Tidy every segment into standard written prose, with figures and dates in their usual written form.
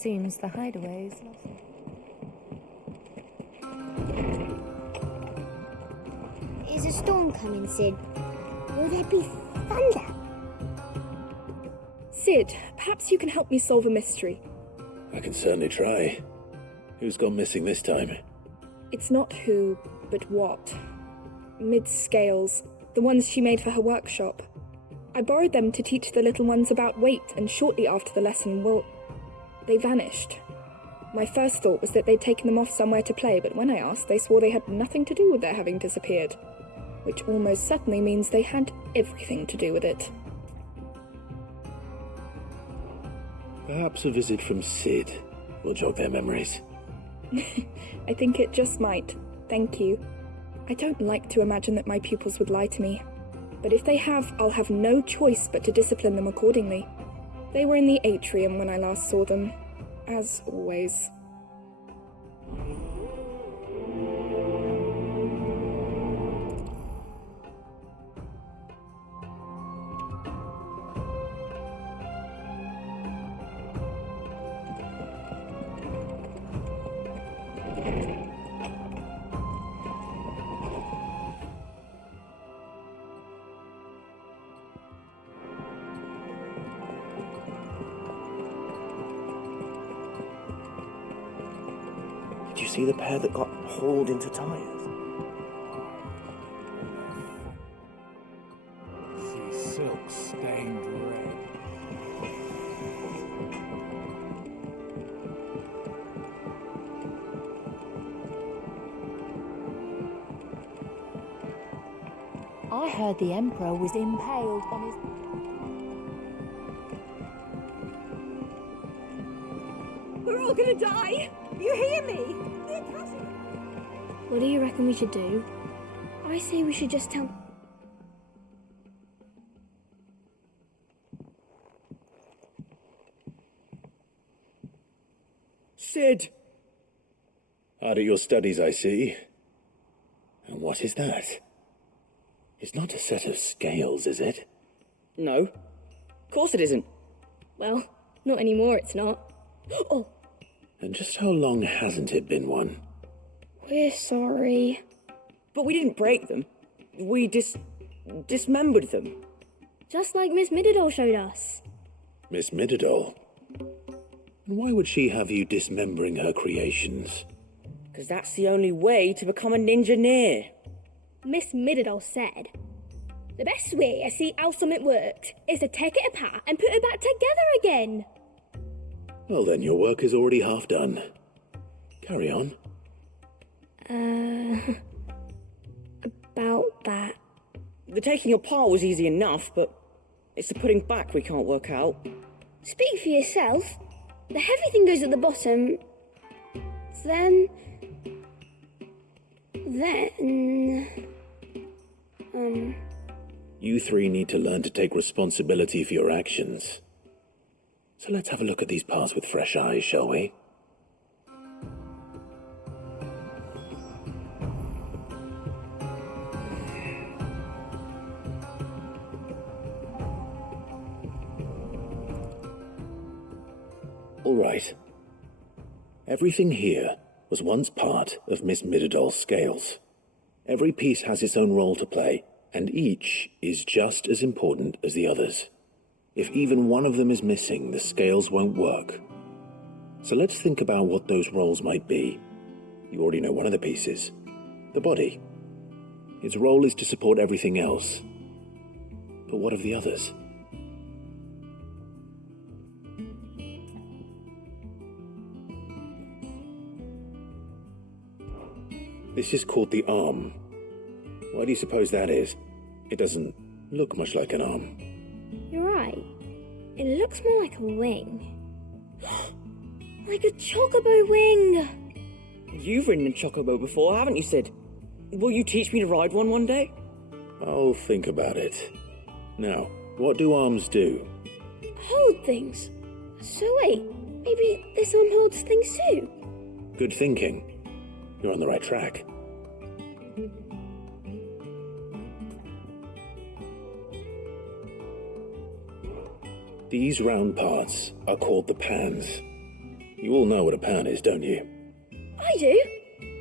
Seems the hideaway's lost. Is a storm coming, Sid? Will there be thunder? Sid, perhaps you can help me solve a mystery. I can certainly try. Who's gone missing this time? It's not who, but what. Mid's scales, the ones she made for her workshop. I borrowed them to teach the little ones about weight, and shortly after the lesson, well, they vanished. My first thought was that they'd taken them off somewhere to play, but when I asked, they swore they had nothing to do with their having disappeared. Which almost certainly means they had everything to do with it. Perhaps a visit from Sid will jog their memories. I think it just might. Thank you. I don't like to imagine that my pupils would lie to me. But if they have, I'll have no choice but to discipline them accordingly. They were in the atrium when I last saw them, as always. Did you see the pair that got hauled into tyres? She's silk-stained red. I heard the Emperor was impaled on his... We're all gonna die! You hear me? What do you reckon we should do? I say we should just tell... Sid! Hard at your studies, I see. And what is that? It's not a set of scales, is it? No. Of course it isn't. Well, not anymore, it's not. Oh! And just how long hasn't it been one? We're sorry. But we didn't break them. We dismembered them. Just like Miss Mididol showed us. Miss Mididol? And why would she have you dismembering her creations? Because that's the only way to become a ninja-neer. Miss Mididol said, the best way to see how something worked is to take it apart and put it back together again. Well then, your work is already half done. Carry on. About that. The taking apart was easy enough, but it's the putting back we can't work out. Speak for yourself. The heavy thing goes at the bottom. Then... You three need to learn to take responsibility for your actions. So let's have a look at these parts with fresh eyes, shall we? All right. Everything here was once part of Miss Mididol's scales. Every piece has its own role to play, and each is just as important as the others. If even one of them is missing, the scales won't work. So let's think about what those roles might be. You already know one of the pieces. The body. Its role is to support everything else. But what of the others? This is called the arm. Why do you suppose that is? It doesn't look much like an arm. You're right. It looks more like a wing. Like a chocobo wing! You've ridden a chocobo before, haven't you, Sid? Will you teach me to ride one day? I'll think about it. Now, what do arms do? Hold things. So wait, maybe this arm holds things too? Good thinking. You're on the right track. These round parts are called the pans. You all know what a pan is, don't you? I do.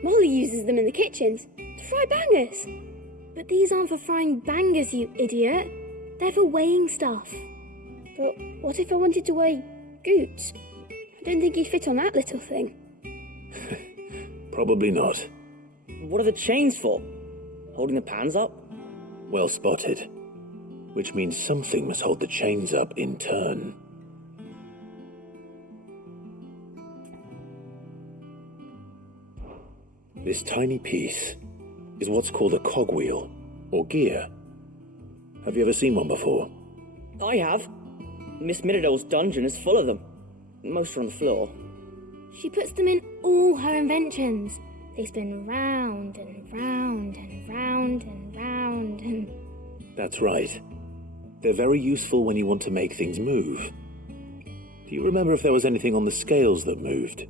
Molly uses them in the kitchens to fry bangers. But these aren't for frying bangers, you idiot. They're for weighing stuff. But what if I wanted to weigh goots? I don't think you'd fit on that little thing. Probably not. What are the chains for? Holding the pans up? Well spotted. Which means something must hold the chains up in turn. This tiny piece is what's called a cogwheel, or gear. Have you ever seen one before? I have. Miss Middledol's dungeon is full of them. Most are on the floor. She puts them in all her inventions. They spin round and round and round and round and... That's right. They're very useful when you want to make things move. Do you remember if there was anything on the scales that moved?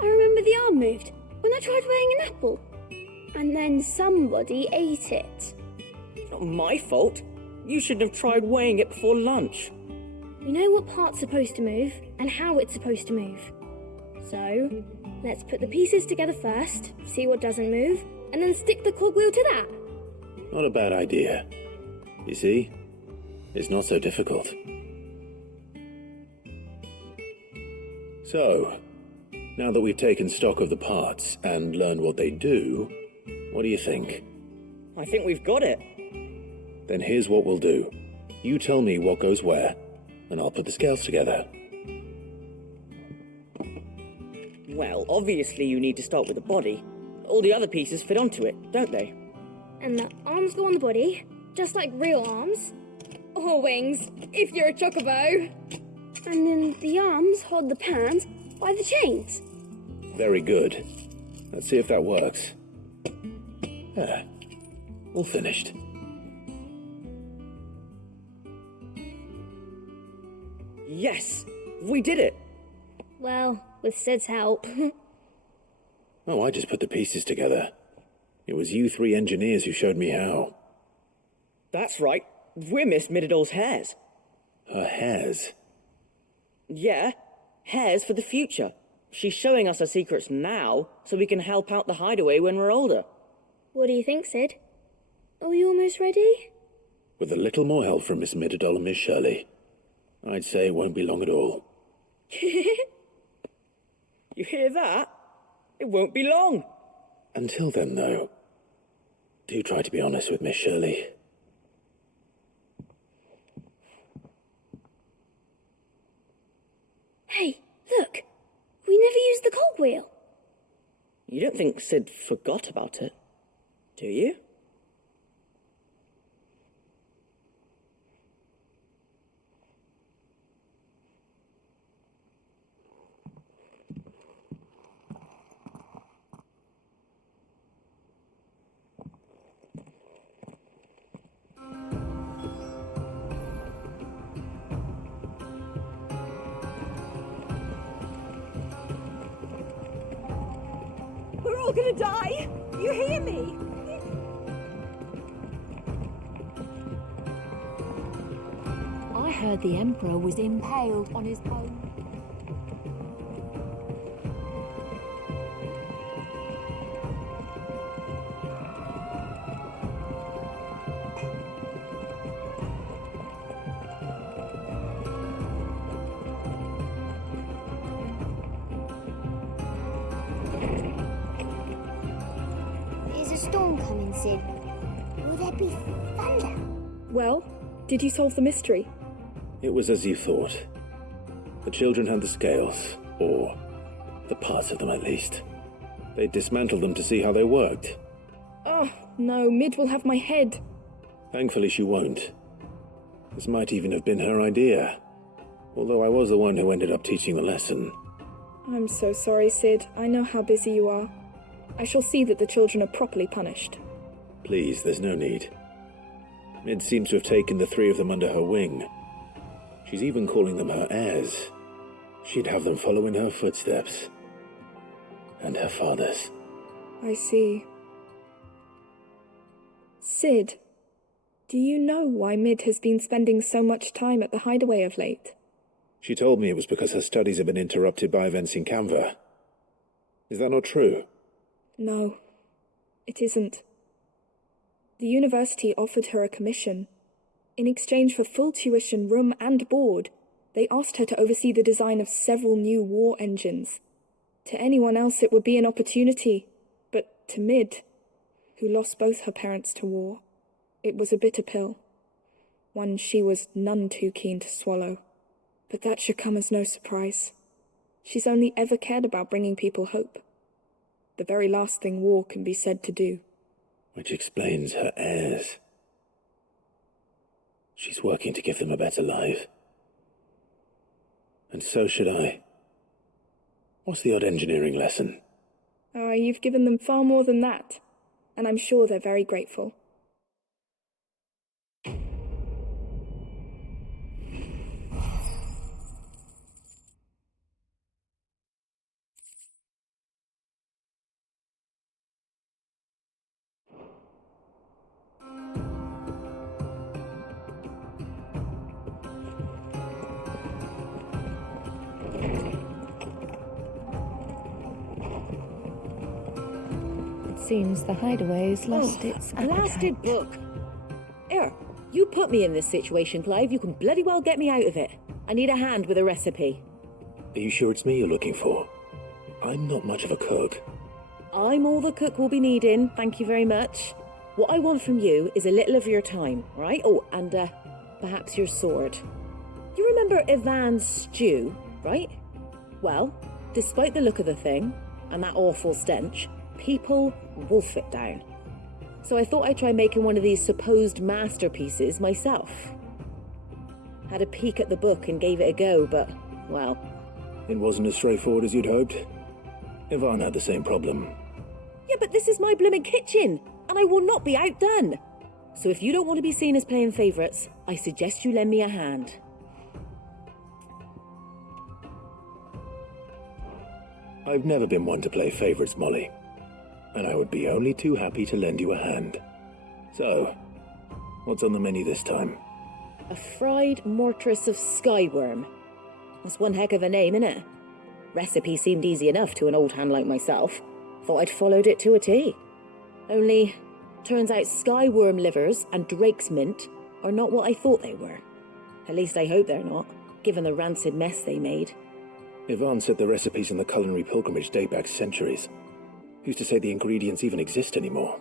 I remember the arm moved when I tried weighing an apple. And then somebody ate it. It's not my fault. You should have tried weighing it before lunch. We know what part's supposed to move and how it's supposed to move. So, let's put the pieces together first, see what doesn't move, and then stick the cogwheel to that. Not a bad idea. You see? It's not so difficult. So, now that we've taken stock of the parts and learned what they do, what do you think? I think we've got it. Then here's what we'll do. You tell me what goes where, and I'll put the scales together. Well, obviously you need to start with the body. All the other pieces fit onto it, don't they? And the arms go on the body, just like real arms. Or wings, if you're a chocobo. And then the arms hold the pans by the chains. Very good. Let's see if that works. There. All finished. Yes! We did it! Well, with Sid's help. Oh, I just put the pieces together. It was you three engineers who showed me how. That's right. We're Miss Middledol's hares. Her hairs? Yeah, hares for the future. She's showing us her secrets now, so we can help out the hideaway when we're older. What do you think, Sid? Are we almost ready? With a little more help from Miss Middledol and Miss Shirley, I'd say it won't be long at all. You hear that? It won't be long. Until then, though, do try to be honest with Miss Shirley. Hey, look! We never used the cogwheel. You don't think Sid forgot about it, do you? We're all gonna die! You hear me? I heard the Emperor was impaled on his own. There's a storm coming, Sid. Will there be thunder? Well, did you solve the mystery? It was as you thought. The children had the scales, or the parts of them at least. They dismantled them to see how they worked. Oh, no, Mid will have my head. Thankfully she won't. This might even have been her idea. Although I was the one who ended up teaching the lesson. I'm so sorry, Sid. I know how busy you are. I shall see that the children are properly punished. Please, there's no need. Mid seems to have taken the three of them under her wing. She's even calling them her heirs. She'd have them follow in her footsteps. And her father's. I see. Sid, do you know why Mid has been spending so much time at the hideaway of late? She told me it was because her studies had been interrupted by events in Canva. Is that not true? No, it isn't. The university offered her a commission. In exchange for full tuition, room and board, they asked her to oversee the design of several new war engines. To anyone else it would be an opportunity, but to Mid, who lost both her parents to war, it was a bitter pill. One she was none too keen to swallow. But that should come as no surprise. She's only ever cared about bringing people hope. The very last thing war can be said to do. Which explains her heirs. She's working to give them a better life. And so should I. What's the odd engineering lesson? Oh, you've given them far more than that. And I'm sure they're very grateful. Seems the hideaway's lost its blasted appetite. book. Here, you put me in this situation, Clive. You can bloody well get me out of it. I need a hand with a recipe. Are you sure it's me you're looking for? I'm not much of a cook. I'm all the cook will be needing, thank you very much. What I want from you is a little of your time, right? Oh, and perhaps your sword. You remember Ivan's stew, right? Well, despite the look of the thing, and that awful stench, people wolf it down. So I thought I'd try making one of these supposed masterpieces myself. Had a peek at the book and gave it a go, but, well... It wasn't as straightforward as you'd hoped. Ivan had the same problem. Yeah, but this is my blooming kitchen, and I will not be outdone. So if you don't want to be seen as playing favourites, I suggest you lend me a hand. I've never been one to play favourites, Molly. And I would be only too happy to lend you a hand. So, what's on the menu this time? A fried mortress of skyworm. That's one heck of a name, innit? Recipe seemed easy enough to an old hand like myself. Thought I'd followed it to a T. Only, turns out skyworm livers and drake's mint are not what I thought they were. At least I hope they're not, given the rancid mess they made. Ivan said the recipes in the culinary pilgrimage date back centuries. Who's to say the ingredients even exist anymore?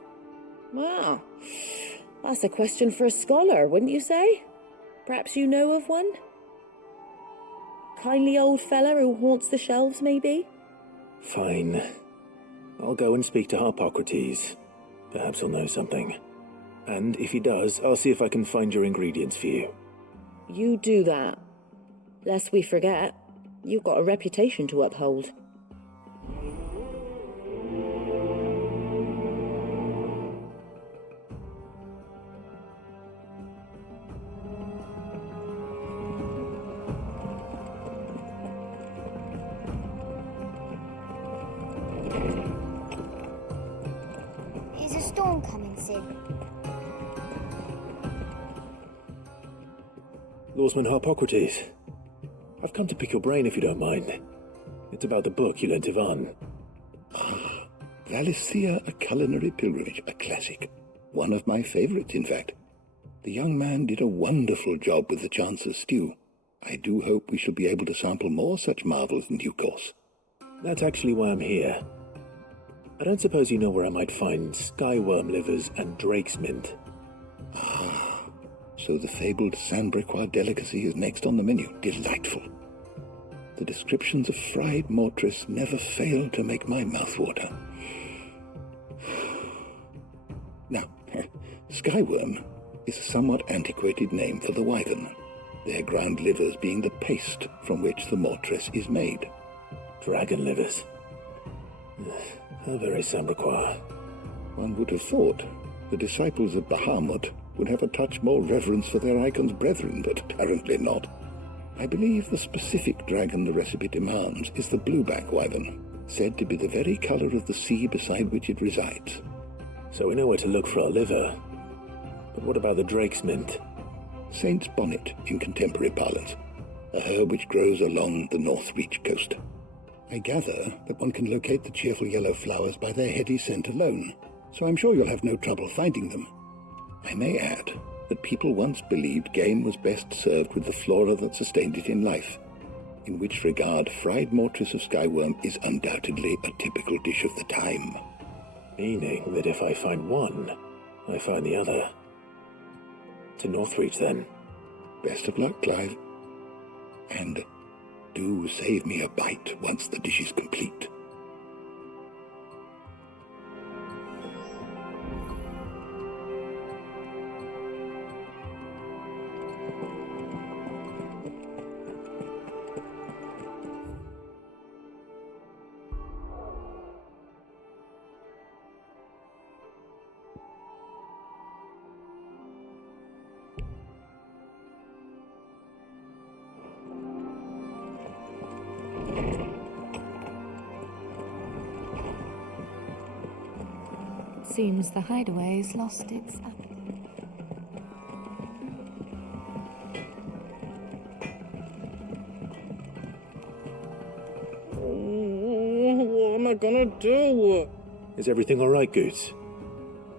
Well, that's a question for a scholar, wouldn't you say? Perhaps you know of one? Kindly old fella who haunts the shelves, maybe? Fine. I'll go and speak to Harpocrates. Perhaps he'll know something. And if he does, I'll see if I can find your ingredients for you. You do that. Lest we forget, you've got a reputation to uphold. Is a storm coming, Sid? Lawsman Harpocrates. I've come to pick your brain if you don't mind. It's about the book you lent Ivan. Valisthea, A Culinary Pilgrimage, a classic. One of my favourites, in fact. The young man did a wonderful job with the Chance's stew. I do hope we shall be able to sample more such marvels in due course. That's actually why I'm here. I don't suppose you know where I might find skyworm livers and drake's mint. So the fabled Sandbrequois delicacy is next on the menu. Delightful. The descriptions of fried mortress never fail to make my mouth water. Now, skyworm is a somewhat antiquated name for the wyvern, their ground livers being the paste from which the mortress is made. Dragon livers. How very Sandbrequois. One would have thought the disciples of Bahamut would have a touch more reverence for their icon's brethren, but apparently not. I believe the specific dragon the recipe demands is the blueback wyvern, said to be the very colour of the sea beside which it resides. So we know where to look for our liver. But what about the drake's mint? Saint's bonnet in contemporary parlance. a herb which grows along the North Reach coast. I gather that one can locate the cheerful yellow flowers by their heady scent alone, so I'm sure you'll have no trouble finding them. I may add that people once believed game was best served with the flora that sustained it in life, in which regard fried mortress of skyworm is undoubtedly a typical dish of the time. Meaning that if I find one, I find the other. To Northreach, then. Best of luck, Clive. And do save me a bite once the dish is complete. Seems the hideaway's lost its appetite. What am I gonna do? Is everything all right, Goots?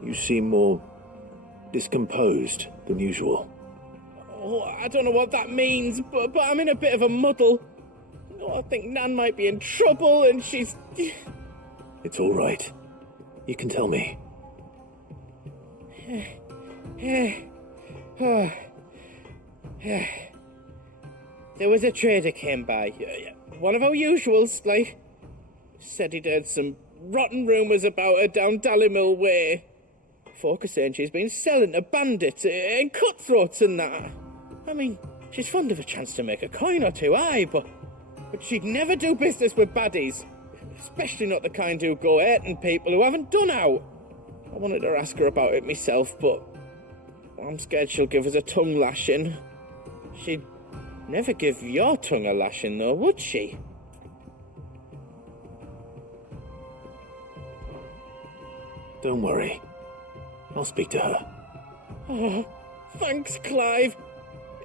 You seem more discomposed than usual. Oh, I don't know what that means, but I'm in a bit of a muddle. Oh, I think Nan might be in trouble, and she's... It's all right. You can tell me. There was a trader came by, one of our usuals, like, said he'd heard some rotten rumours about her down Dallimil Way. Folk are saying she's been selling to bandits and cutthroats and that. I mean, she's fond of a chance to make a coin or two, aye, but she'd never do business with baddies, especially not the kind who go hurting people who haven't done out. I wanted to ask her about it myself, but I'm scared she'll give us a tongue lashing. She'd never give your tongue a lashing, though, would she? Don't worry. I'll speak to her. Oh, thanks, Clive.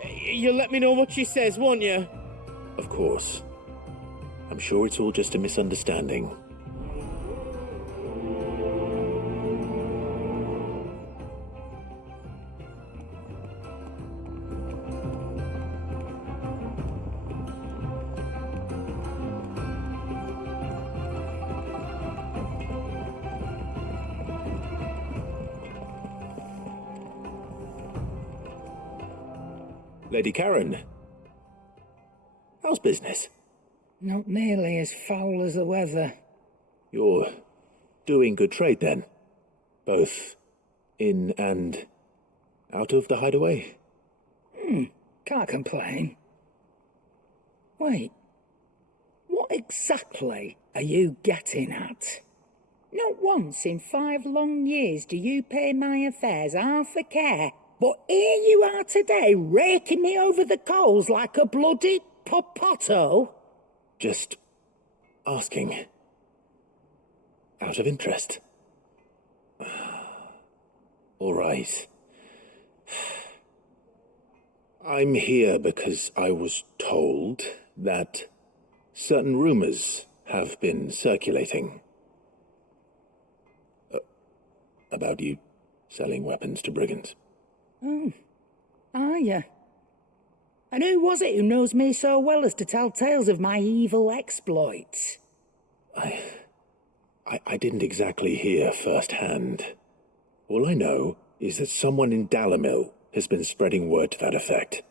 You'll let me know what she says, won't you? Of course. I'm sure it's all just a misunderstanding. Lady Karen, how's business? Not nearly as foul as the weather. You're doing good trade, then? Both in and out of the hideaway? Can't complain. Wait, what exactly are you getting at? Not once in 5 long years do you pay my affairs half a care, but here you are today, raking me over the coals like a bloody popoto. Just asking. Out of interest. All right. I'm here because I was told that certain rumors have been circulating about you selling weapons to brigands. Oh, are you? And who was it who knows me so well as to tell tales of my evil exploits? I didn't exactly hear firsthand. All I know is that someone in Dallimil has been spreading word to that effect.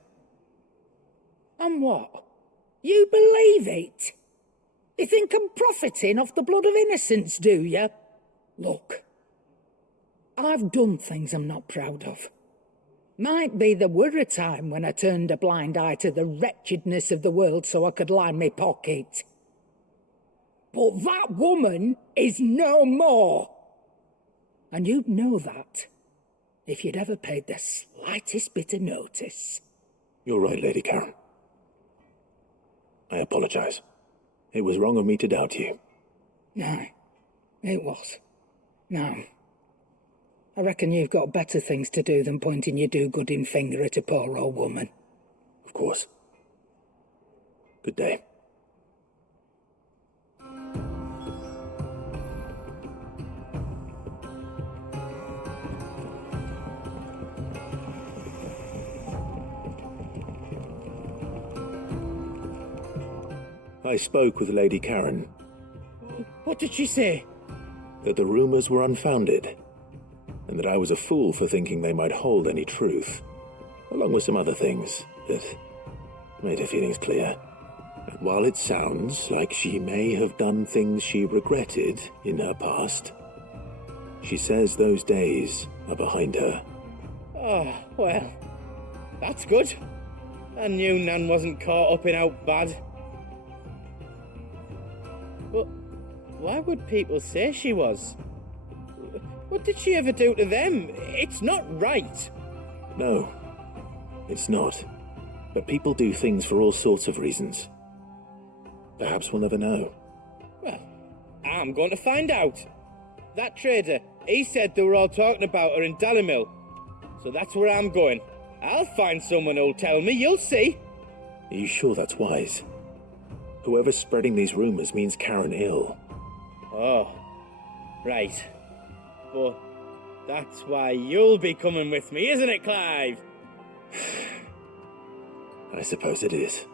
And what? You believe it? You think I'm profiting off the blood of innocence, do you? Look, I've done things I'm not proud of. Might be there were a time when I turned a blind eye to the wretchedness of the world so I could line my pocket. But that woman is no more. And you'd know that if you'd ever paid the slightest bit of notice. You're right, Lady Karen. I apologize. It was wrong of me to doubt you. No, it was. No. I reckon you've got better things to do than pointing your do-gooding finger at a poor old woman. Of course. Good day. I spoke with Lady Karen. What did she say? That the rumors were unfounded, and that I was a fool for thinking they might hold any truth, along with some other things that made her feelings clear. And while it sounds like she may have done things she regretted in her past, she says those days are behind her. Oh, well, that's good. I knew Nan wasn't caught up in out bad. But why would people say she was? What did she ever do to them? It's not right. No, it's not. But people do things for all sorts of reasons. Perhaps we'll never know. Well, I'm going to find out. That trader, he said they were all talking about her in Dalimil. So that's where I'm going. I'll find someone who'll tell me, you'll see. Are you sure that's wise? Whoever's spreading these rumors means Karen ill. Oh, right. But that's why you'll be coming with me, isn't it, Clive? I suppose it is.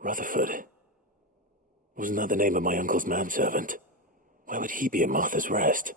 Rutherford. Wasn't that the name of my uncle's manservant? Why would he be at Martha's Rest?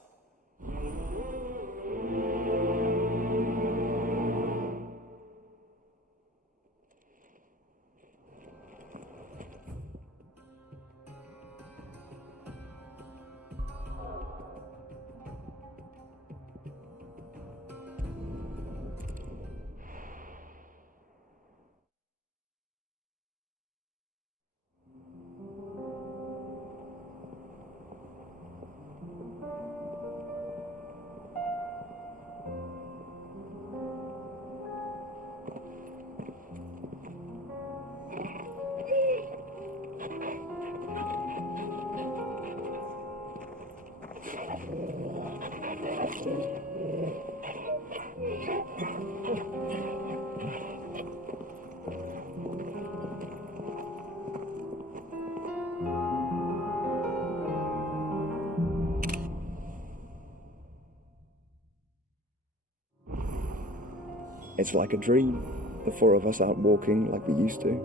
It's like a dream. The four of us out walking like we used to.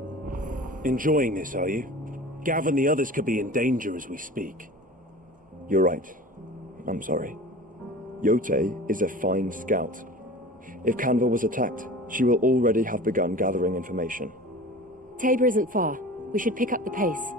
Enjoying this, are you? Gav and the others could be in danger as we speak. You're right. I'm sorry. Yote is a fine scout. If Canva was attacked, she will already have begun gathering information. Tabor isn't far. We should pick up the pace.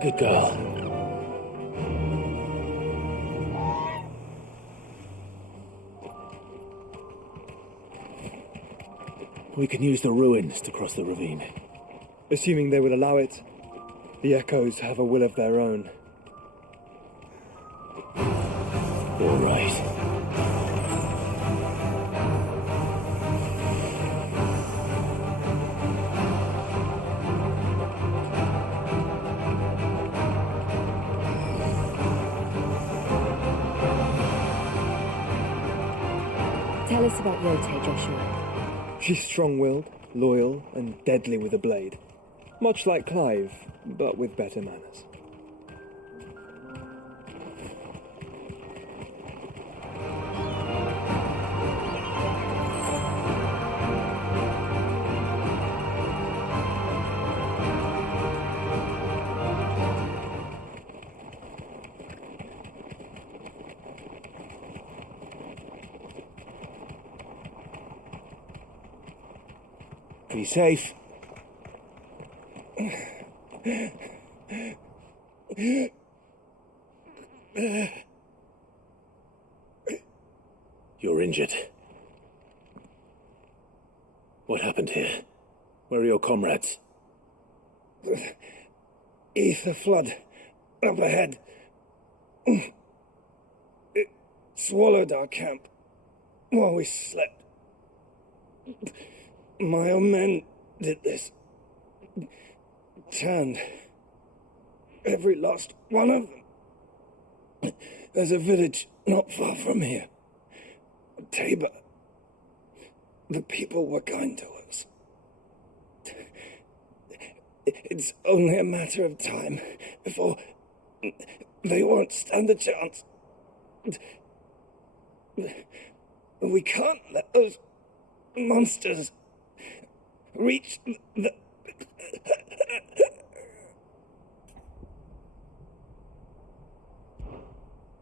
Good girl. We can use the ruins to cross the ravine. Assuming they would allow it. The echoes have a will of their own. All right. Tell us about Yote, Joshua. She's strong-willed, loyal, and deadly with a blade. Much like Clive, but with better manners. Be safe. You're injured. What happened here? Where are your comrades? Ether flood up ahead. It swallowed our camp while we slept. My own men did this. Turned every last one of them. There's a village not far from here. Tabor. The people were kind to us. It's only a matter of time before they won't stand a chance. We can't let those monsters reach the...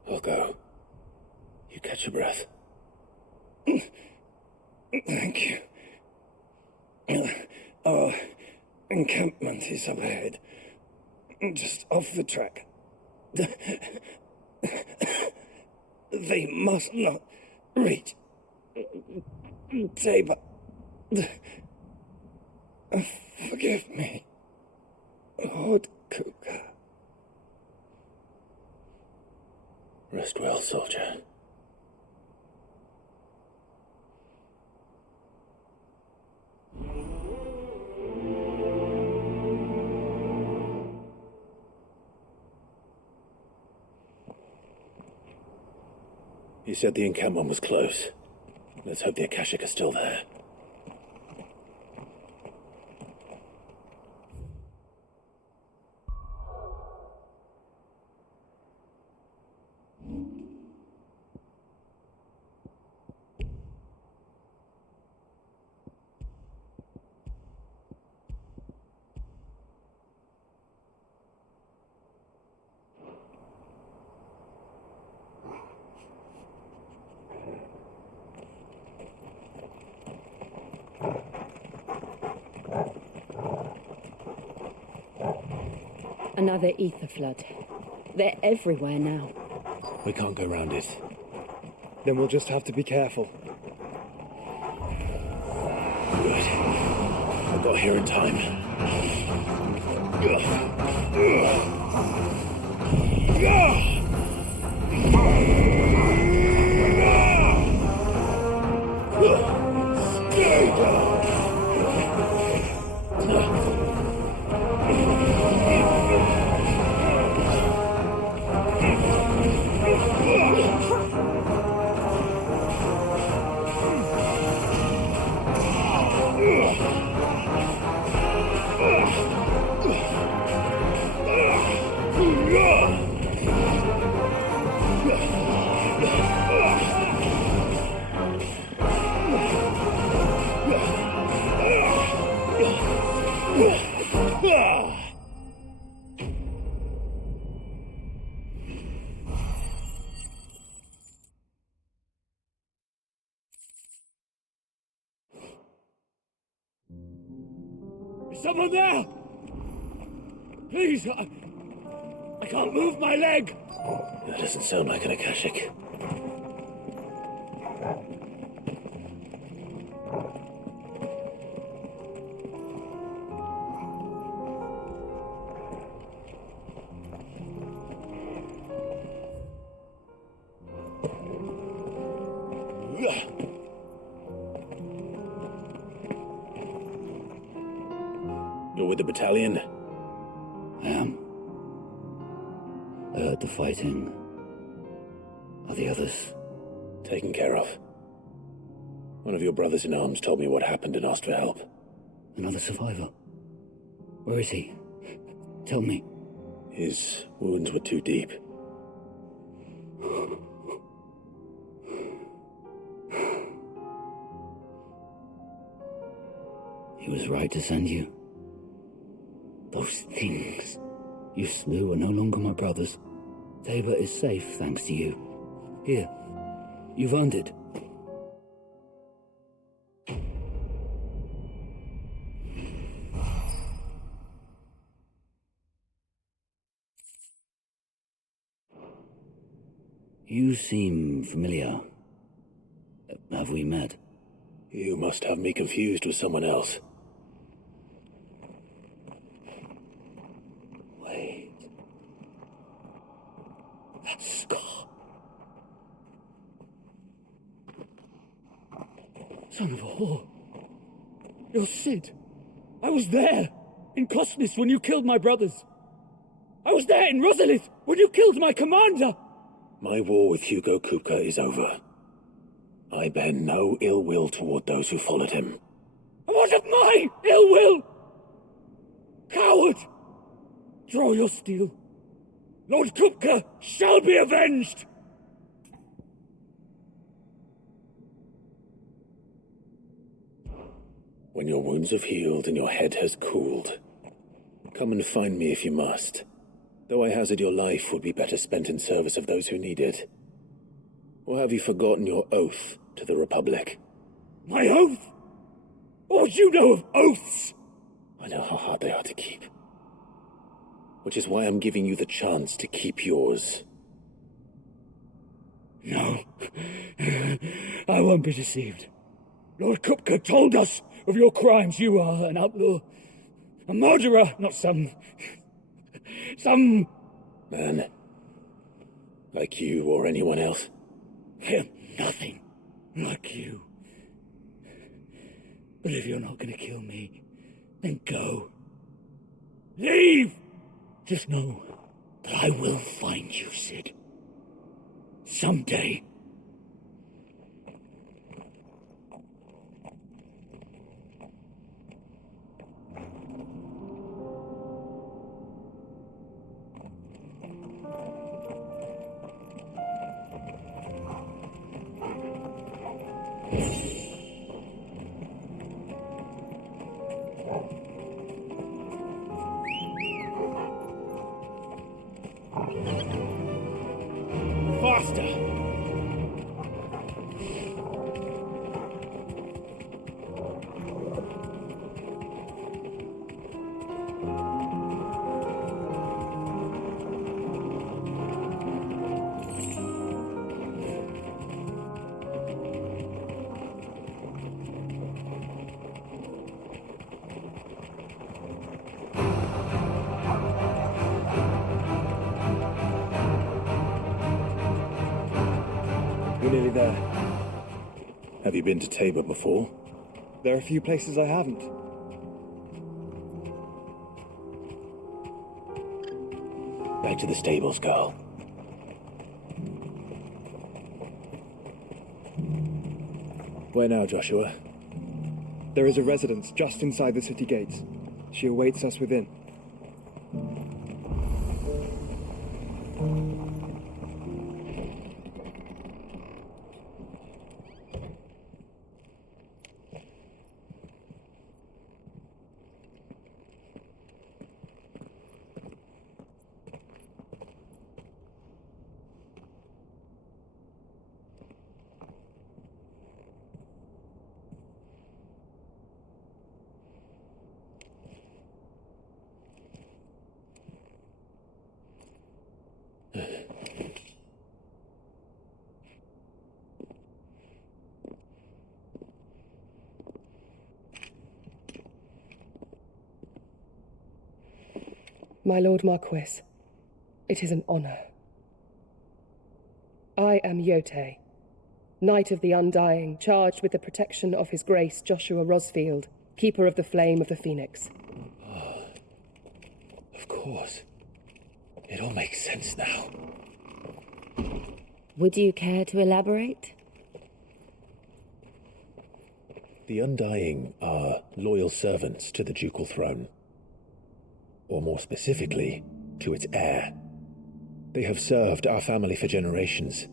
I'll go. You catch your breath. Thank you. Our encampment is up ahead. Just off the track. They must not reach Tabor. Forgive me, Lord Cougar. Rest well, soldier. You said the encampment was close. Let's hope the Akashic are still there. Another ether flood. They're everywhere now. We can't go round it. Then we'll just have to be careful. Good. I got here in time. Is someone there? Please, I can't move my leg! That doesn't sound like an Akashic. You're with the battalion? I am. I heard the fighting. Are the others? Taken care of. One of your brothers in arms told me what happened and asked for help. Another survivor? Where is he? Tell me. His wounds were too deep. He was right to send you. Those things you slew are no longer my brothers. Tabor is safe thanks to you. Here, you've earned it. You seem familiar. Have we met? You must have me confused with someone else. Wait. That scar. Son of a whore. You're Sid. I was there, in Cosnis, when you killed my brothers. I was there in Rosalith, when you killed my commander. My war with Hugo Kupka is over. I bear no ill will toward those who followed him. And what of my ill will? Coward! Draw your steel. Lord Kupka shall be avenged! When your wounds have healed and your head has cooled, come and find me if you must. Though I hazard your life would be better spent in service of those who need it. Or have you forgotten your oath to the Republic? My oath? What do you know of oaths? I know how hard they are to keep. Which is why I'm giving you the chance to keep yours. No. I won't be deceived. Lord Kupka told us of your crimes. You are an outlaw. A murderer, not some man. Like you or anyone else. I am nothing like you. But if you're not going to kill me, then go. Leave! Just know that I will find you, Sid. Someday. Faster! We're nearly there. Have you been to Tabor before? There are a few places I haven't. Back to the stables, girl. Where now, Joshua? There is a residence just inside the city gates. She awaits us within. My Lord Marquis, it is an honor. I am Yote, Knight of the Undying, charged with the protection of His Grace Joshua Rosfield, Keeper of the Flame of the Phoenix. Oh, of course. It all makes sense now. Would you care to elaborate? The Undying are loyal servants to the ducal throne. Or more specifically, to its heir. They have served our family for generations,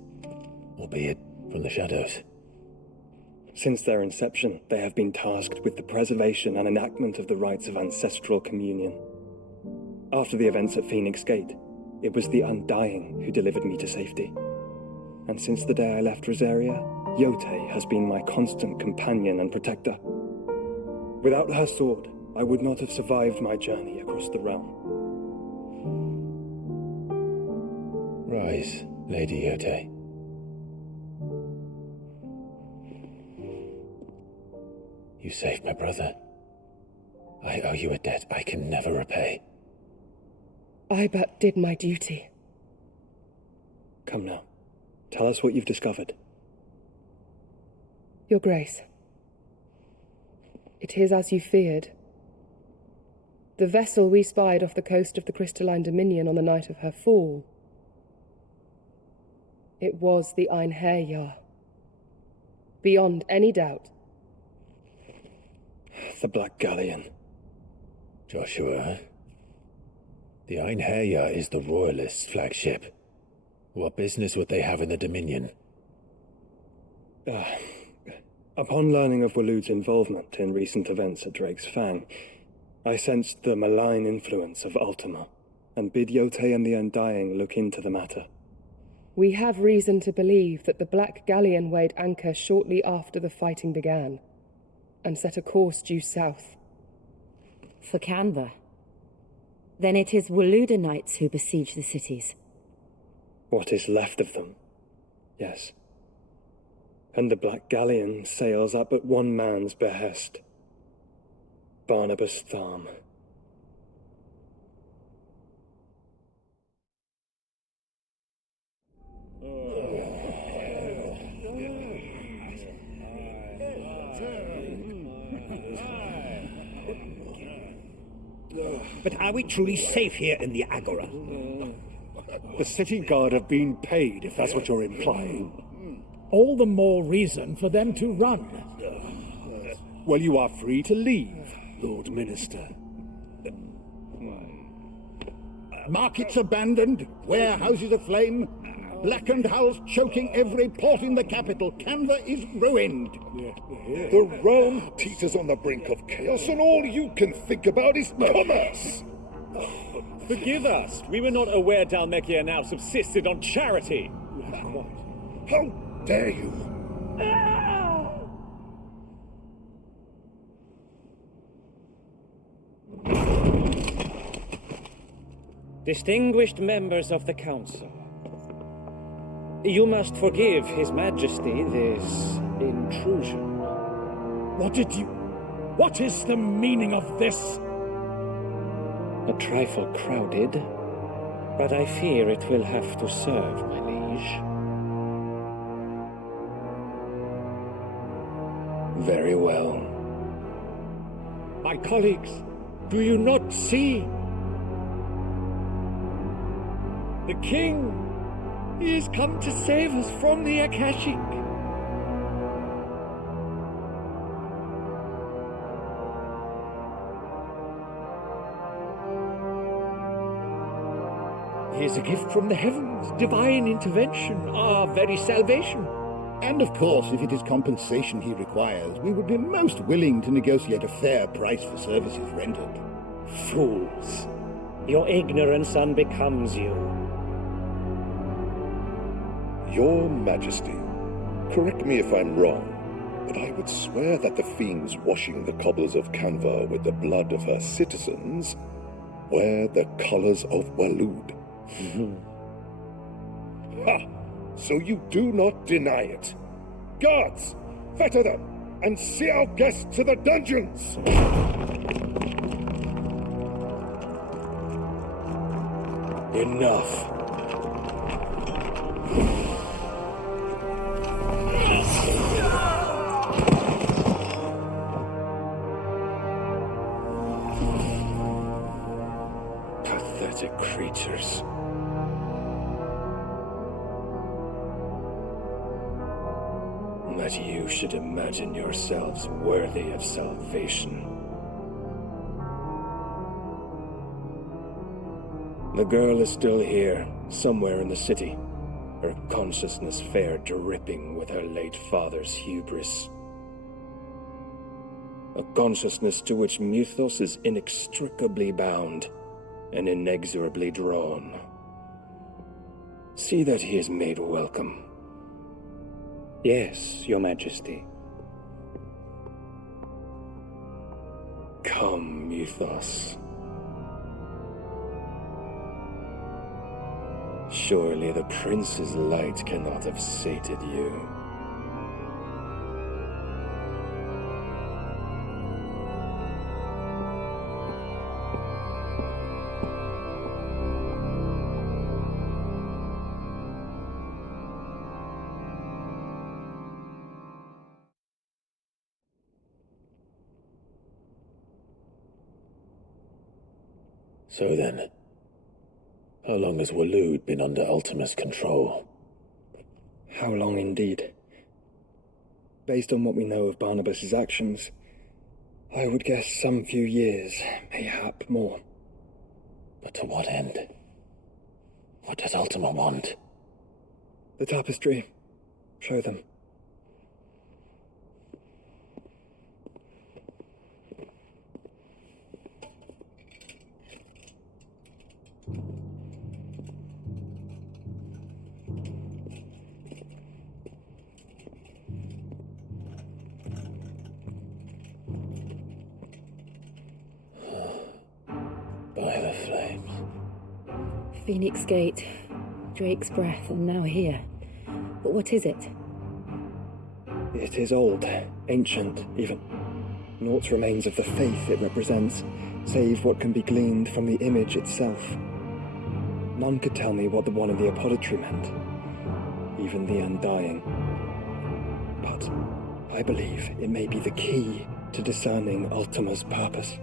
albeit from the shadows. Since their inception, they have been tasked with the preservation and enactment of the rites of ancestral communion. After the events at Phoenix Gate, it was the Undying who delivered me to safety. And since the day I left Rosaria, Yote has been my constant companion and protector. Without her sword, I would not have survived my journey across the realm. Rise, Lady Yote. You saved my brother. I owe you a debt I can never repay. I but did my duty. Come now. Tell us what you've discovered. Your Grace. It is as you feared. The vessel we spied off the coast of the Crystalline Dominion on the night of her fall. It was the Einherjar. Beyond any doubt. The Black Galleon. Joshua, the Einherjar is the Royalists' flagship. What business would they have in the Dominion? Upon learning of Waloed's involvement in recent events at Drake's Fang, I sensed the malign influence of Ultima, and bid Yote and the Undying look into the matter. We have reason to believe that the Black Galleon weighed anchor shortly after the fighting began, and set a course due south. For Canva. Then it is Waloed knights who besiege the cities. What is left of them, yes. And the Black Galleon sails at but one man's behest. Barnabas Tharm. But are we truly safe here in the Agora? The city guard have been paid, if that's what you're implying. All the more reason for them to run. Well, you are free to leave, Lord Minister. Markets abandoned, warehouses aflame, blackened hulls choking every port in the capital. Canva is ruined. The realm teeters on the brink of chaos, and all you can think about is commerce. Forgive us. We were not aware Dhalmekia now subsisted on charity. How dare you? Distinguished members of the Council, you must forgive His Majesty this intrusion. What is the meaning of this? A trifle crowded, but I fear it will have to serve, my liege. Very well. My colleagues, do you not see? The king, he has come to save us from the Akashic. He is a gift from the heavens, divine intervention, our very salvation. And of course, if it is compensation he requires, we would be most willing to negotiate a fair price for services rendered. Fools! Your ignorance unbecomes you. Your Majesty, correct me if I'm wrong, but I would swear that the fiends washing the cobbles of Canva with the blood of her citizens wear the colors of Waloed. Ha! So you do not deny it. Guards, fetter them, and see our guests to the dungeons! Enough. Pathetic creatures. That you should imagine yourselves worthy of salvation. The girl is still here, somewhere in the city, her consciousness fair dripping with her late father's hubris. A consciousness to which Mythos is inextricably bound and inexorably drawn. See that he is made welcome. Yes, Your Majesty. Come, Mythos. Surely the prince's light cannot have sated you. So then, how long has Waloed been under Ultima's control? How long indeed? Based on what we know of Barnabas's actions, I would guess some few years, mayhap more. But to what end? What does Ultima want? The tapestry. Show them. By the flames. Phoenix Gate, Drake's Breath, and now here. But what is it? It is old, ancient, even. Naught remains of the faith it represents, save what can be gleaned from the image itself. None could tell me what the one in the apothecary meant, even the Undying. But I believe it may be the key to discerning Ultima's purpose.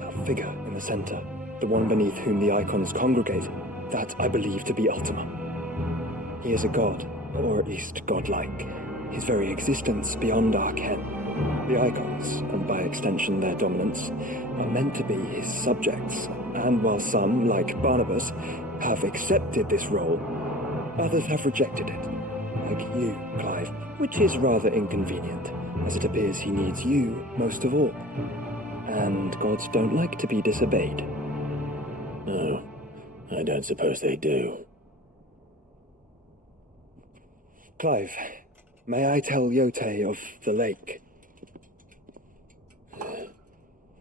That figure in the center, the one beneath whom the icons congregate, that I believe to be Ultima. He is a god, or at least godlike, his very existence beyond our ken. The icons, and by extension their dominants, are meant to be his subjects, and while some, like Barnabas, have accepted this role, others have rejected it, like you, Clive, which is rather inconvenient, as it appears he needs you most of all. And gods don't like to be disobeyed. No, I don't suppose they do. Clive, may I tell Yote of the lake?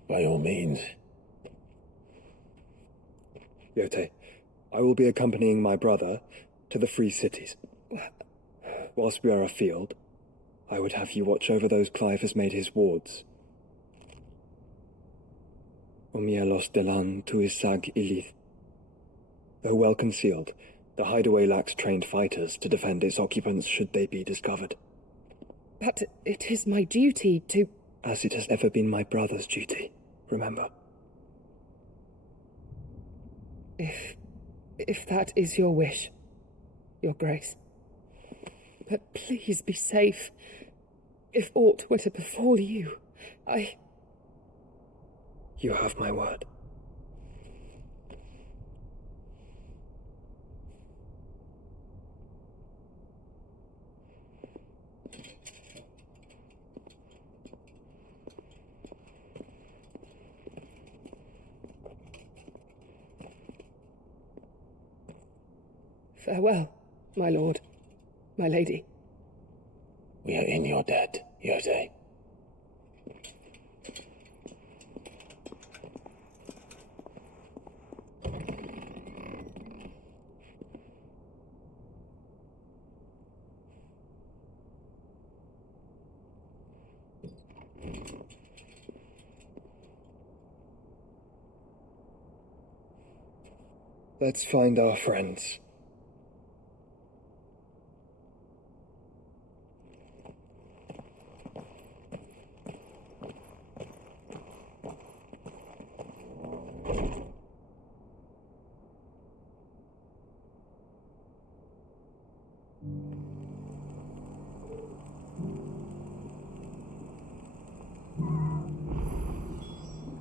By all means. Yote, I will be accompanying my brother to the Free Cities. Whilst we are afield, I would have you watch over those Clive has made his wards. Omielos delan tuisag ilith. Though well concealed, the hideaway lacks trained fighters to defend its occupants should they be discovered. But it is my duty to... As it has ever been my brother's duty, remember. If that is your wish, Your Grace. But please be safe. If aught were to befall you, You have my word. Farewell, my lord, my lady. We are in your debt, Yote. Let's find our friends.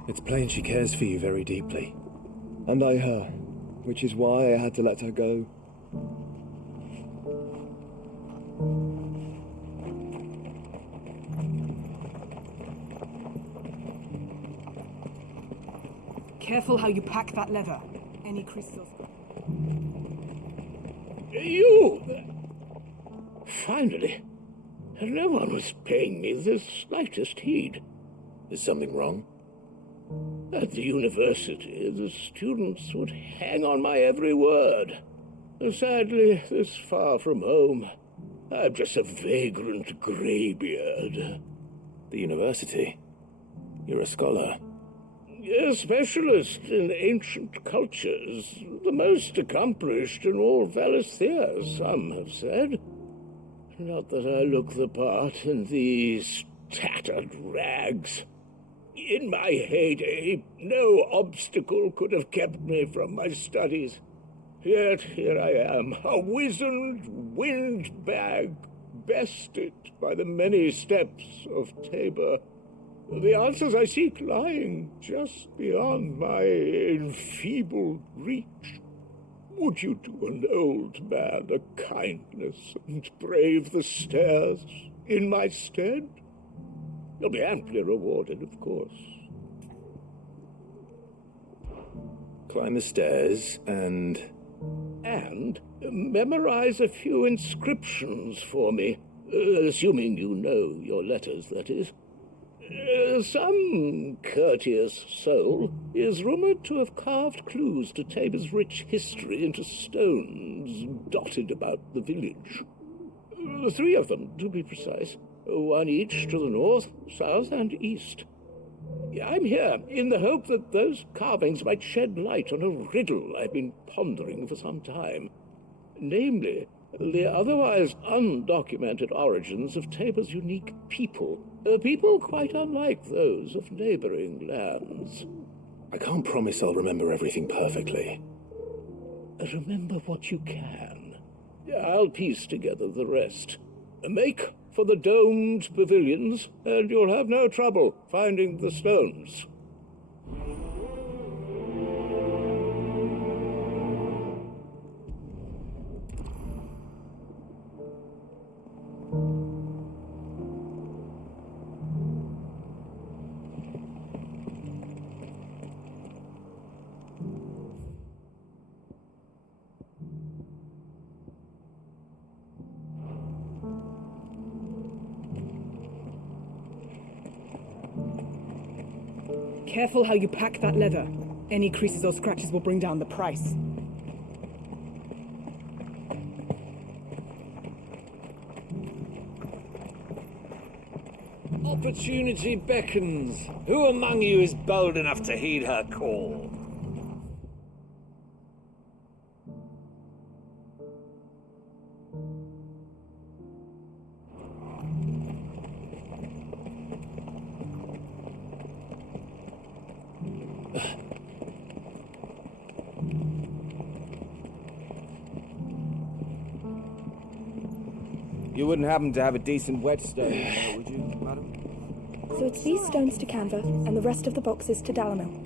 It's plain she cares for you very deeply. And I her, which is why I had to let her go. Careful how you pack that leather. Any crystals. You! Finally. No one was paying me the slightest heed. Is something wrong? At the university, the students would hang on my every word. Sadly, this far from home, I'm just a vagrant greybeard. The university? You're a scholar. A specialist in ancient cultures, the most accomplished in all Valisthea, some have said. Not that I look the part in these tattered rags. In my heyday, no obstacle could have kept me from my studies. Yet here I am, a wizened windbag, bested by the many steps of Tabor. The answers I seek lying just beyond my enfeebled reach. Would you do an old man a kindness and brave the stairs in my stead? You'll be amply rewarded, of course. Climb the stairs and memorize a few inscriptions for me, assuming you know your letters, that is. Some courteous soul is rumored to have carved clues to Tabor's rich history into stones dotted about the village. 3 of them, to be precise. One each to the north, south, and east. I'm here in the hope that those carvings might shed light on a riddle I've been pondering for some time. Namely, the otherwise undocumented origins of Tabor's unique people. People quite unlike those of neighboring lands. I can't promise I'll remember everything perfectly. Remember what you can. I'll piece together the rest. Make for the domed pavilions, and you'll have no trouble finding the stones. Careful how you pack that leather. Any creases or scratches will bring down the price. Opportunity beckons. Who among you is bold enough to heed her call? You wouldn't happen to have a decent whetstone there, would you, madam? So it's these stones to Canva, and the rest of the boxes to Dalamil.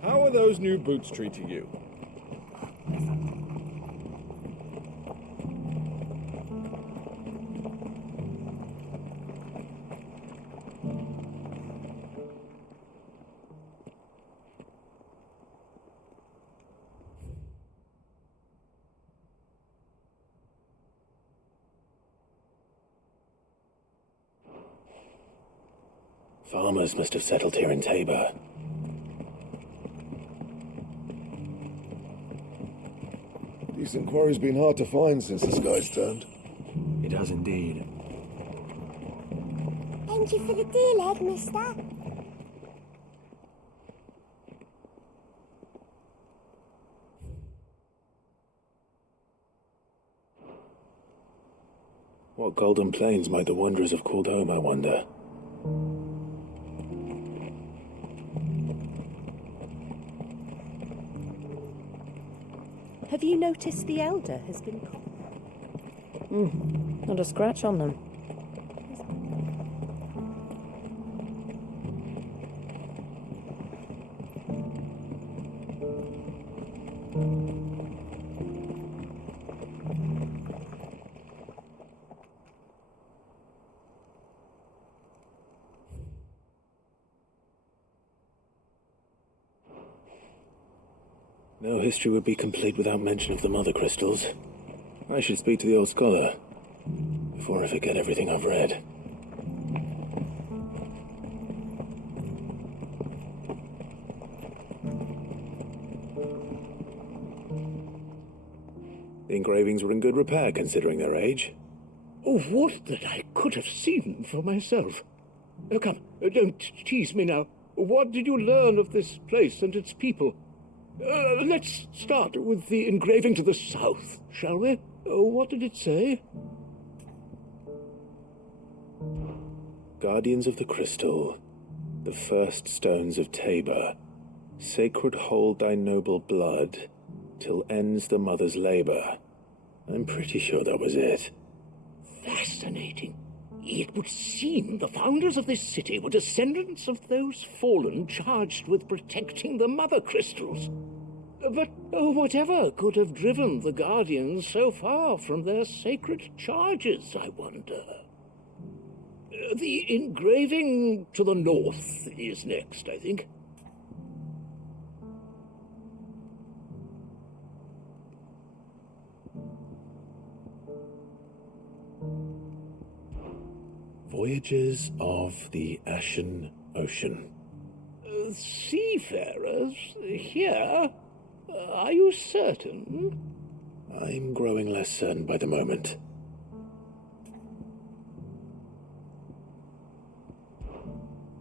How are those new boots treating you? Farmers must have settled here in Tabor. Decent quarry's been hard to find since the sky's turned. It has indeed. Thank you for the dear leg, mister. What golden plains might the wanderers have called home, I wonder? Have you noticed the elder has been... Not a scratch on them. No history would be complete without mention of the mother crystals. I should speak to the old scholar before I forget everything I've read. The engravings were in good repair considering their age. Oh, would that I could have seen for myself. Come, don't tease me now. What did you learn of this place and its people? Let's start with the engraving to the south, shall we? What did it say? Guardians of the Crystal, the first stones of Tabor, sacred hold thy noble blood, till ends the mother's labor. I'm pretty sure that was it. Fascinating. It would seem the founders of this city were descendants of those fallen charged with protecting the mother crystals. But whatever could have driven the Guardians so far from their sacred charges, I wonder? The engraving to the north is next, I think. Voyages of the Ashen Ocean. Seafarers here? Are you certain? I'm growing less certain by the moment.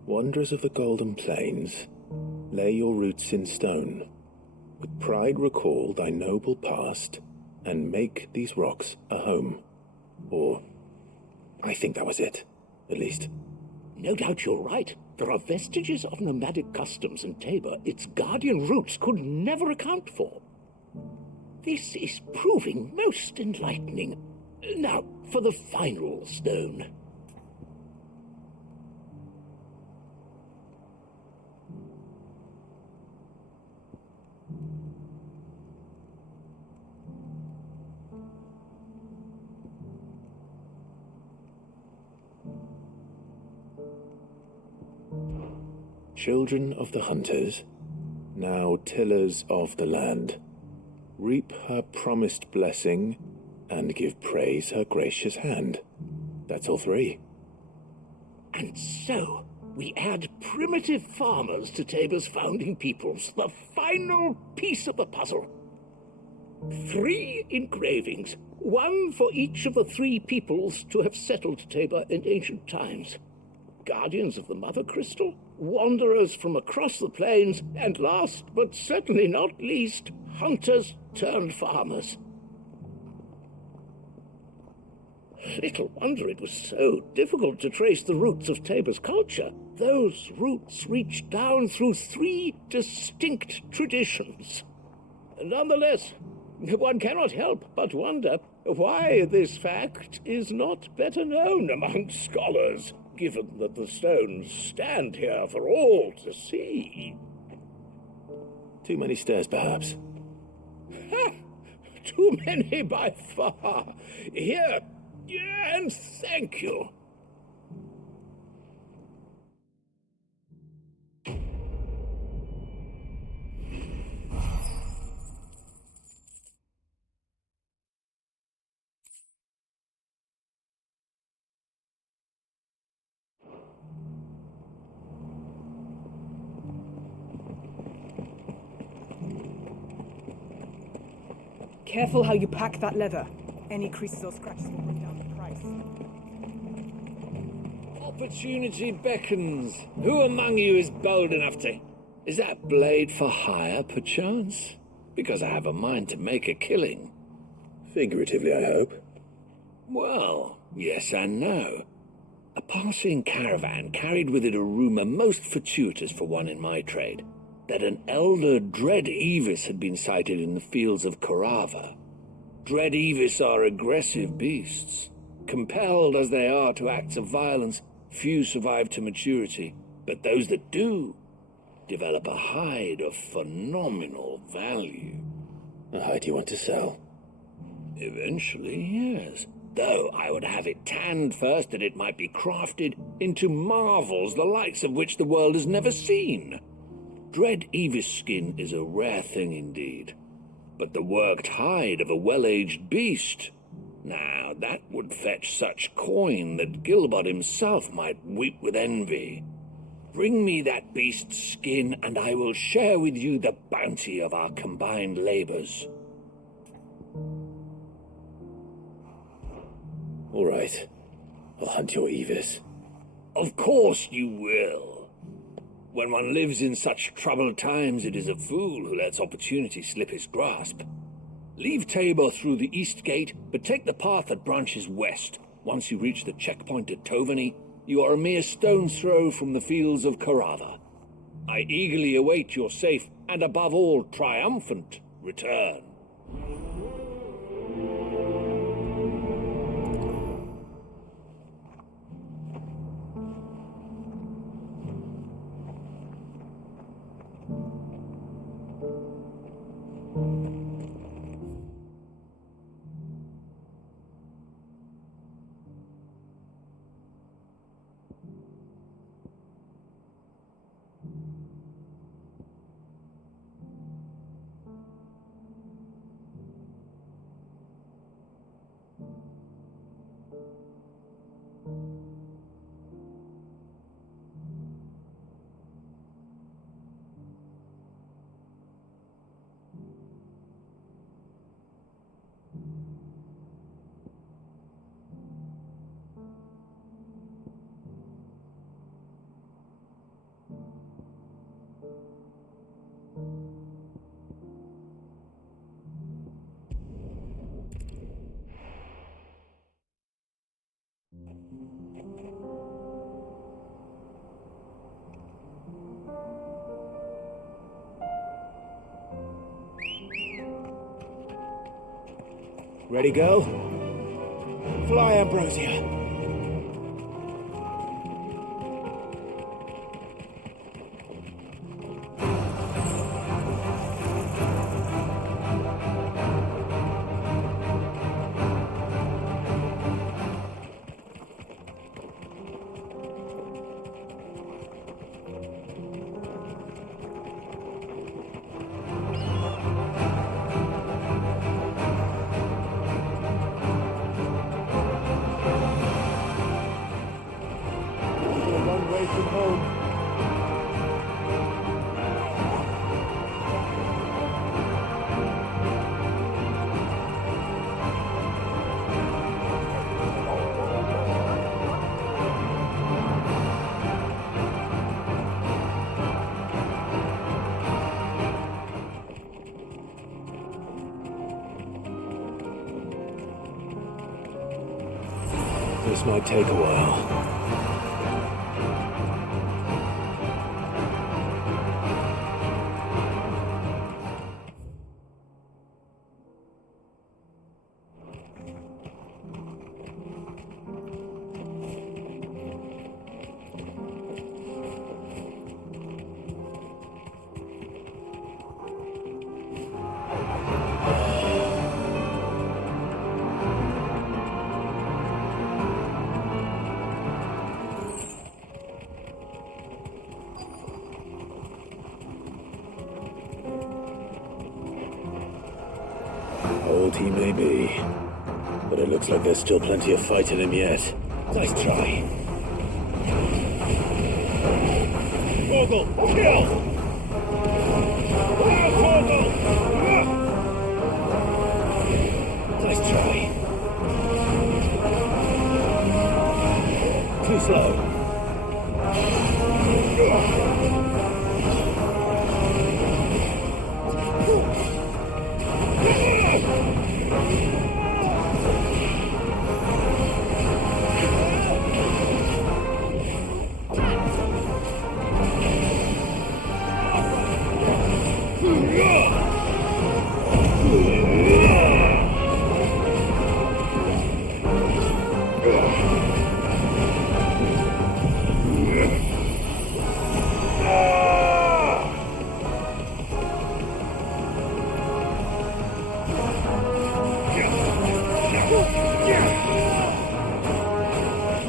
Wanderers of the Golden Plains, lay your roots in stone. With pride recall thy noble past, and make these rocks a home. Or, I think that was it, at least. No doubt you're right. There are vestiges of nomadic customs in Tabor its guardian roots could never account for. This is proving most enlightening. Now, for the final stone. Children of the hunters, now tillers of the land, reap her promised blessing and give praise her gracious hand. That's all three. And so, we add primitive farmers to Tabor's founding peoples, the final piece of the puzzle. 3 engravings, one for each of the 3 peoples to have settled Tabor in ancient times. Guardians of the Mother Crystal, wanderers from across the plains, and last but certainly not least, hunters turned farmers. Little wonder it was so difficult to trace the roots of Tabor's culture. Those roots reach down through 3 distinct traditions. Nonetheless, one cannot help but wonder why this fact is not better known among scholars, given that the stones stand here for all to see. Too many stairs, perhaps. Ha! Too many by far. Here, and thank you. Careful how you pack that leather. Any creases or scratches will bring down the price. Opportunity beckons. Who among you is bold enough to... Is that blade for hire, perchance? Because I have a mind to make a killing. Figuratively, I hope. Well, yes and no. A passing caravan carried with it a rumour most fortuitous for one in my trade, that an elder Dread Evis had been sighted in the fields of Korava. Dread Evis are aggressive beasts. Compelled as they are to acts of violence, few survive to maturity, but those that do develop a hide of phenomenal value. A hide you want to sell? Eventually, yes. Though I would have it tanned first that it might be crafted into marvels the likes of which the world has never seen. Dread Evis skin is a rare thing indeed. But the worked hide of a well-aged beast, now that would fetch such coin that Gilbert himself might weep with envy. Bring me that beast's skin, and I will share with you the bounty of our combined labors. All right. I'll hunt your Evis. Of course you will. When one lives in such troubled times, it is a fool who lets opportunity slip his grasp. Leave Tabor through the east gate, but take the path that branches west. Once you reach the checkpoint at Tovany, you are a mere stone's throw from the fields of Korava. I eagerly await your safe, and above all, triumphant return. Ready, go? Fly, Ambrosia. This might take a while. Old he may be, but it looks like there's still plenty of fight in him yet. Nice try. Vogel, kill! Wow, Vogel! Too slow.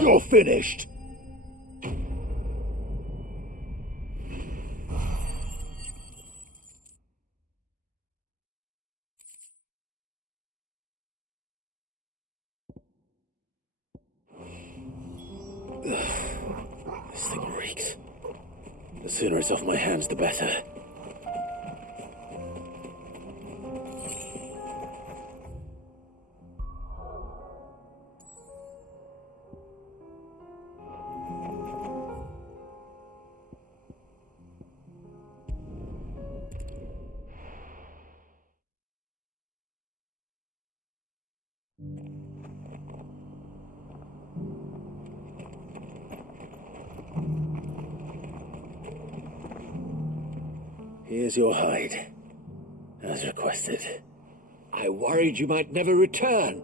You're finished. This thing reeks. The sooner it's off my hands, the better. Here's your hide, as requested. I worried you might never return.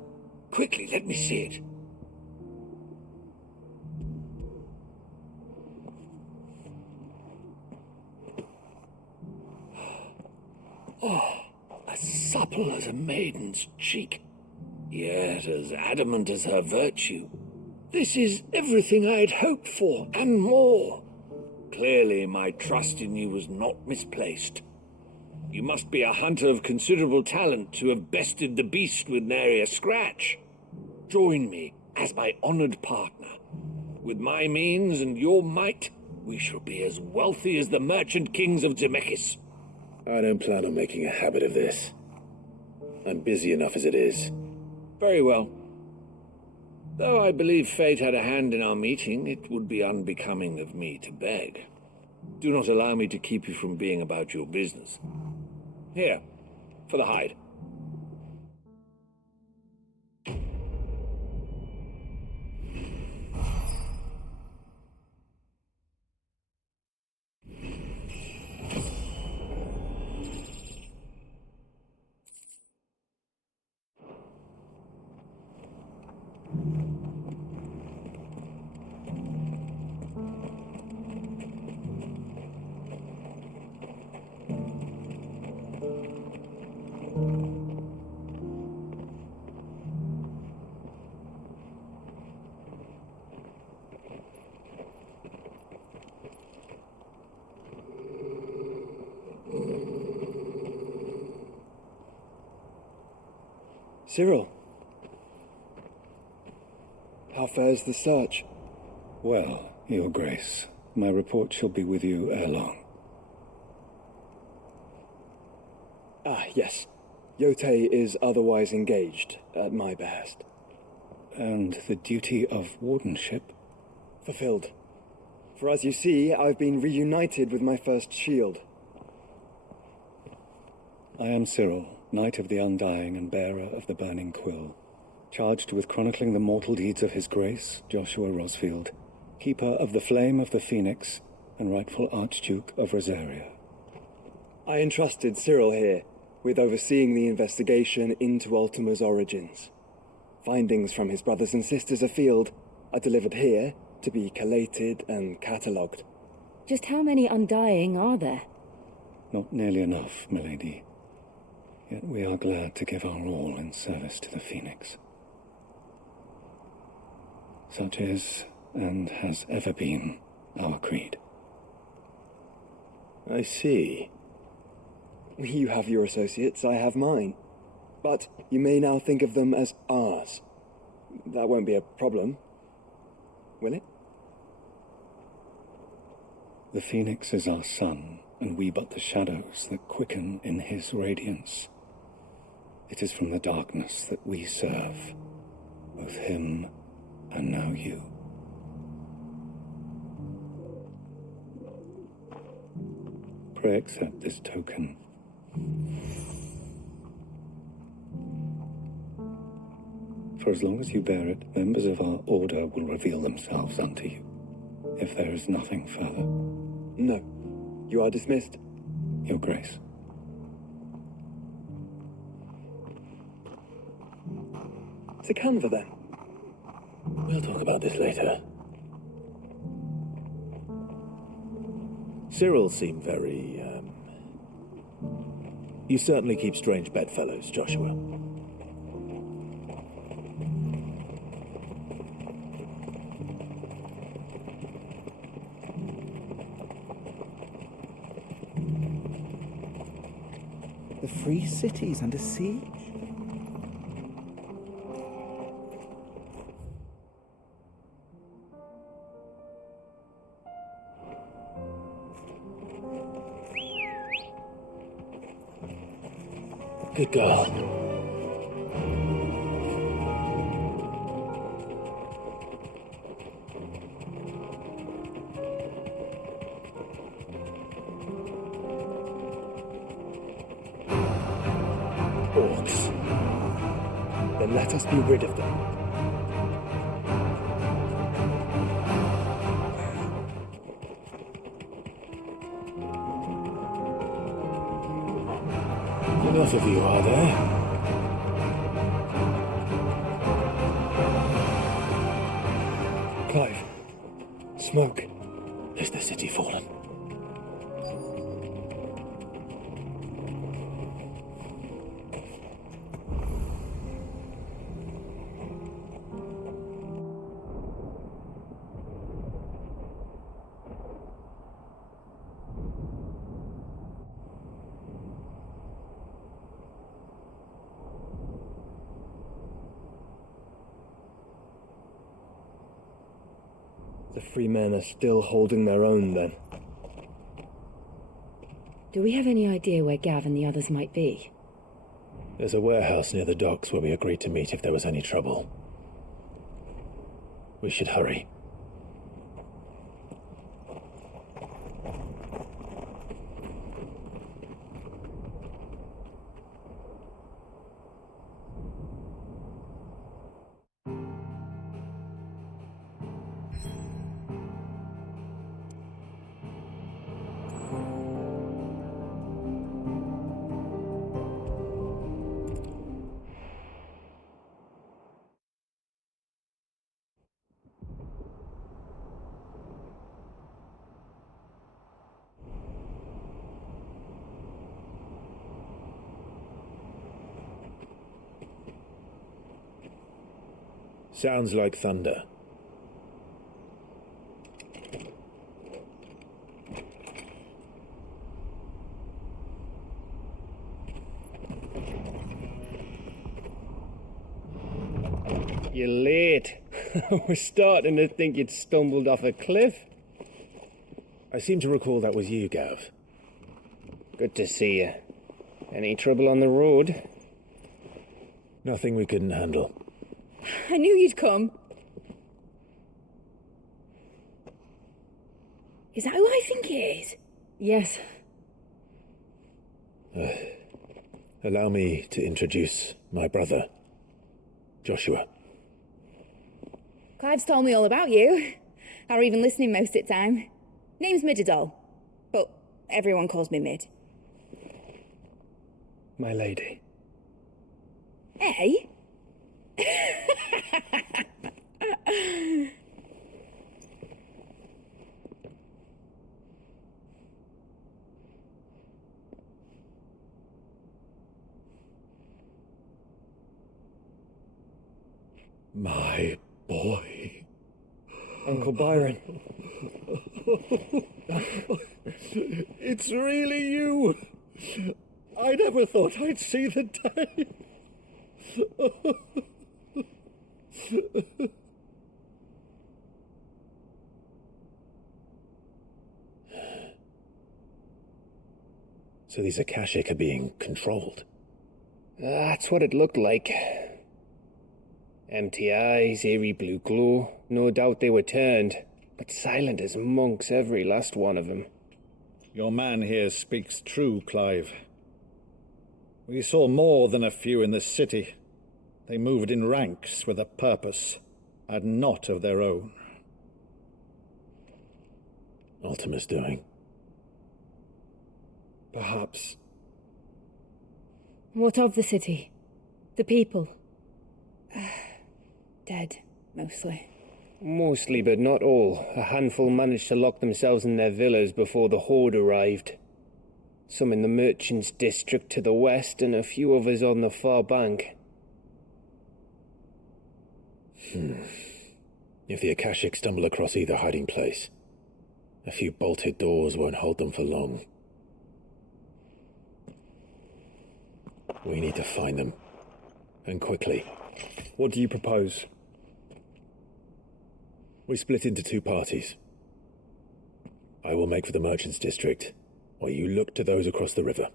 Quickly, let me see it. Oh, as supple as a maiden's cheek, yet as adamant as her virtue. This is everything I had hoped for, and more. Clearly, my trust in you was not misplaced. You must be a hunter of considerable talent to have bested the beast with nary a scratch. Join me as my honored partner. With my means and your might, we shall be as wealthy as the merchant kings of Zemeckis. I don't plan on making a habit of this. I'm busy enough as it is. Very well. Though I believe fate had a hand in our meeting, it would be unbecoming of me to beg. Do not allow me to keep you from being about your business. Here, for the hide. Cyril, how fares the search? Well, Your Grace, my report shall be with you ere long. Ah, yes. Yotei is otherwise engaged, at my behest. And the duty of wardenship? Fulfilled. For as you see, I've been reunited with my first shield. I am Cyril, Knight of the Undying and bearer of the Burning Quill, charged with chronicling the mortal deeds of His Grace, Joshua Rosfield, Keeper of the Flame of the Phoenix and rightful Archduke of Rosaria. I entrusted Cyril here with overseeing the investigation into Ultima's origins. Findings from his brothers and sisters afield are delivered here to be collated and catalogued. Just how many Undying are there? Not nearly enough, milady. Yet we are glad to give our all in service to the Phoenix. Such is, and has ever been, our creed. I see. You have your associates, I have mine. But you may now think of them as ours. That won't be a problem, will it? The Phoenix is our sun, and we but the shadows that quicken in his radiance. It is from the darkness that we serve, both him and now you. pray accept this token. For as long as you bear it, members of our order will reveal themselves unto you, if there is nothing further. No. You are dismissed. Your Grace. To Canva, then. We'll talk about this later. Cyril seemed very, You certainly keep strange bedfellows, Joshua. The free city's under siege? Good girl. Orcs. Then let us be rid of them. Enough of you, are there? Clive. Smoke. Is the city fallen? The free men are still holding their own, then. Do we have any idea where Gav and the others might be? There's a warehouse near the docks where we agreed to meet if there was any trouble. We should hurry. Sounds like thunder. You're late. I was starting to think you'd stumbled off a cliff. I seem to recall that was you, Gav. Good to see you. Any trouble on the road? Nothing we couldn't handle. I knew you'd come. Is that who I think it is? Yes. Allow me to introduce my brother, Joshua. Clive's told me all about you. Or even listening most of the time. Name's Mididol, but everyone calls me Mid. My lady. Eh? My boy. Uncle Byron. It's really you. I never thought I'd see the day. So these Akashic are being controlled? That's what it looked like. Empty eyes, eerie blue glow. No doubt they were turned, but silent as monks, every last one of them. Your man here speaks true, Clive. We saw more than a few in this city. They moved in ranks with a purpose, and not of their own. Ultima's doing. Perhaps. What of the city? The people? Dead, mostly. Mostly, but not all. A handful managed to lock themselves in their villas before the Horde arrived. Some in the merchants' district to the west, and a few others on the far bank. If the Akashic stumble across either hiding place, a few bolted doors won't hold them for long. We need to find them. And quickly. What do you propose? We split into two parties. I will make for the merchants' district, while you look to those across the river.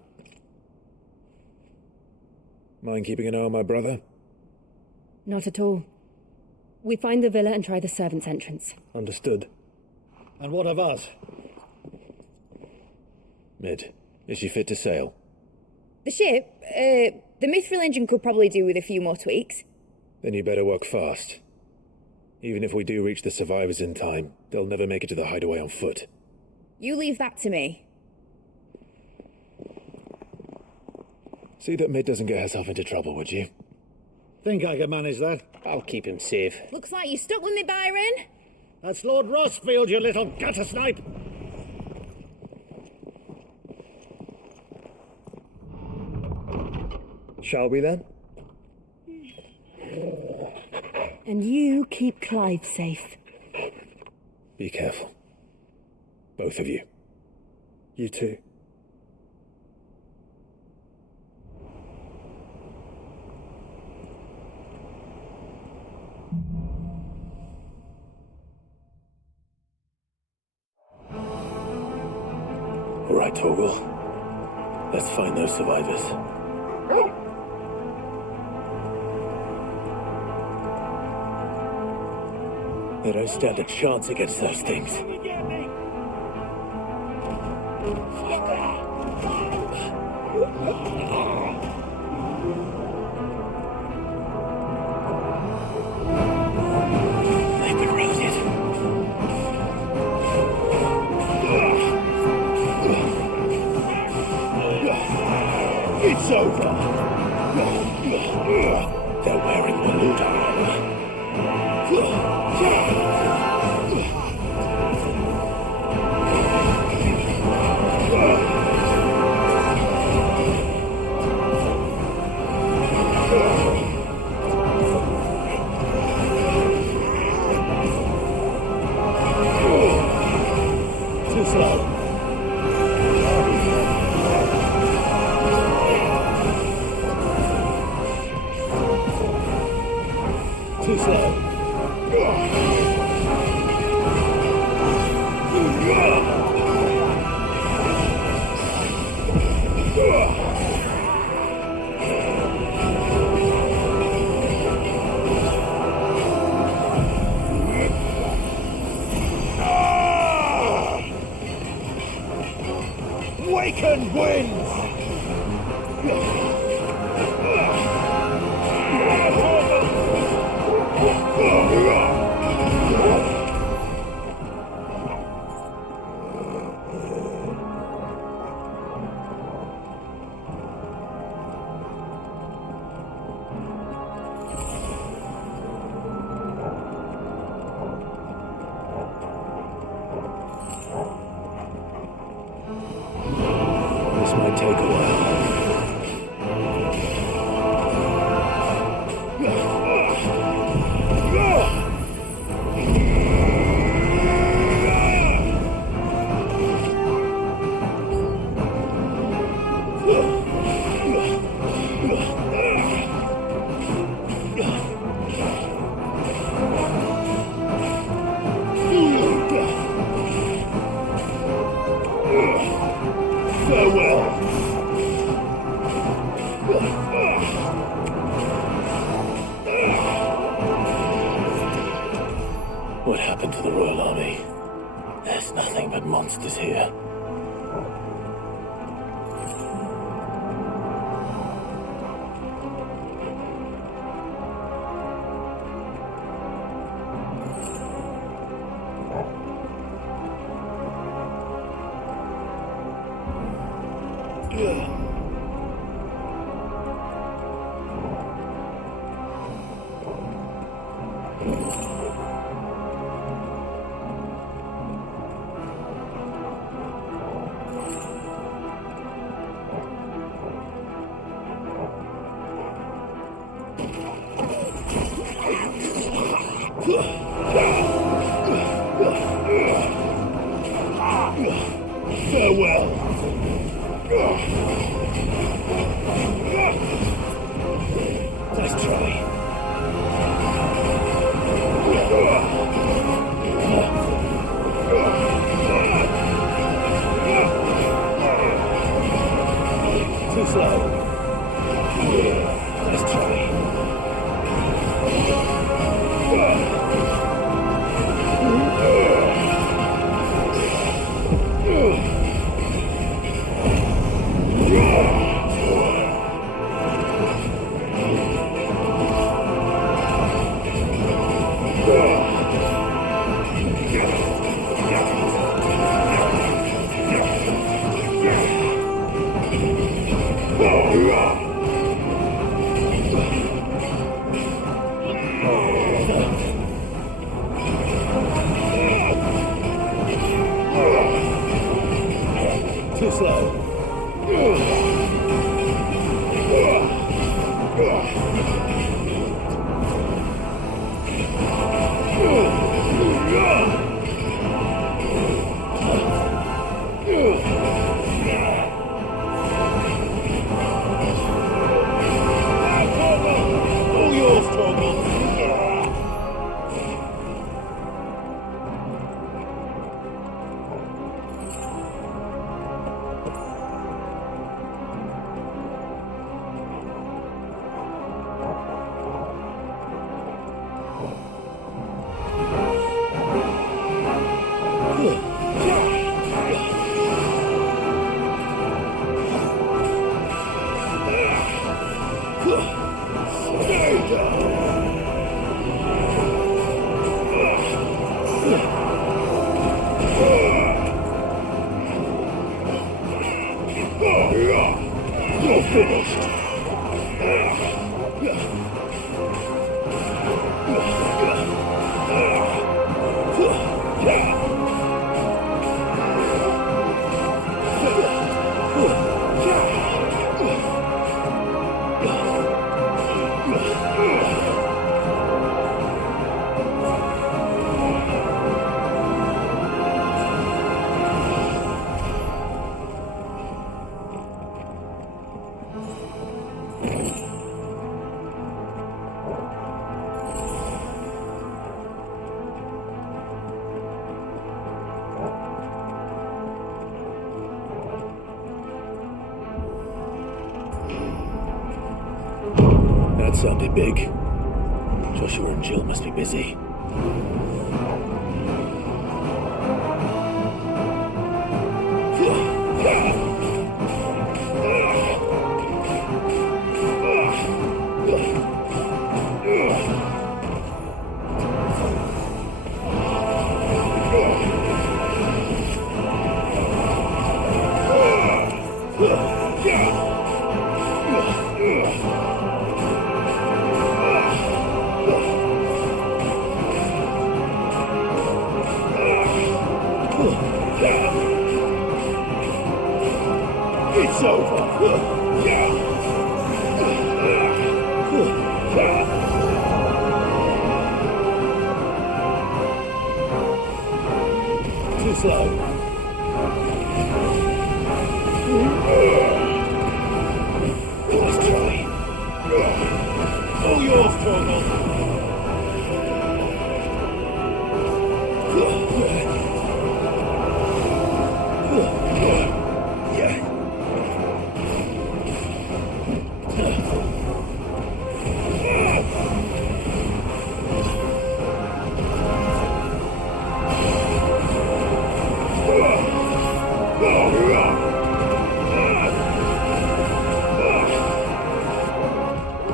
Mind keeping an eye on my brother? Not at all. We find the villa and try the servants' entrance. Understood. And what of us? Mid, is she fit to sail? The ship, the mithril engine could probably do with a few more tweaks. Then you better work fast. Even if we do reach the survivors in time, they'll never make it to the hideaway on foot. You leave that to me. See that Mid doesn't get herself into trouble, would you? Think I can manage that? I'll keep him safe. Looks like you stuck with me, Byron. That's Lord Rossfield, you little gutter snipe! Shall we then? And you keep Clive safe. Be careful. Both of you. You too. All right, Torgal. Let's find those survivors. They don't stand a chance against those things. They've been routed. It's over. They're wearing Waluda armor. Too slow. Too slow. Waken winds! This might take a while. Farewell. What happened to the Royal Army? There's nothing but monsters here. Farewell. Nice try. Too slow. Nice try. Too slow. All yours, Torgal. You're finished. That sounded big. Joshua and Jill must be busy. It's over. Too slow. Nice try. All yours, Torgal.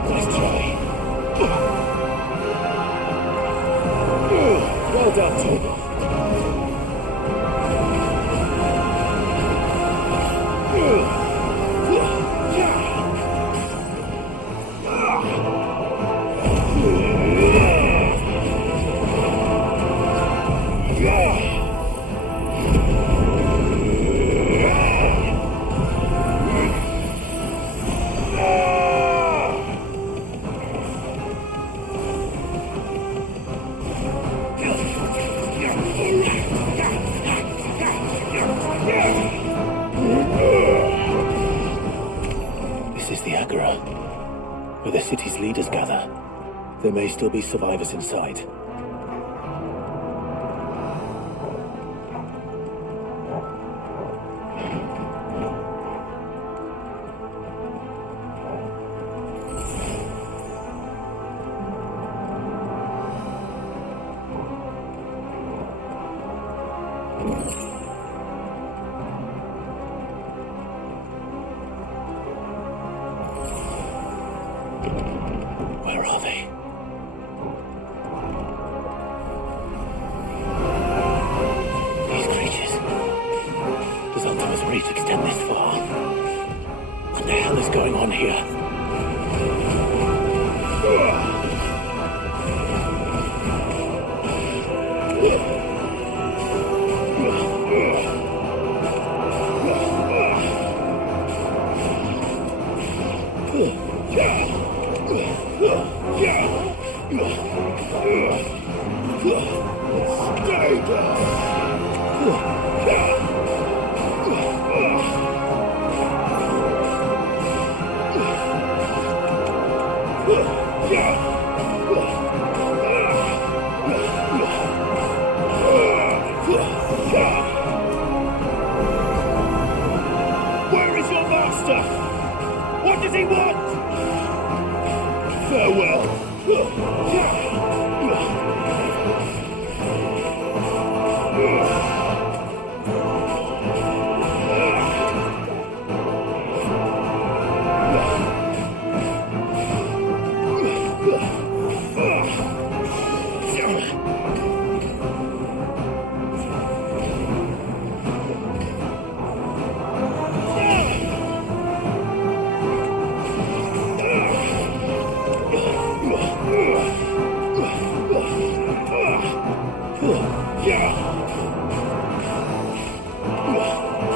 Nice try. where the city's leaders gather. There may still be survivors inside. Where are they? These creatures. Does Ultima's reach extend this far? What the hell is going on here? Where is your master? What does he want?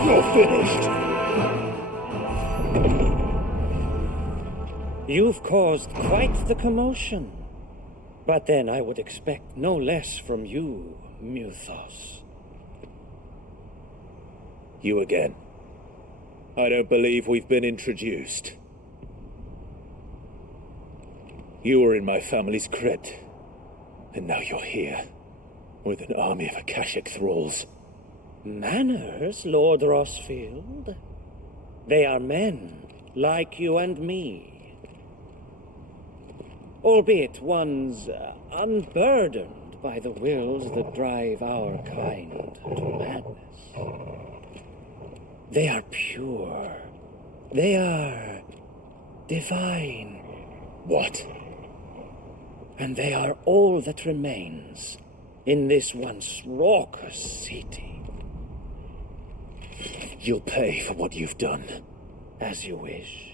You're finished. You've caused quite the commotion. But then I would expect no less from you, Muthos. You again. I don't believe we've been introduced. You were in my family's crypt, and now you're here, with an army of Akashic thralls. Manners, Lord Rossfield? They are men, like you and me. Albeit ones unburdened by the wills that drive our kind to madness. They are pure. They are divine. What? And they are all that remains in this once raucous city. You'll pay for what you've done. As you wish.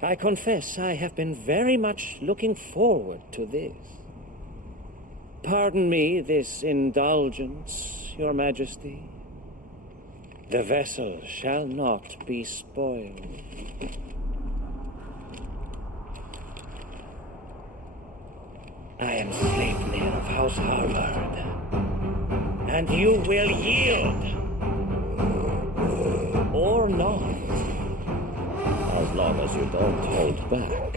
I confess I have been very much looking forward to this. Pardon me this indulgence, Your Majesty. The vessel shall not be spoiled. I am Sleipnir of House Harvard, and you will yield. Or not. As long as you don't hold back.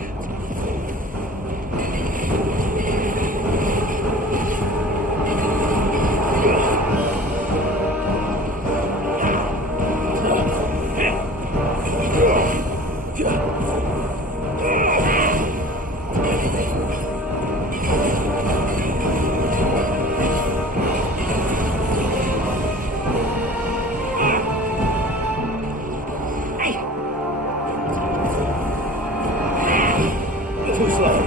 Too slow.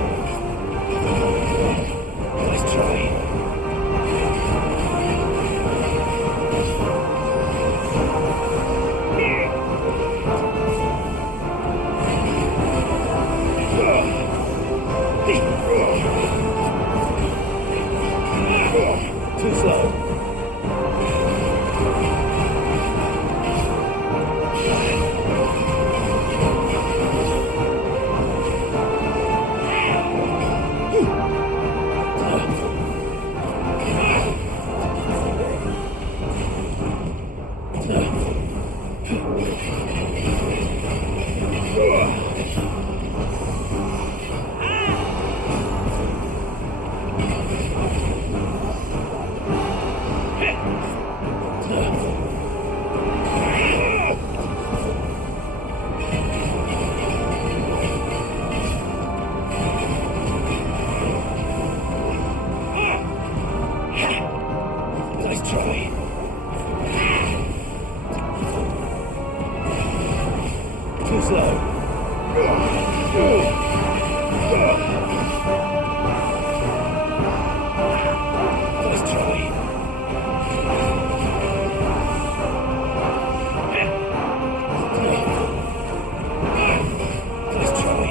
Nice try. Too slow. Nice try. Nice try.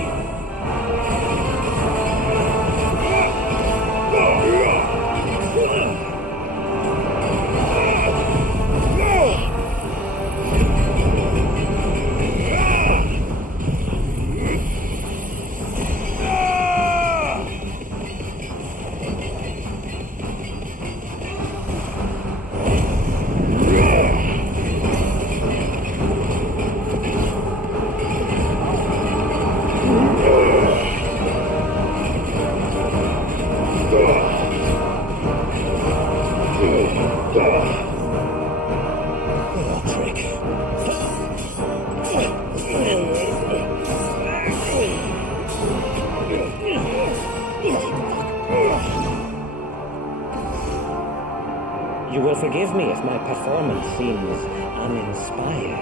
You will forgive me if my performance seems uninspired.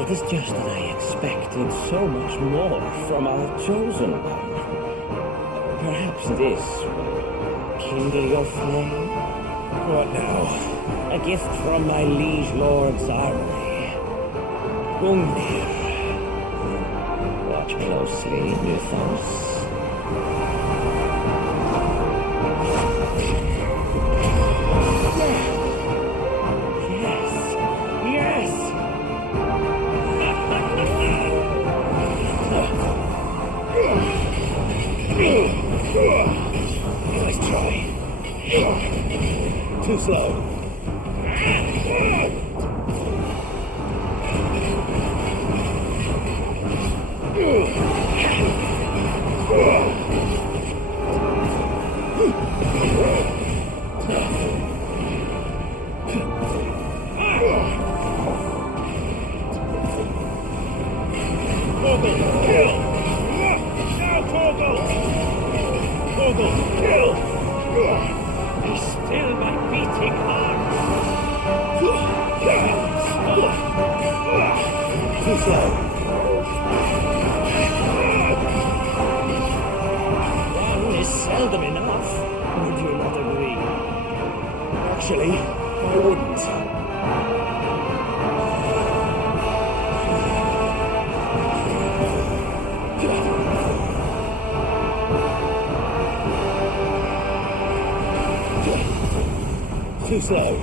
It is just that I expected so much more from our chosen one. Perhaps this will kindle your flame? What now? A gift from my liege lord's armory. Gungnir. Watch closely, Mythos. Nice try. Too slow. Be still, my beating heart. Too slow. One is seldom enough. Would you not agree? Actually, I wouldn't. Too slow.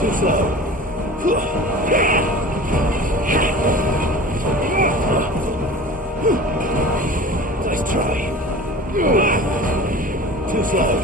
Too slow. Nice try. Too slow.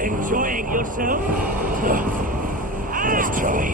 Enjoying yourself? Let's try.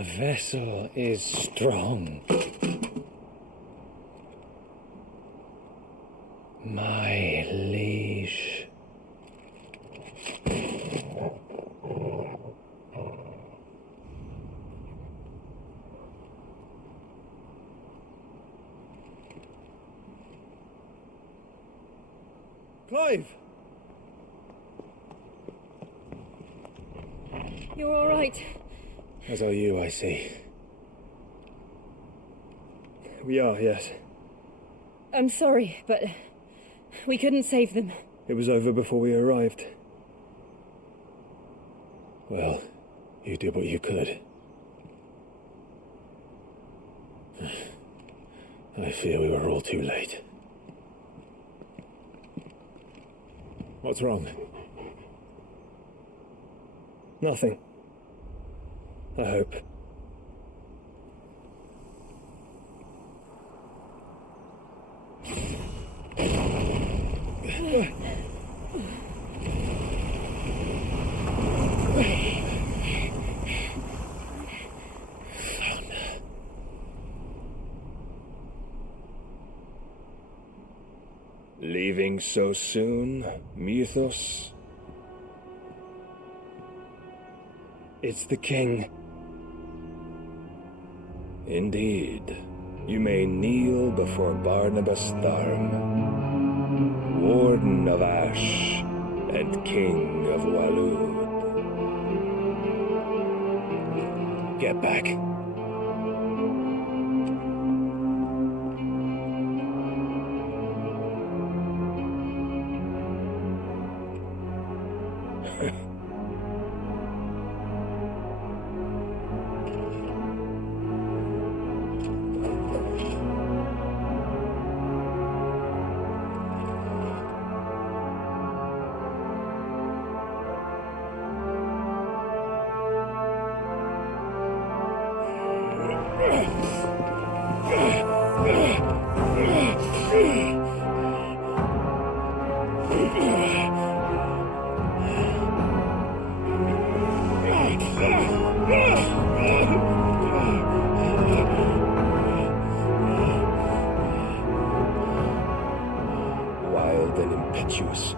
The vessel is strong. My liege. Clive! You're all right. As are you, I see. We are, yes. I'm sorry, but we couldn't save them. It was over before we arrived. Well, you did what you could. I fear we were all too late. What's wrong? Nothing. I hope. Leaving so soon, Mythos? It's the king. Indeed. You may kneel before Barnabas Tharm, Warden of Ash and King of Waloed. Get back. Wild and impetuous.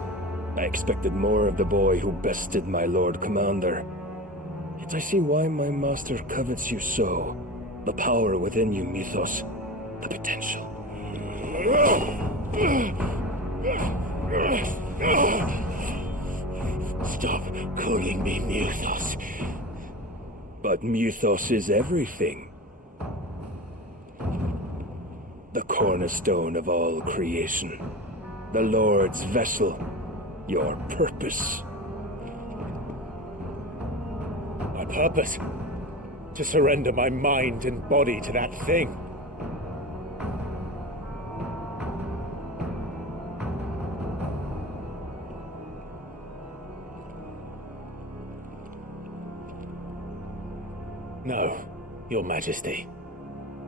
I expected more of the boy who bested my Lord Commander. Yet I see why my master covets you so. The power within you, Mythos. The potential. Stop calling me Mythos. But Mythos is everything. The cornerstone of all creation. The Lord's vessel. Your purpose. My purpose? To surrender my mind and body to that thing. No, Your Majesty.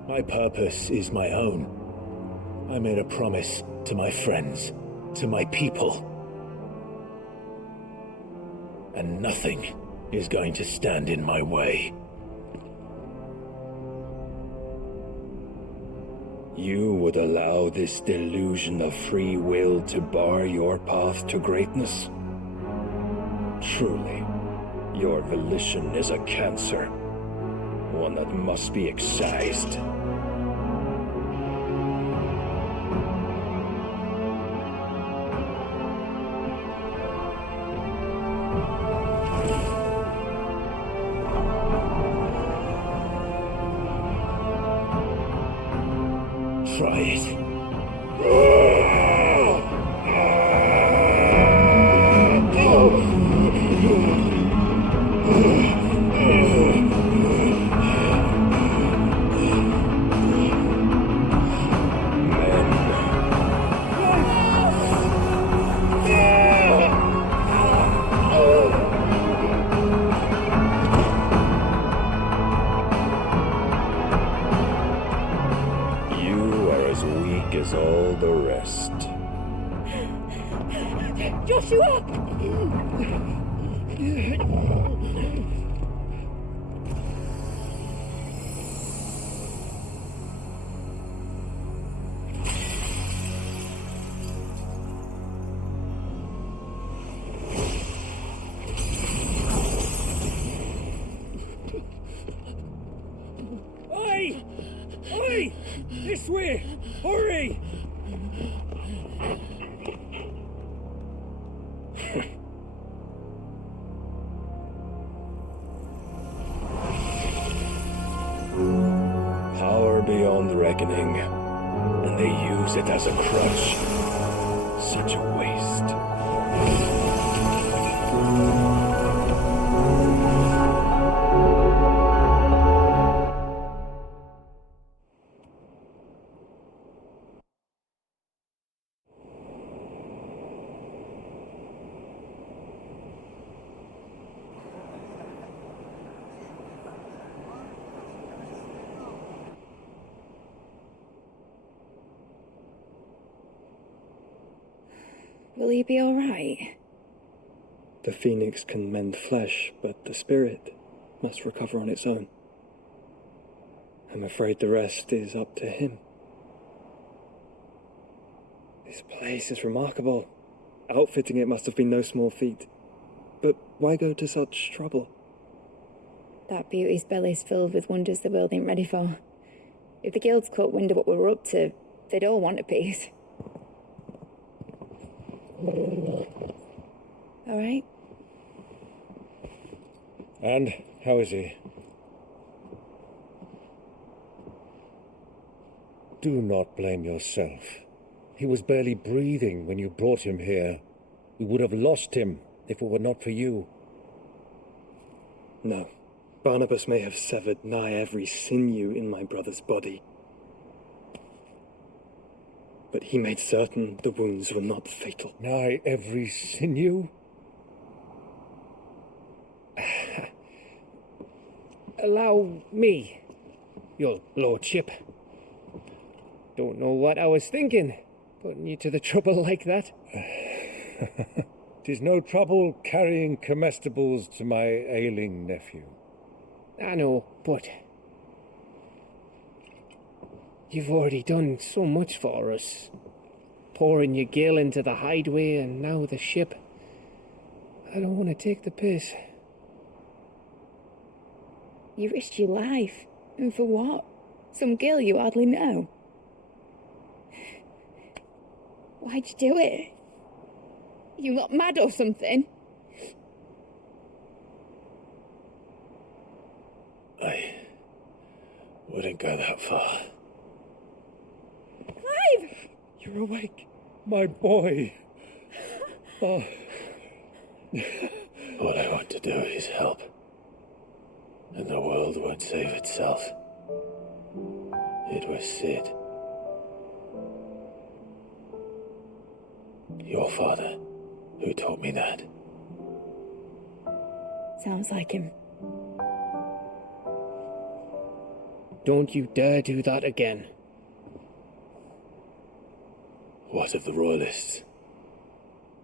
My purpose is my own. I made a promise to my friends, to my people. And nothing is going to stand in my way. You would allow this delusion of free will to bar your path to greatness? Truly, your volition is a cancer, one that must be excised. Try it. As all the rest. Joshua! Power beyond reckoning, and they use it as a crutch. Such a waste. Will he be alright? The phoenix can mend flesh, but the spirit must recover on its own. I'm afraid the rest is up to him. This place is remarkable. Outfitting it must have been no small feat. But why go to such trouble? That beauty's belly's filled with wonders the world ain't ready for. If the guilds caught wind of what we were up to, they'd all want a piece. All right. And how is he? Do not blame yourself. He was barely breathing when you brought him here. We would have lost him if it were not for you. No. Barnabas may have severed nigh every sinew in my brother's body. But he made certain the wounds were not fatal. Nigh every sinew? Allow me, your lordship. Don't know what I was thinking, putting you to the trouble like that. 'Tis no trouble carrying comestibles to my ailing nephew. I know, but you've already done so much for us. Pouring your gil into the hideaway and now the ship. I don't want to take the piss. You risked your life. And for what? Some girl you hardly know. Why'd you do it? You not mad or something? I wouldn't go that far. Clive! You're awake, my boy. Oh. All I want to do is help. And the world won't save itself. It was Sid. Your father, who taught me that. Sounds like him. Don't you dare do that again. What of the royalists?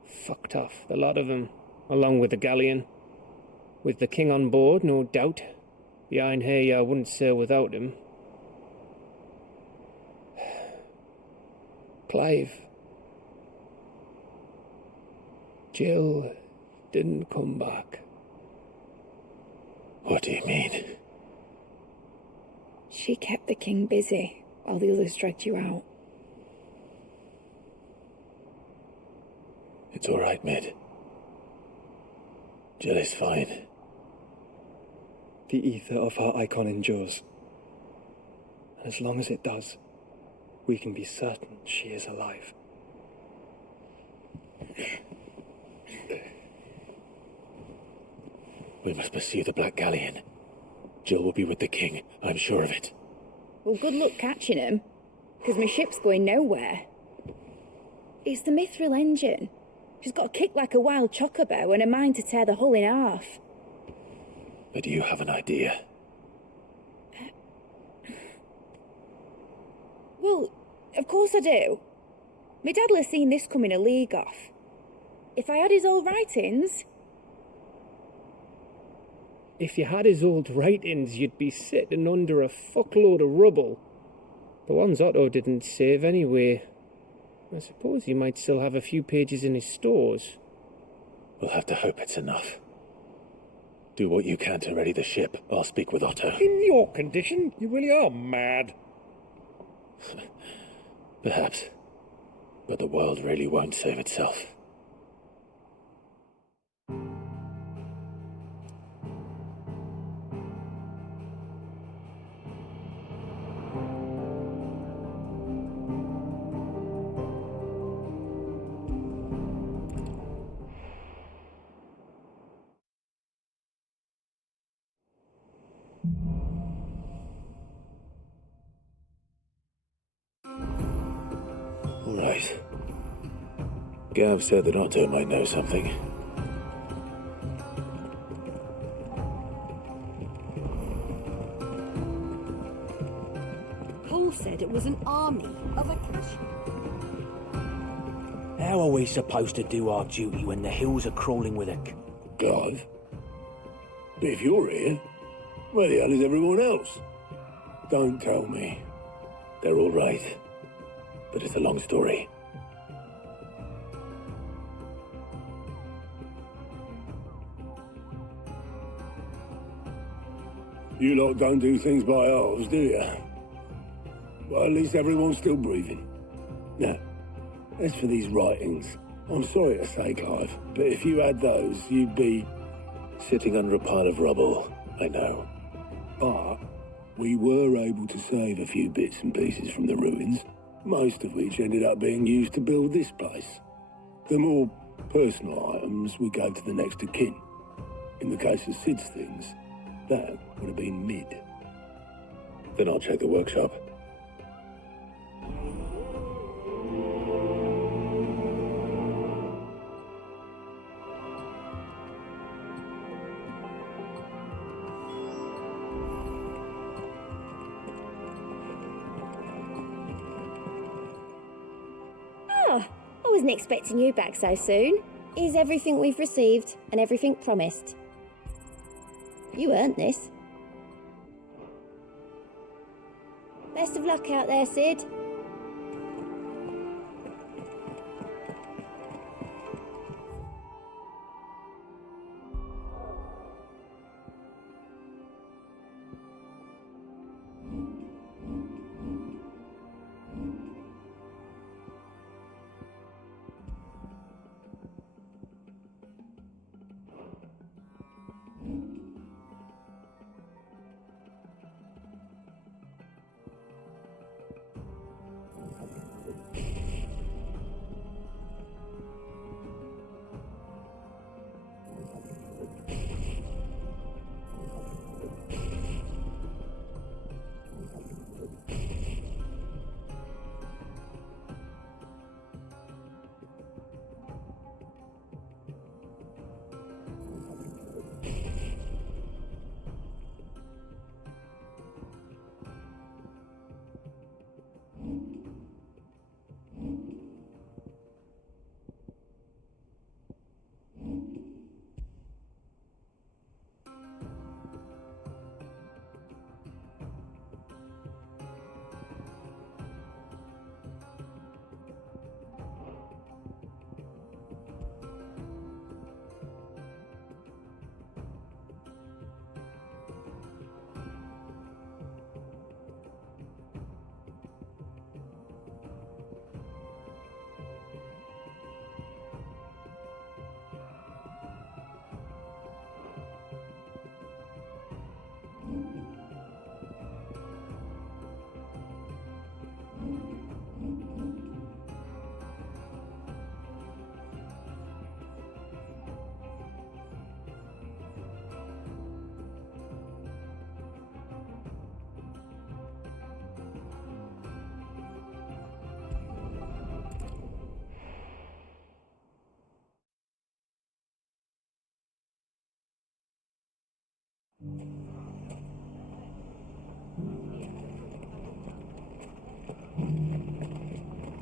Fucked off, the lot of them, along with the galleon. With the king on board, no doubt. Behind here, I wouldn't sail without him. Clive. Jill didn't come back. What do you mean? She kept the king busy while the others dragged you out. It's all right, Mid. Jill is fine. The ether of her icon endures. And as long as it does, we can be certain she is alive. We must pursue the Black Galleon. Jill will be with the king, I'm sure of it. Well, good luck catching him, because my ship's going nowhere. It's the Mithril engine. She's got a kick like a wild chocobo and a mind to tear the hull in half. But do you have an idea? Well, of course I do. My dad'll have seen this coming a league off. If I had his old writings... If you had his old writings, you'd be sitting under a fuckload of rubble. The ones Otto didn't save anyway. I suppose he might still have a few pages in his stores. We'll have to hope it's enough. Do what you can to ready the ship. I'll speak with Otto. In your condition, you really are mad. Perhaps. But the world really won't save itself. Gav said that Otto might know something. Paul said it was an army of Akashi. How are we supposed to do our duty when the hills are crawling with it? Clive? But if you're here, where the hell is everyone else? Don't tell me. They're all right. But it's a long story. You lot don't do things by halves, do you? Well, at least everyone's still breathing. Now, as for these writings, I'm sorry to say, Clive, but if you had those, you'd be... Sitting under a pile of rubble, I know. But we were able to save a few bits and pieces from the ruins, most of which ended up being used to build this place. The more personal items we gave to the next of kin. In the case of Sid's things, that would have been mid. Then I'll check the workshop. Oh, I wasn't expecting you back so soon. Here's everything we've received and everything promised. You earned this. Best of luck out there, Sid.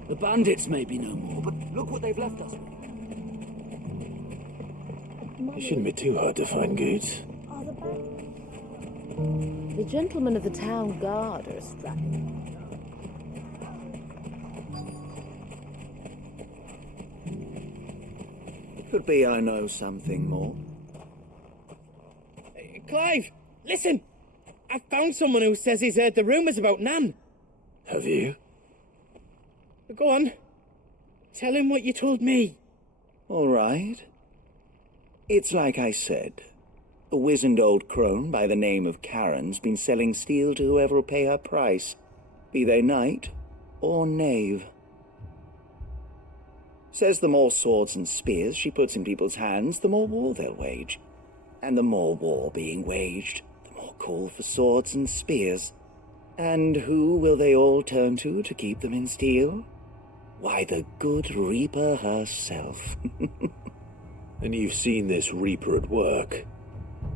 The bandits may be no more, but look what they've left us. It shouldn't be too hard to find goods. The gentlemen of the town guard are strapped. Could be I know something more. Clive, listen! I've found someone who says he's heard the rumours about Nan. Have you? Go on. Tell him what you told me. All right. It's like I said. A wizened old crone by the name of Karen's been selling steel to whoever will pay her price, be they knight or knave. Says the more swords and spears she puts in people's hands, the more war they'll wage. And the more war being waged, the more call for swords and spears. And who will they all turn to keep them in steel? Why, the good Reaper herself. And you've seen this Reaper at work?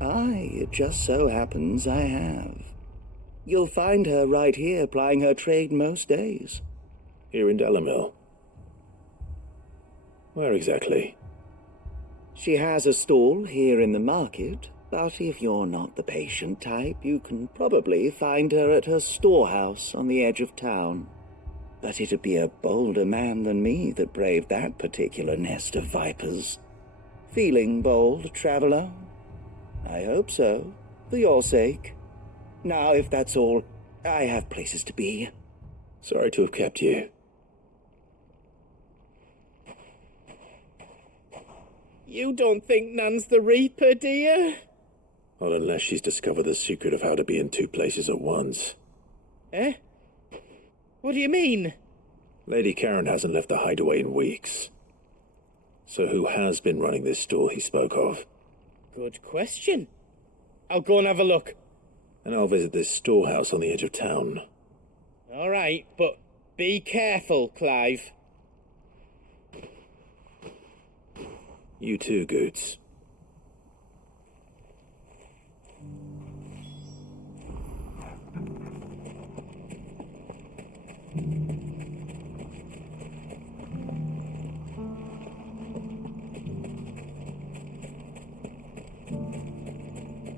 Aye, it just so happens I have. You'll find her right here plying her trade most days. Here in Dalimil? Where exactly? She has a stall here in the market, but if you're not the patient type, you can probably find her at her storehouse on the edge of town. But it'd be a bolder man than me that braved that particular nest of vipers. Feeling bold, traveler? I hope so, for your sake. Now, if that's all, I have places to be. Sorry to have kept you. You don't think Nan's the Reaper, do you? Well, unless she's discovered the secret of how to be in two places at once. Eh? What do you mean? Lady Karen hasn't left the hideaway in weeks. So who has been running this stall he spoke of? Good question. I'll go and have a look. And I'll visit this storehouse on the edge of town. All right, but be careful, Clive. You too, Goots.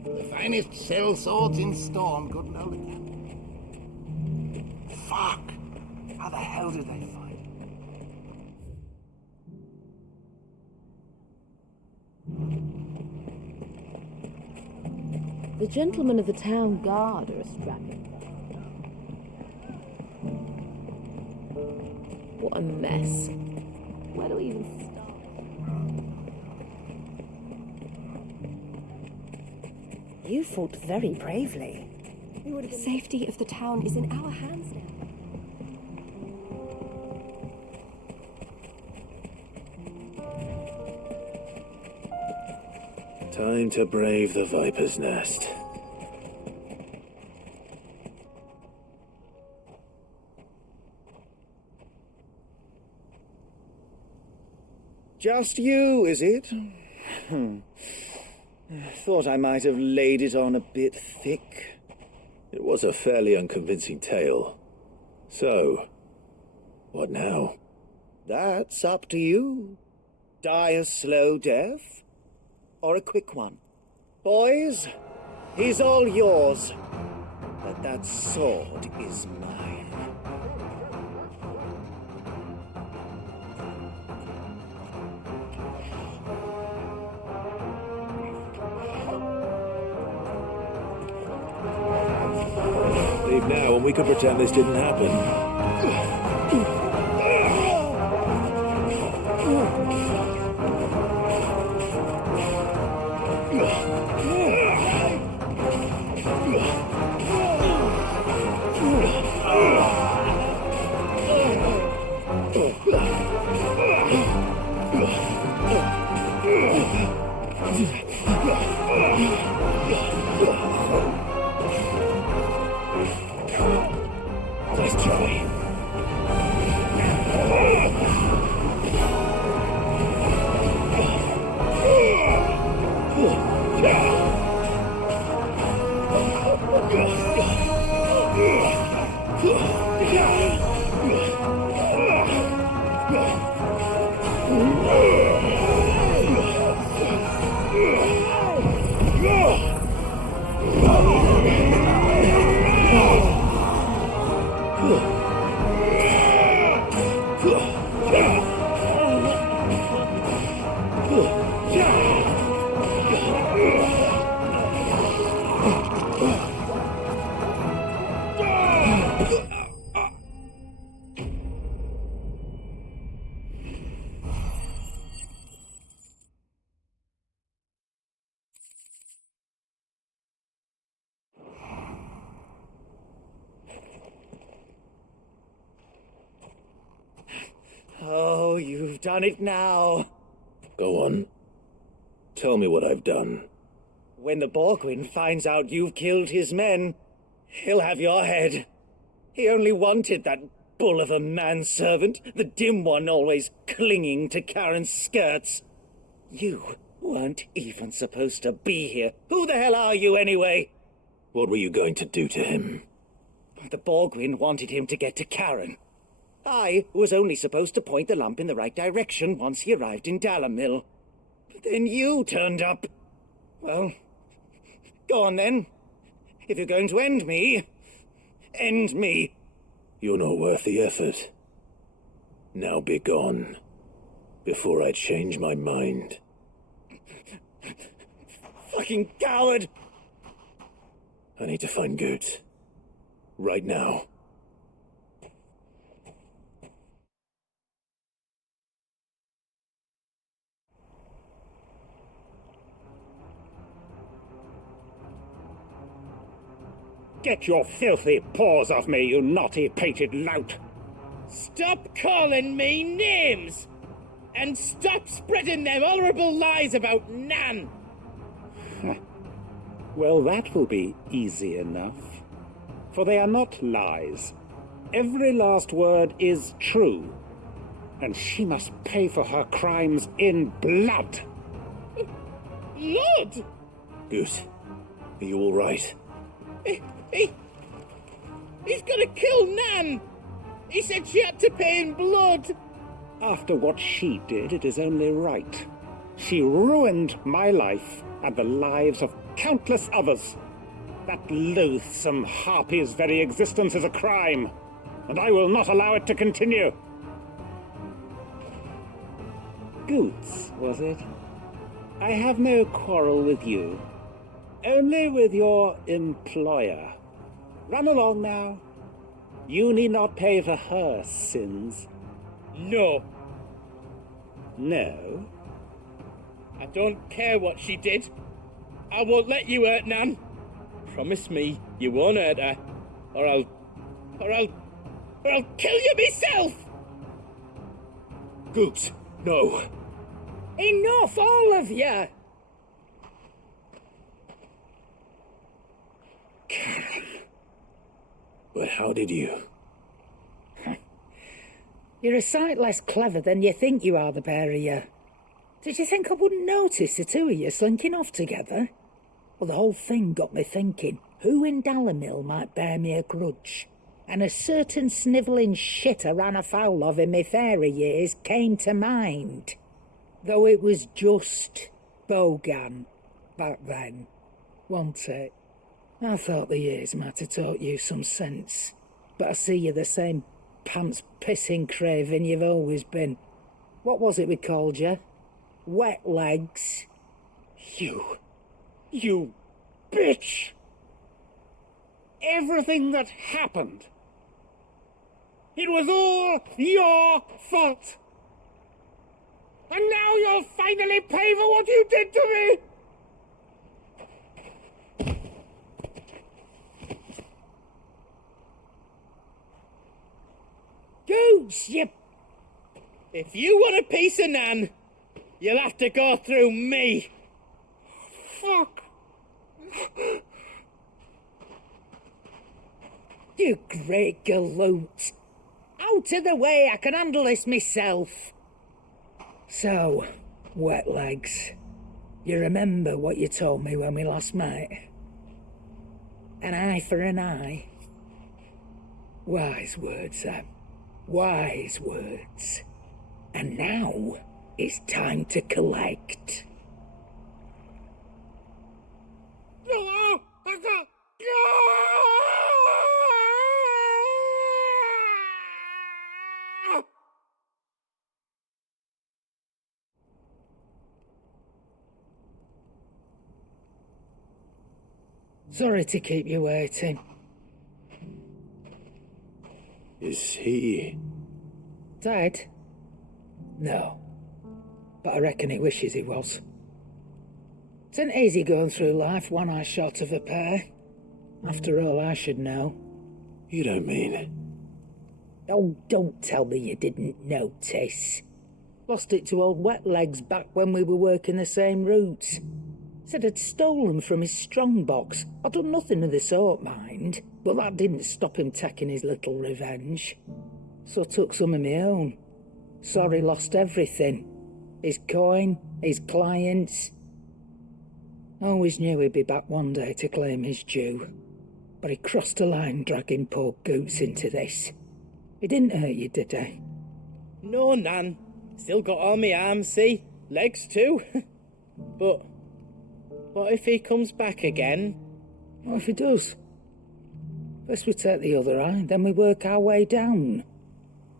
The finest shell swords in Storm couldn't hold it. Fuck! How the hell did they find it? The gentlemen of the town guard are a strapping. What a mess. Where do we even start? You fought very bravely. The safety of the town is in our hands now. Time to brave the Viper's Nest. Just you, is it? Thought I might have laid it on a bit thick. It was a fairly unconvincing tale. So, what now? That's up to you. Die a slow death, or a quick one. Boys, he's all yours. But that sword is mine. Leave now and we could pretend this didn't happen. Nice try. Oh, you've done it now. Go on. Tell me what I've done. When the Borgwyn finds out you've killed his men, he'll have your head. He only wanted that bull of a manservant, the dim one always clinging to Karen's skirts. You weren't even supposed to be here. Who the hell are you, anyway? What were you going to do to him? The Borgwyn wanted him to get to Karen. I was only supposed to point the lamp in the right direction once he arrived in Dalamil. But then you turned up. Well, go on then. If you're going to end me, end me. You're not worth the effort. Now be gone, before I change my mind. Fucking coward! I need to find Goots. Right now. Get your filthy paws off me, you naughty-pated lout! Stop calling me names! And stop spreading them horrible lies about Nan! Well, that will be easy enough. For they are not lies. Every last word is true. And she must pay for her crimes in blood. Blood? Goose, are you all right? He's gonna kill Nan! He said she had to pay in blood! After what she did, it is only right. She ruined my life and the lives of countless others. That loathsome harpy's very existence is a crime, and I will not allow it to continue. Goots, was it? I have no quarrel with you. Only with your employer. Run along now. You need not pay for her sins. No. No? I don't care what she did. I won't let you hurt Nan. Promise me you won't hurt her, or I'll kill you myself! Goots, no. Enough, all of you! Karen. But how did you? You're a sight less clever than you think you are, the pair of you. Did you think I wouldn't notice the two of you slinking off together? Well, the whole thing got me thinking, who in Dalamil might bear me a grudge? And a certain snivelling shit I ran afoul of in my fairy years came to mind. Though it was just Bogan back then, wasn't it? I thought the years might have taught you some sense, but I see you're the same pants-pissing craven you've always been. What was it we called you? Wet legs? You bitch! Everything that happened, it was all your fault! And now you'll finally pay for what you did to me! Goots, you... If you want a piece of Nan, you'll have to go through me. Fuck. You great galoot. Out of the way, I can handle this myself. So, wet legs, you remember what you told me when we last met? An eye for an eye. Wise words, Sam. Wise words. And now, it's time to collect. Sorry to keep you waiting. Is he... dead? No. But I reckon he wishes he was. It isn't easy going through life one eye short of a pair. After all, I should know. You don't mean... Oh, don't tell me you didn't notice. Lost it to old Wet Legs back when we were working the same routes. Said I'd stolen from his strongbox. I'd done nothing of the sort, mind, but that didn't stop him taking his little revenge. So I took some of my own. Sorry, lost everything. His coin, his clients. Always knew he'd be back one day to claim his due. But he crossed a line dragging poor Goots into this. He didn't hurt you, did he? No, Nan. Still got all my arms, see? Legs too. But what if he comes back again? What if he does? First we take the other eye, then we work our way down.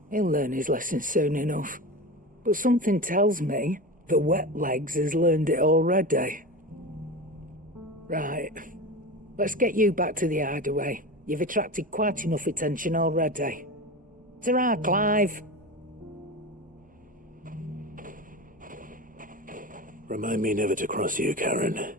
He'll learn his lesson soon enough. But something tells me the wet legs has learned it already. Right. Let's get you back to the hideaway. You've attracted quite enough attention already. Ta-ra, Clive. Remind me never to cross you, Karen.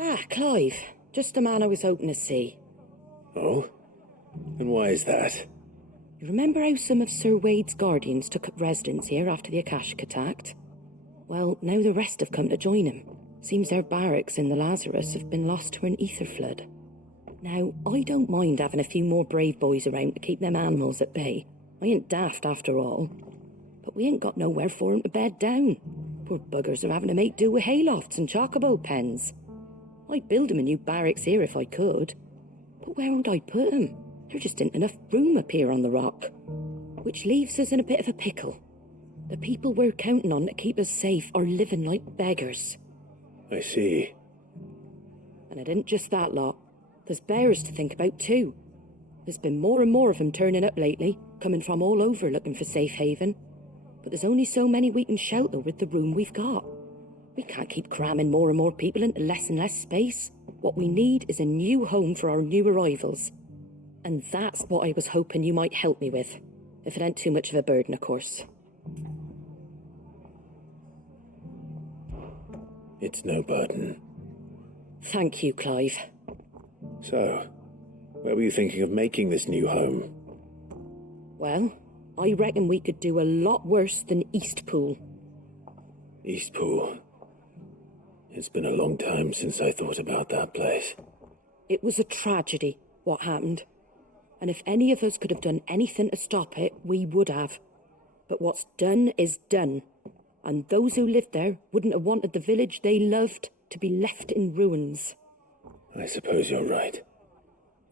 Ah, Clive. Just the man I was hoping to see. Oh? And why is that? You remember how some of Sir Wade's guardians took up residence here after the Akashic attacked? Well, now the rest have come to join him. Seems their barracks in the Lazarus have been lost to an ether flood. Now, I don't mind having a few more brave boys around to keep them animals at bay. I ain't daft after all. But we ain't got nowhere for 'em to bed down. Poor buggers are having to make do with haylofts and chocobo pens. I'd build 'em a new barracks here if I could. But where would I put 'em? There just ain't enough room up here on the rock. Which leaves us in a bit of a pickle. The people we're counting on to keep us safe are living like beggars. I see. And it ain't just that lot. There's bears to think about too. There's been more and more of 'em turning up lately, coming from all over looking for safe haven. But there's only so many we can shelter with the room we've got. We can't keep cramming more and more people into less and less space. What we need is a new home for our new arrivals. And that's what I was hoping you might help me with. If it ain't too much of a burden, of course. It's no burden. Thank you, Clive. So, where were you thinking of making this new home? Well, I reckon we could do a lot worse than Eastpool. Eastpool. It's been a long time since I thought about that place. It was a tragedy, what happened. And if any of us could have done anything to stop it, we would have. But what's done is done. And those who lived there wouldn't have wanted the village they loved to be left in ruins. I suppose you're right.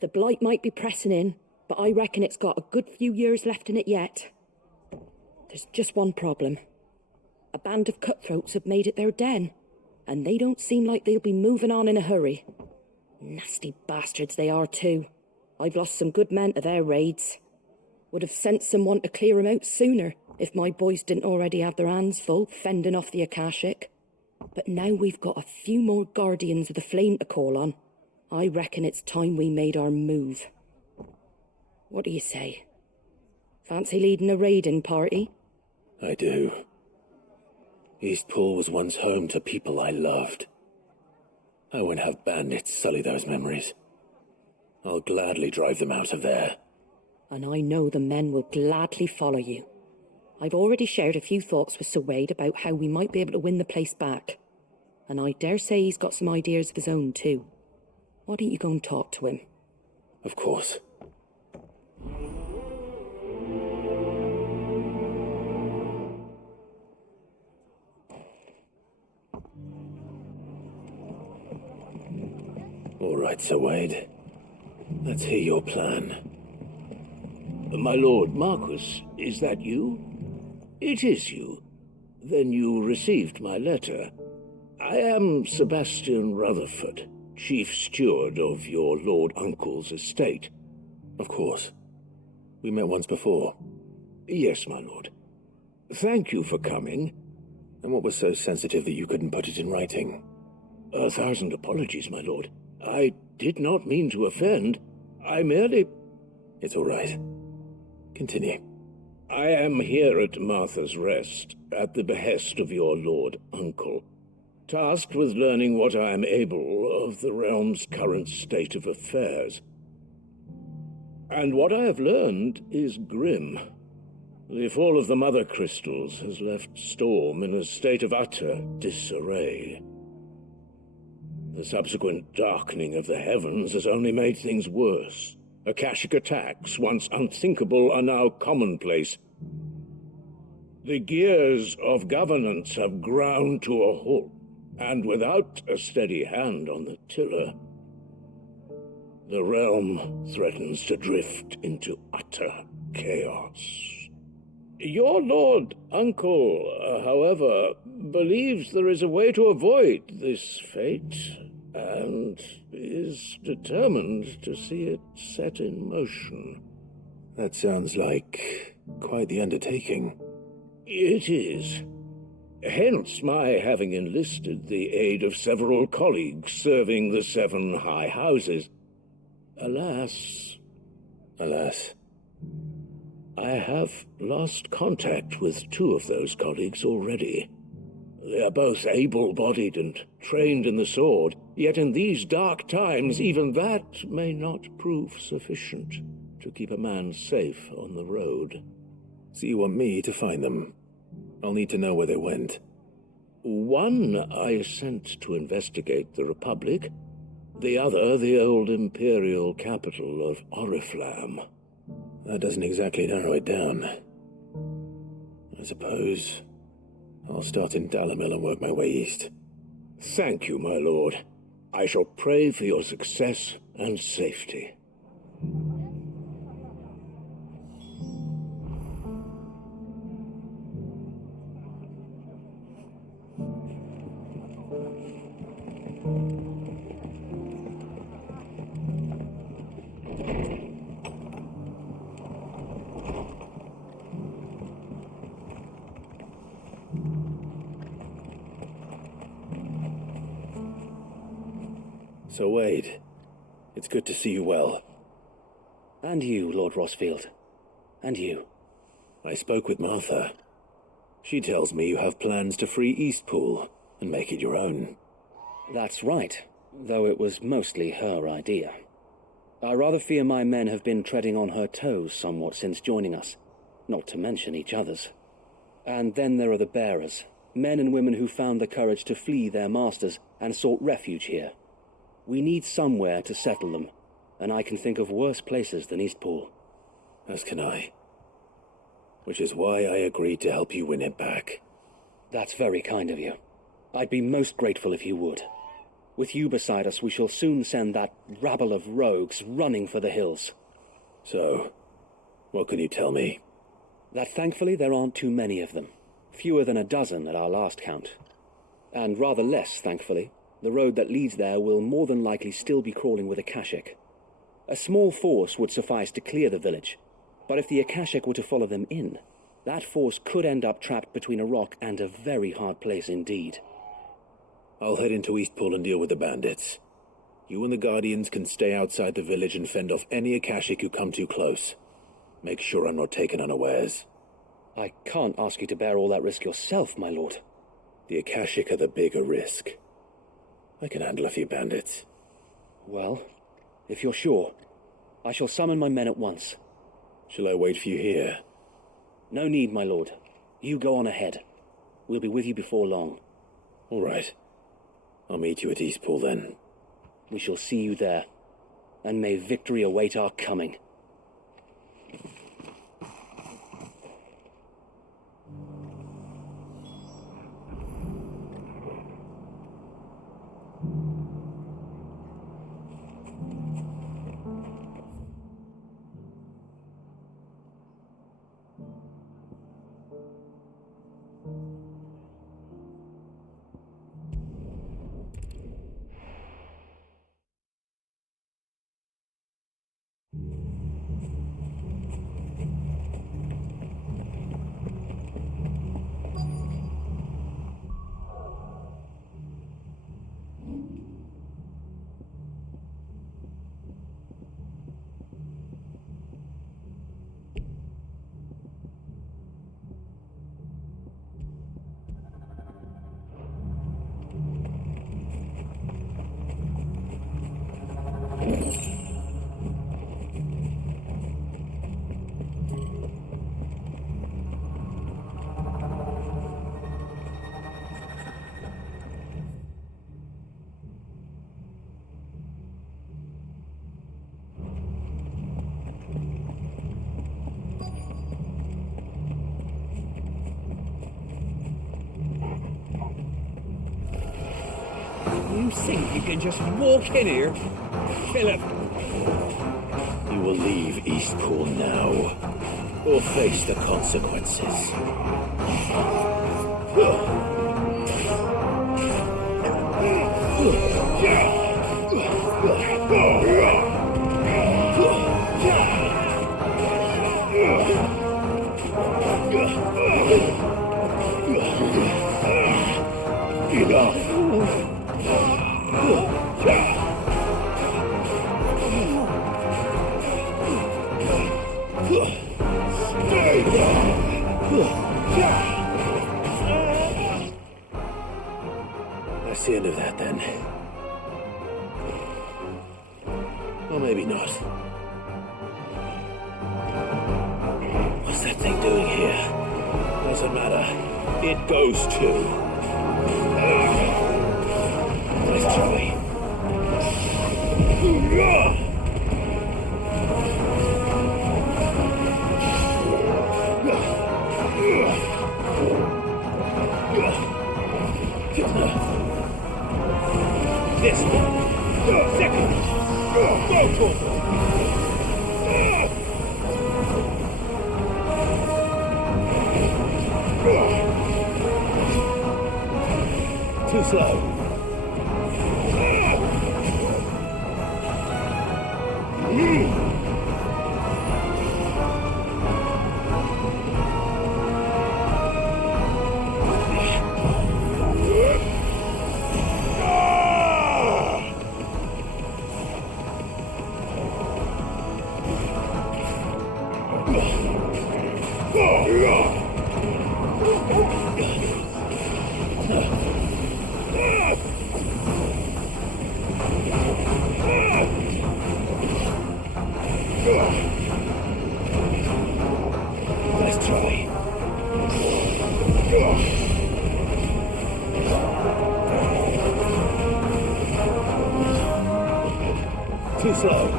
The blight might be pressing in, but I reckon it's got a good few years left in it yet. There's just one problem. A band of cutthroats have made it their den, and they don't seem like they'll be moving on in a hurry. Nasty bastards they are too. I've lost some good men to their raids. Would have sent someone to clear 'em out sooner if my boys didn't already have their hands full fending off the Akashic. But now we've got a few more guardians of the flame to call on. I reckon it's time we made our move. What do you say? Fancy leading a raiding party? I do. Eastpool was once home to people I loved. I won't have bandits sully those memories. I'll gladly drive them out of there. And I know the men will gladly follow you. I've already shared a few thoughts with Sir Wade about how we might be able to win the place back. And I dare say he's got some ideas of his own too. Why don't you go and talk to him? Of course. right, Sir Wade. Let's hear your plan. My lord Marquis, is that you? It is you. Then you received my letter. I am Sebastian Rutherford, Chief Steward of your Lord Uncle's estate. Of course. We met once before. Yes, my lord. Thank you for coming. And what was so sensitive that you couldn't put it in writing? 1,000 apologies, my lord. I did not mean to offend. I merely... It's all right. Continue. I am here at Martha's Rest, at the behest of your Lord Uncle, tasked with learning what I am able of the realm's current state of affairs. And what I have learned is grim. The fall of the Mother Crystals has left Storm in a state of utter disarray. The subsequent darkening of the heavens has only made things worse. Akashic attacks, once unthinkable, are now commonplace. The gears of governance have ground to a halt, and without a steady hand on the tiller, the realm threatens to drift into utter chaos. Your Lord Uncle, however, believes there is a way to avoid this fate, and is determined to see it set in motion. That sounds like quite the undertaking. It is. Hence my having enlisted the aid of several colleagues serving the 7 high houses. Alas, I have lost contact with 2 of those colleagues already. They are both able-bodied and trained in the sword, yet in these dark times even that may not prove sufficient to keep a man safe on the road. So you want me to find them? I'll need to know where they went. One I sent to investigate the Republic, the other the old Imperial capital of Oriflamme. That doesn't exactly narrow it down. I suppose I'll start in Dalimil and work my way east. Thank you, my lord. I shall pray for your success and safety. So Wade, it's good to see you well. And you, Lord Rossfield. And you. I spoke with Martha. She tells me you have plans to free Eastpool and make it your own. That's right, though it was mostly her idea. I rather fear my men have been treading on her toes somewhat since joining us, not to mention each other's. And then there are the bearers, men and women who found the courage to flee their masters and sought refuge here. We need somewhere to settle them, and I can think of worse places than Eastpool. As can I. Which is why I agreed to help you win it back. That's very kind of you. I'd be most grateful if you would. With you beside us, we shall soon send that rabble of rogues running for the hills. So, what can you tell me? That thankfully there aren't too many of them. Fewer than a dozen at our last count. And rather less, thankfully, the road that leads there will more than likely still be crawling with Akashic. A small force would suffice to clear the village, but if the Akashic were to follow them in, that force could end up trapped between a rock and a very hard place indeed. I'll head into Eastpool and deal with the bandits. You and the Guardians can stay outside the village and fend off any Akashic who come too close. Make sure I'm not taken unawares. I can't ask you to bear all that risk yourself, my lord. The Akashic are the bigger risk. I can handle a few bandits. Well, if you're sure, I shall summon my men at once. Shall I wait for you here? No need, my lord. You go on ahead. We'll be with you before long. All right. I'll meet you at Eastpool then. We shall see you there, and may victory await our coming. You think you can just walk in here? Philip! You will leave Eastpool now, or face the consequences. That's the end of that, then. Or maybe not. What's that thing doing here? Doesn't matter. It goes too. Nice try. This second. Go, Torval. Too slow. Nice try. Too slow.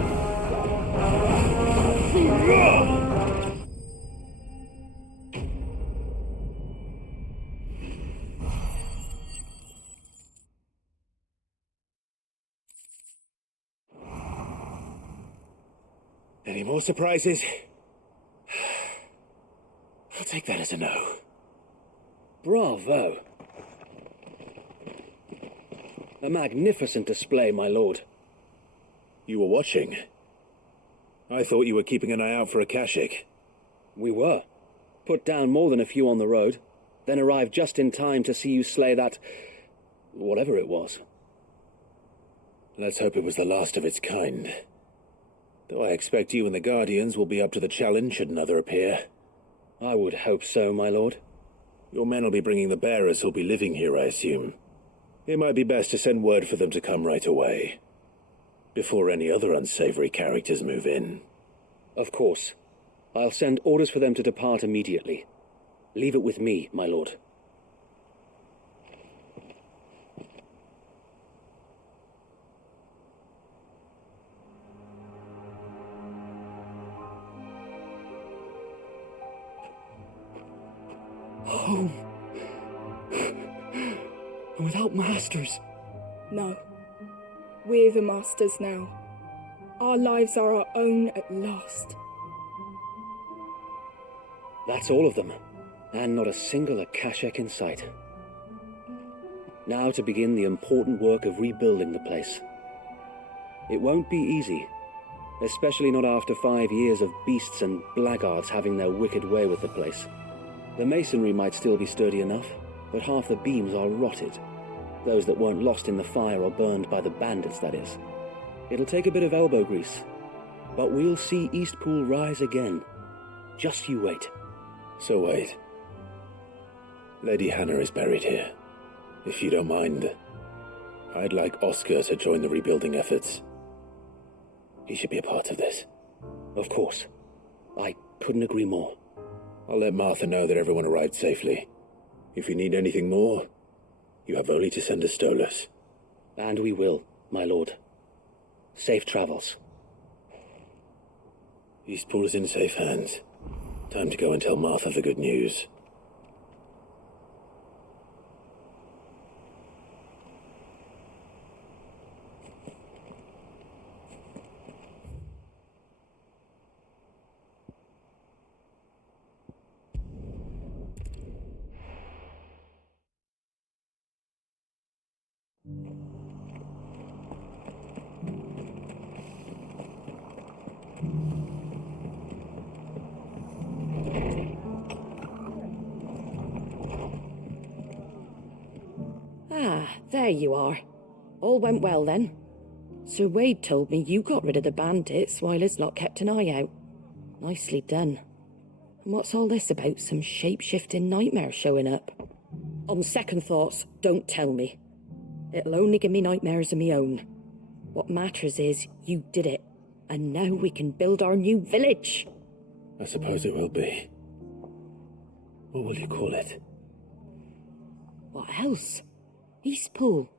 Any more surprises? I'll take that as a no. Bravo. A magnificent display, my lord. You were watching. I thought you were keeping an eye out for a Kashik. We were. Put down more than a few on the road, then arrived just in time to see you slay that... whatever it was. Let's hope it was the last of its kind. Though I expect you and the Guardians will be up to the challenge should another appear. I would hope so, my lord. Your men will be bringing the bearers who'll be living here, I assume. It might be best to send word for them to come right away, before any other unsavory characters move in. Of course. I'll send orders for them to depart immediately. Leave it with me, my lord. Home. Without masters. No. We're the masters now. Our lives are our own at last. That's all of them, and not a single Akashek in sight. Now to begin the important work of rebuilding the place. It won't be easy, especially not after 5 years of beasts and blackguards having their wicked way with the place. The masonry might still be sturdy enough, but half the beams are rotted. Those that weren't lost in the fire or burned by the bandits, that is. It'll take a bit of elbow grease, but we'll see Eastpool rise again. Just you wait. So wait. Lady Hannah is buried here. If you don't mind, I'd like Oscar to join the rebuilding efforts. He should be a part of this. Of course. I couldn't agree more. I'll let Martha know that everyone arrived safely. If you need anything more, you have only to send a Stolas. And we will, my lord. Safe travels. Eastpool is in safe hands. Time to go and tell Martha the good news. Ah, there you are. All went well then. Sir Wade told me you got rid of the bandits while his lot kept an eye out. Nicely done. And what's all this about some shape-shifting nightmare showing up? On second thoughts, don't tell me. It'll only give me nightmares of me own. What matters is you did it, and now we can build our new village. I suppose it will be. What will you call it? What else? Eastpool.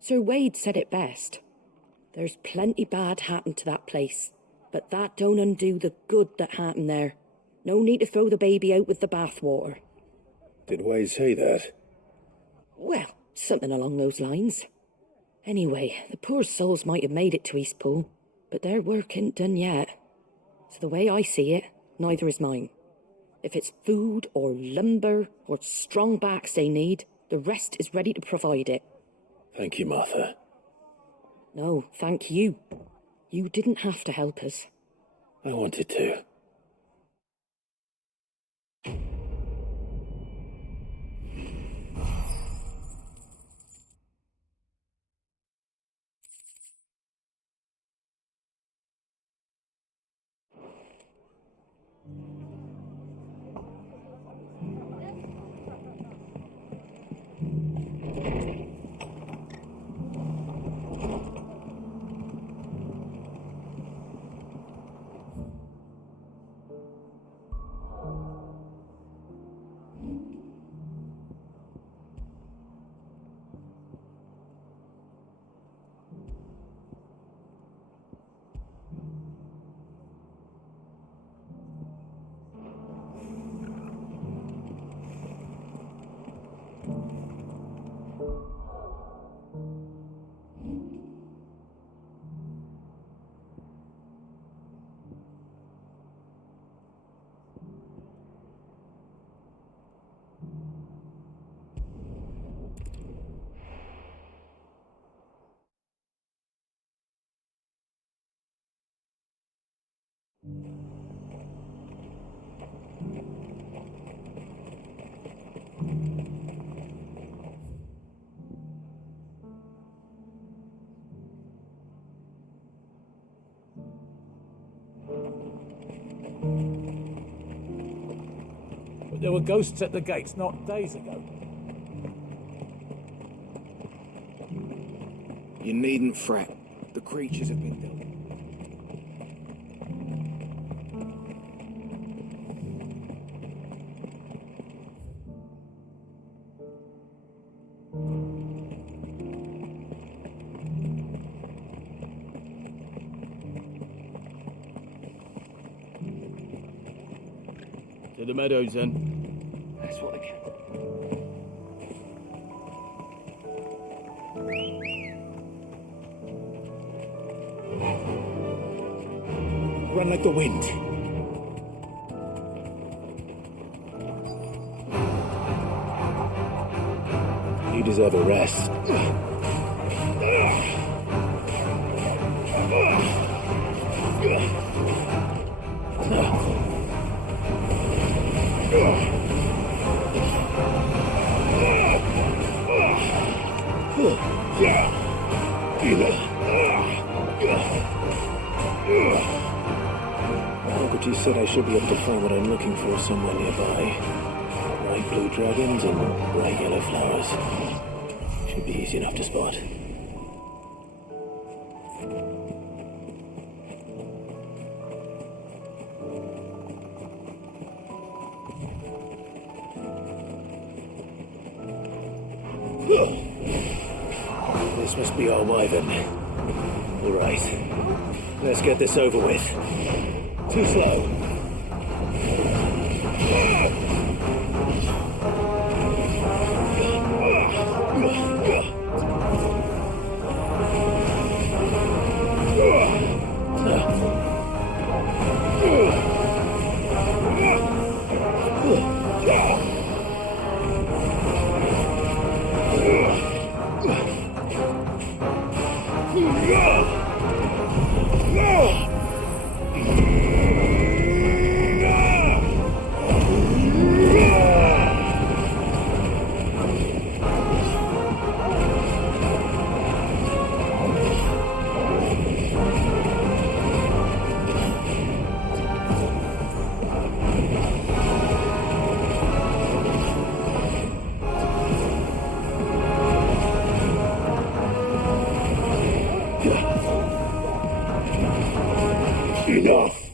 Sir Wade said it best. There's plenty bad happened to that place, but that don't undo the good that happened there. No need to throw the baby out with the bathwater. Did Wade say that? Well, something along those lines. Anyway, the poor souls might have made it to Eastpool, but their work ain't done yet. So the way I see it, neither is mine. If it's food or lumber or strong backs they need, the rest is ready to provide it. Thank you, Martha. No, thank you. You didn't have to help us. I wanted to. But there were ghosts at the gates not days ago. You needn't fret. The creatures have been dealt. To the meadows, then. That's what they can. Run like the wind. You deserve a rest. Socrates said I should be able to find what I'm looking for somewhere nearby. Bright blue dragons and bright yellow flowers. Should be easy enough to spot. This must be our wyvern. All right, let's get this over with. Too slow. Enough!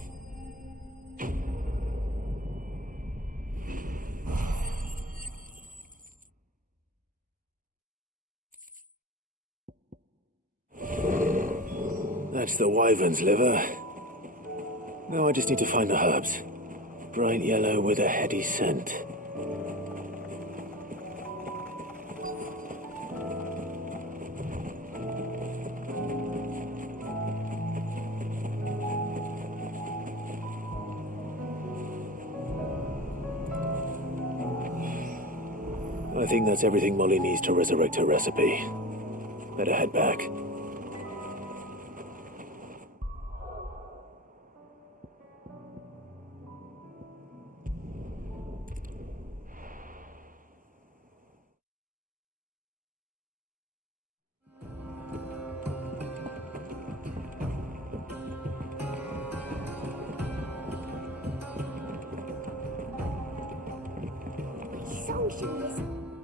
That's the wyvern's liver. Now I just need to find the herbs. Bright yellow with a heady scent. I think that's everything Molly needs to resurrect her recipe. Better head back.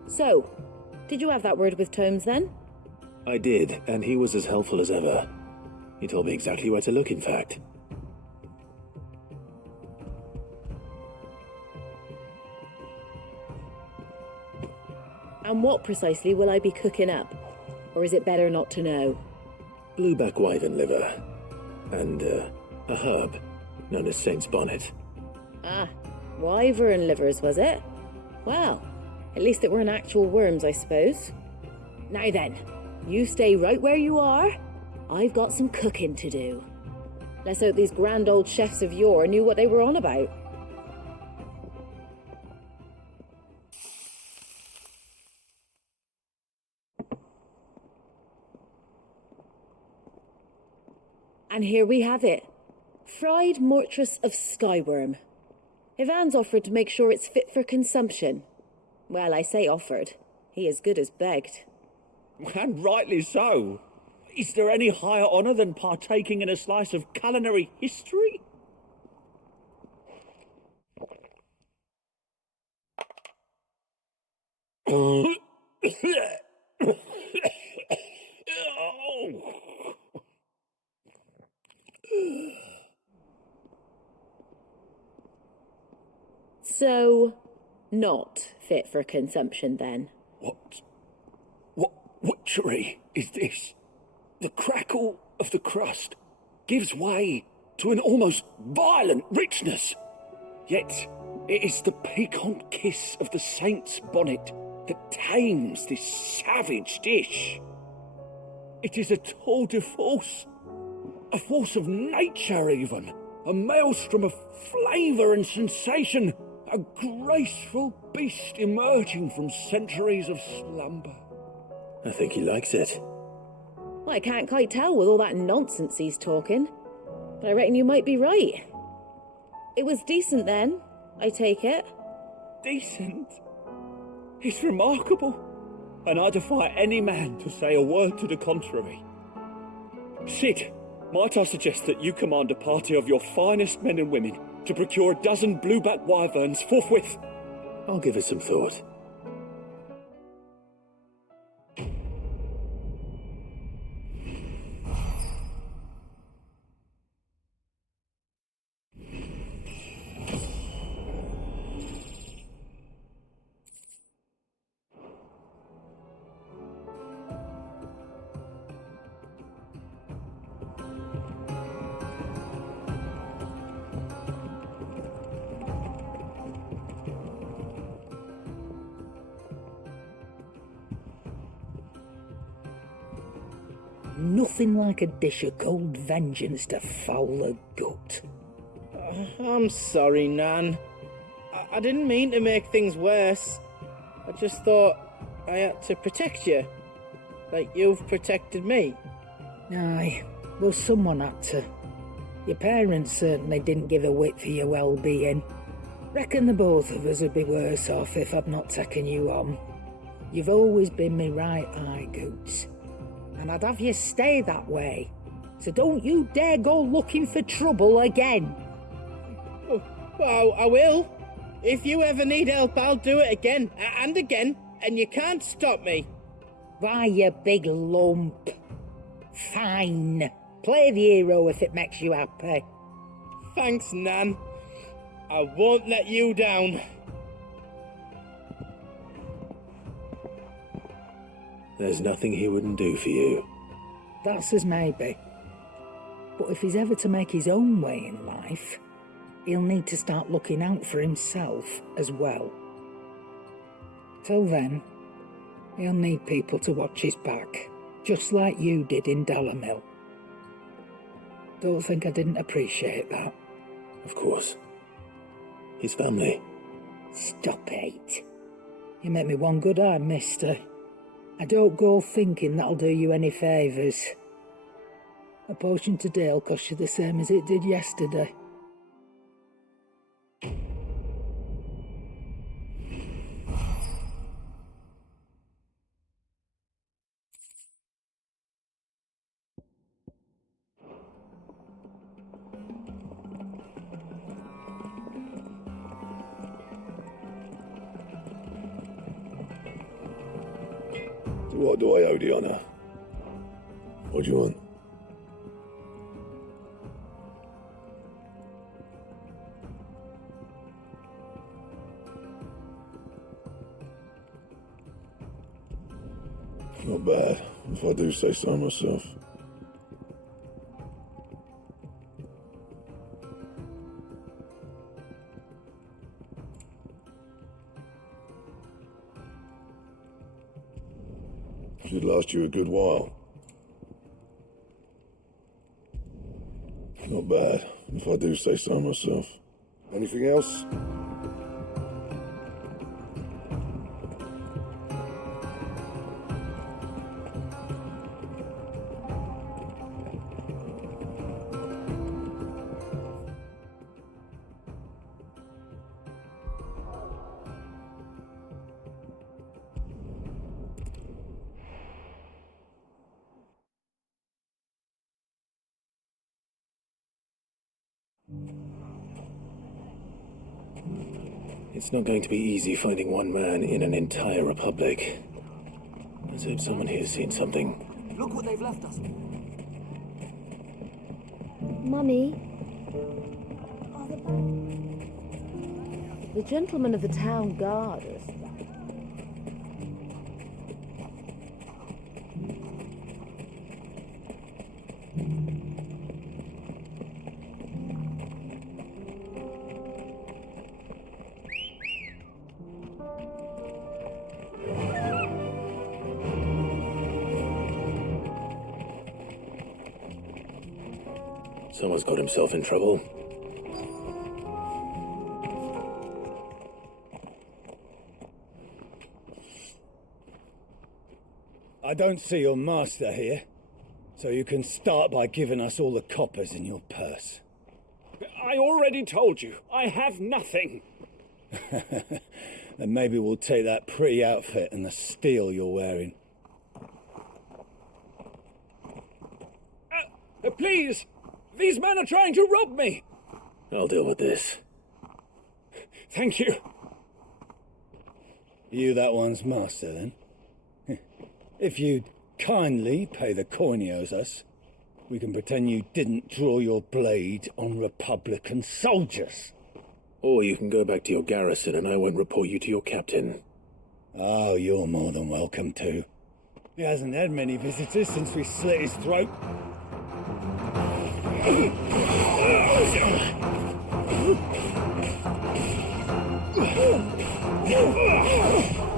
So, did you have that word with Tomes then? I did, and he was as helpful as ever. He told me exactly where to look, in fact. And what precisely will I be cooking up? Or is it better not to know? Blueback wyvern liver. And, a herb known as Saint's Bonnet. Ah, wyvern livers, was it? Well, at least it weren't actual worms, I suppose. Now then, you stay right where you are. I've got some cooking to do. Let's hope these grand old chefs of yore knew what they were on about. And here we have it. Fried mortress of skyworm. Ivan's offered to make sure it's fit for consumption. Well, I say offered. He as good as begged. And rightly so. Is there any higher honour than partaking in a slice of culinary history? So, not fit for consumption then? What witchery is this? The crackle of the crust gives way to an almost violent richness. Yet it is the piquant kiss of the saint's bonnet that tames this savage dish. It is a tour de force, a force of nature even, a maelstrom of flavour and sensation, a graceful beast emerging from centuries of slumber. I think he likes it. Well, I can't quite tell with all that nonsense he's talking, but I reckon you might be right. It was decent then, I take it. Decent? It's remarkable, and I defy any man to say a word to the contrary. Sid, might I suggest that you command a party of your finest men and women to procure a dozen blueback wyverns forthwith? I'll give it some thought. Nothing like a dish of cold vengeance to foul the gut. I'm sorry, Nan. I didn't mean to make things worse. I just thought I had to protect you. Like you've protected me. Aye, well, someone had to. Your parents certainly didn't give a whit for your well-being. Reckon the both of us would be worse off if I'd not taken you on. You've always been me right eye, Goots. And I'd have you stay that way. So don't you dare go looking for trouble again. Well, I will. If you ever need help, I'll do it again and again, and you can't stop me. Why, you big lump. Fine. Play the hero if it makes you happy. Thanks, Nan. I won't let you down. There's nothing he wouldn't do for you. That's as maybe. But if he's ever to make his own way in life, he'll need to start looking out for himself as well. Till then, he'll need people to watch his back, just like you did in Dalamil. Don't think I didn't appreciate that. Of course. His family. Stop it. You make me one good eye, mister. I don't go thinking that'll do you any favours. A potion today'll cost you the same as it did yesterday. What do I owe the honour? What do you want? Not bad, if I do say so myself. Should last you a good while. Not bad, if I do say so myself. Anything else? It's not going to be easy finding one man in an entire republic. Let's hope someone here's seen something. Look what they've left us. Mummy? The gentlemen of the town guard us. Someone's got himself in trouble. I don't see your master here, so you can start by giving us all the coppers in your purse. I already told you, I have nothing. Then maybe we'll take that pretty outfit and the steel you're wearing. Please! These men are trying to rob me! I'll deal with this. Thank you. You that one's master, then? If you'd kindly pay the coin he owes us, we can pretend you didn't draw your blade on Republican soldiers. Or you can go back to your garrison and I won't report you to your captain. Oh, you're more than welcome to. He hasn't had many visitors since we slit his throat.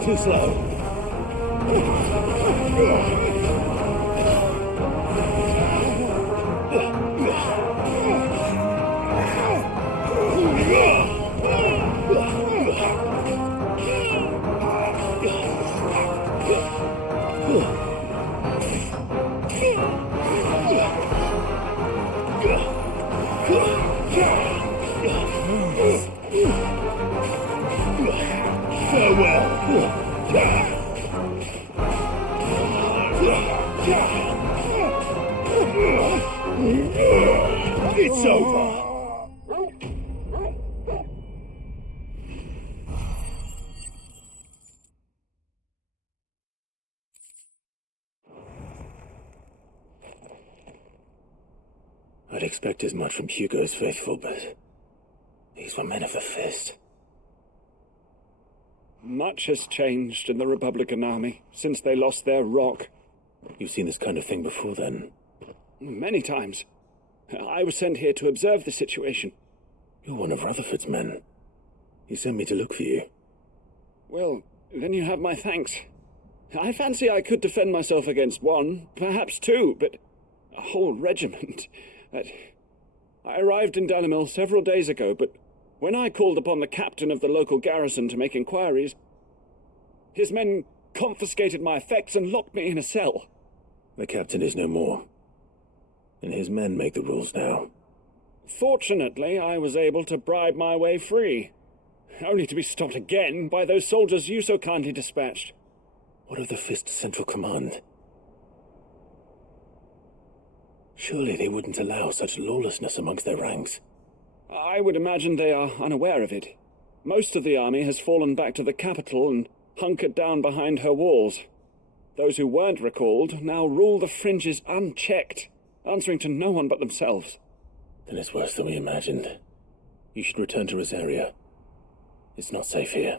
Too slow. It's over. I'd expect as much from Hugo's faithful, but these were men of the fist. Much has changed in the Republican Army since they lost their rock. You've seen this kind of thing before, then? Many times. I was sent here to observe the situation. You're one of Rutherford's men. He sent me to look for you. Well, then you have my thanks. I fancy I could defend myself against one, perhaps two, but a whole regiment. I arrived in Dalimil several days ago, but when I called upon the captain of the local garrison to make inquiries, his men confiscated my effects and locked me in a cell. The captain is no more, and his men make the rules now. Fortunately, I was able to bribe my way free, only to be stopped again by those soldiers you so kindly dispatched. What of the Fist's Central Command? Surely they wouldn't allow such lawlessness amongst their ranks. I would imagine they are unaware of it. Most of the army has fallen back to the capital and hunkered down behind her walls. Those who weren't recalled now rule the fringes unchecked, answering to no one but themselves. Then it's worse than we imagined. You should return to Rosaria. It's not safe here.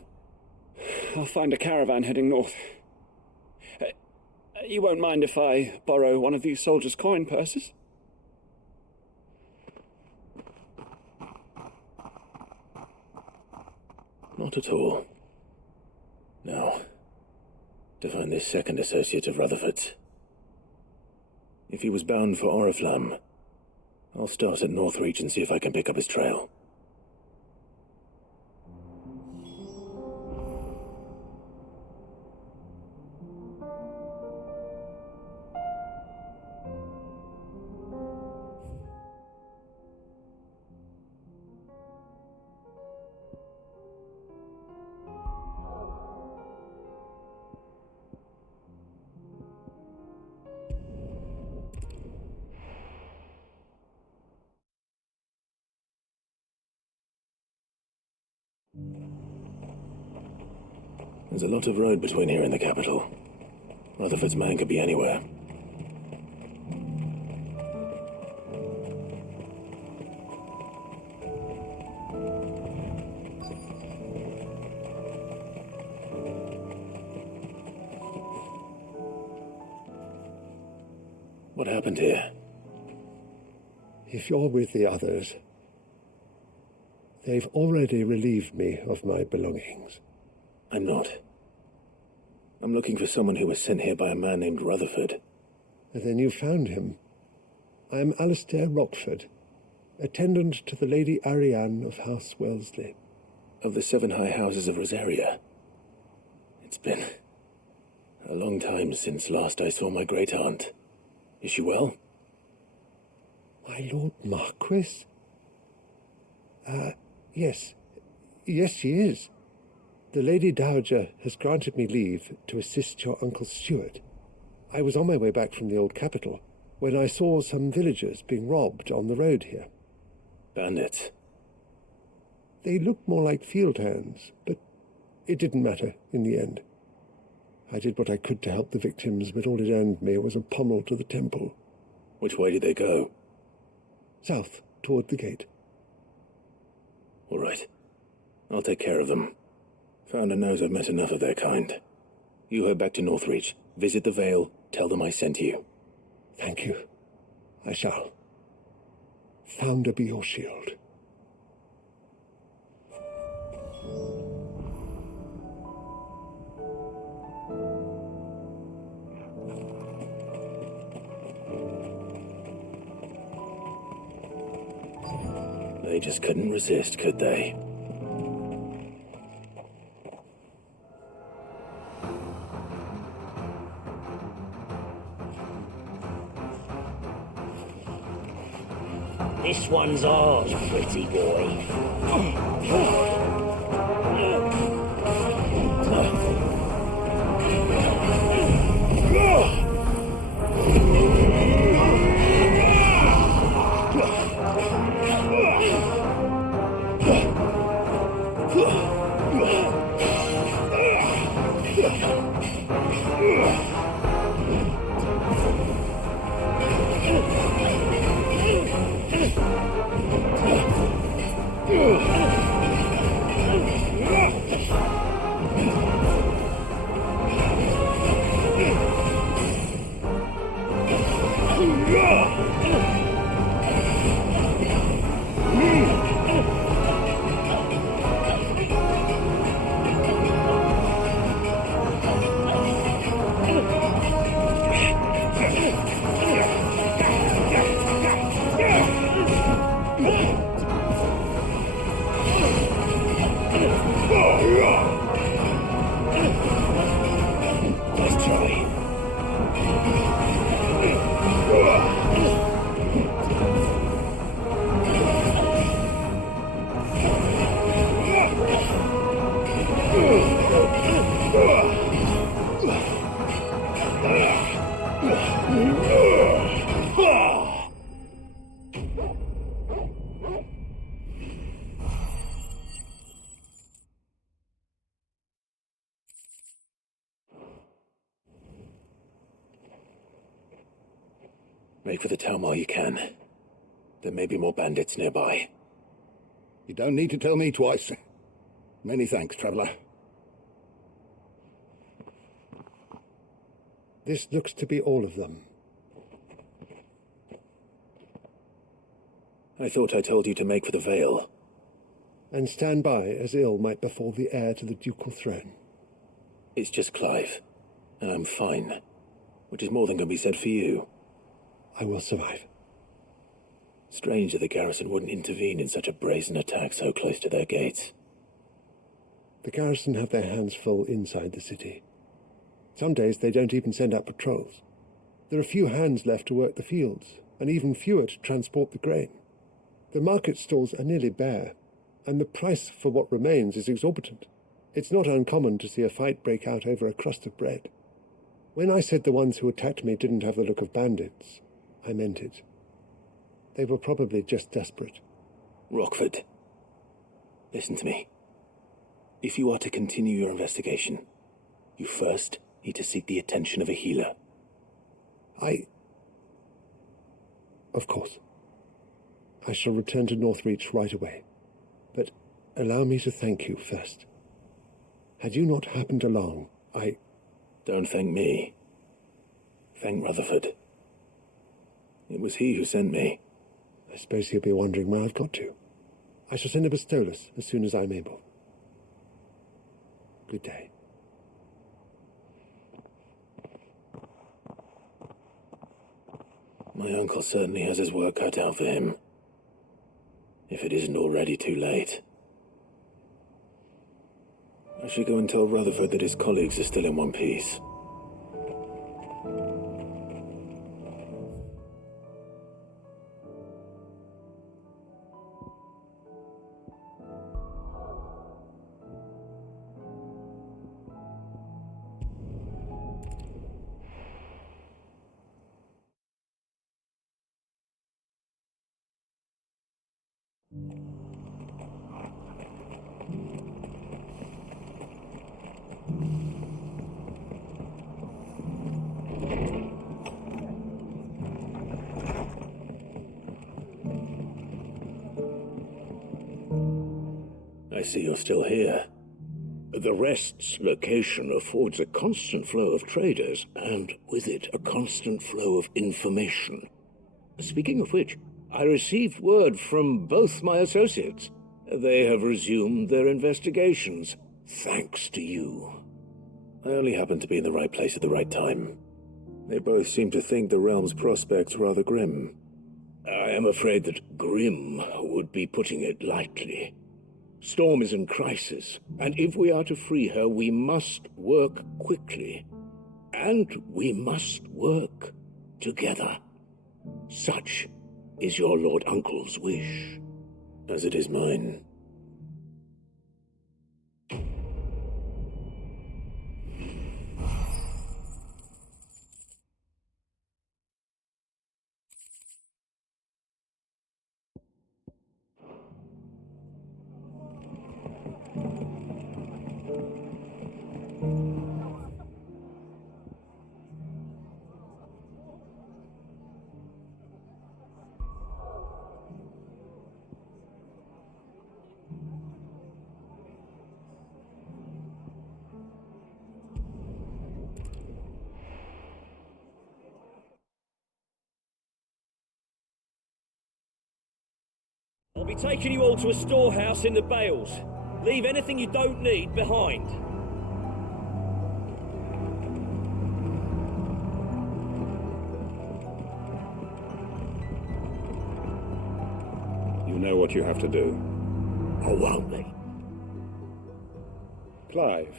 I'll find a caravan heading north. You won't mind if I borrow one of these soldiers' coin purses? Not at all. Now, to find this second associate of Rutherford's. If he was bound for Oriflamme, I'll start at Northreach and see if I can pick up his trail. There's a lot of road between here and the capital. Rutherford's man could be anywhere. What happened here? If you're with the others, they've already relieved me of my belongings. I'm not. I'm looking for someone who was sent here by a man named Rutherford. And then you found him. I am Alistair Rockford, attendant to the Lady Ariane of House Wellesley. Of the 7 high houses of Rosaria. It's been a long time since last I saw my great-aunt. Is she well? My Lord Marquis? Yes. Yes, she is. The Lady Dowager has granted me leave to assist your Uncle Stuart. I was on my way back from the old capital when I saw some villagers being robbed on the road here. Bandits? They looked more like field hands, but it didn't matter in the end. I did what I could to help the victims, but all it earned me was a pommel to the temple. Which way did they go? South, toward the gate. All right. I'll take care of them. Founder knows I've met enough of their kind. You head back to Northreach, visit the Vale, tell them I sent you. Thank you. I shall. Founder be your shield. They just couldn't resist, could they? This one's ours, pretty boy. Make for the town while you can. There may be more bandits nearby. You don't need to tell me twice. Many thanks, traveller. This looks to be all of them. I thought I told you to make for the Vale. And stand by as ill might befall the heir to the ducal throne. It's just Clive, and I'm fine, which is more than can be said for you. I will survive. Strange that the garrison wouldn't intervene in such a brazen attack so close to their gates. The garrison have their hands full inside the city. Some days they don't even send out patrols. There are few hands left to work the fields, and even fewer to transport the grain. The market stalls are nearly bare, and the price for what remains is exorbitant. It's not uncommon to see a fight break out over a crust of bread. When I said the ones who attacked me didn't have the look of bandits, I meant it. They were probably just desperate. Rockford, listen to me. If you are to continue your investigation, you first need to seek the attention of a healer. Of course. I shall return to Northreach right away. But allow me to thank you first. Had you not happened along, Don't thank me. Thank Rutherford. It was he who sent me. I suppose he'll be wondering where I've got to. I shall send a Bistolus as soon as I'm able. Good day. My uncle certainly has his work cut out for him. If it isn't already too late. I should go and tell Rutherford that his colleagues are still in one piece. I see you're still here. The Rest's location affords a constant flow of traders, and with it, a constant flow of information. Speaking of which, I received word from both my associates. They have resumed their investigations, thanks to you. I only happened to be in the right place at the right time. They both seem to think the realm's prospects rather grim. I am afraid that grim would be putting it lightly. Storm is in crisis, and if we are to free her, we must work quickly. And we must work together. Such is your Lord Uncle's wish. As it is mine. I'll be taking you all to a storehouse in the Bales. Leave anything you don't need behind. You know what you have to do. Or won't they? Clive,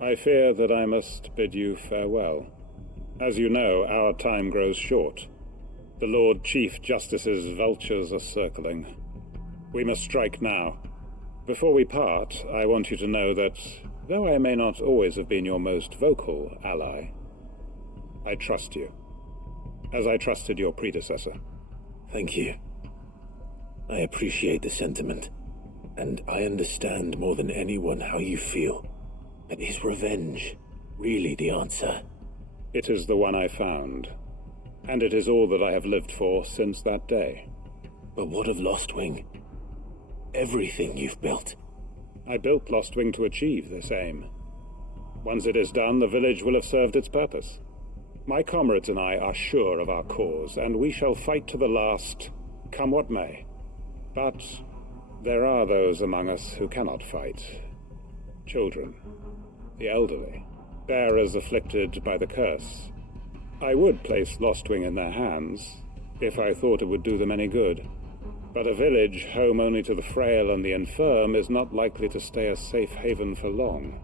I fear that I must bid you farewell. As you know, our time grows short. The Lord Chief Justice's vultures are circling. We must strike now. Before we part, I want you to know that, though I may not always have been your most vocal ally, I trust you, as I trusted your predecessor. Thank you. I appreciate the sentiment, and I understand more than anyone how you feel. But is revenge really the answer? It is the one I found. And it is all that I have lived for since that day. But what of Lostwing? Everything you've built. I built Lostwing to achieve this aim. Once it is done, the village will have served its purpose. My comrades and I are sure of our cause, and we shall fight to the last, come what may. But there are those among us who cannot fight. Children, the elderly, bearers afflicted by the curse. I would place Lostwing in their hands, if I thought it would do them any good. But a village home only to the frail and the infirm is not likely to stay a safe haven for long.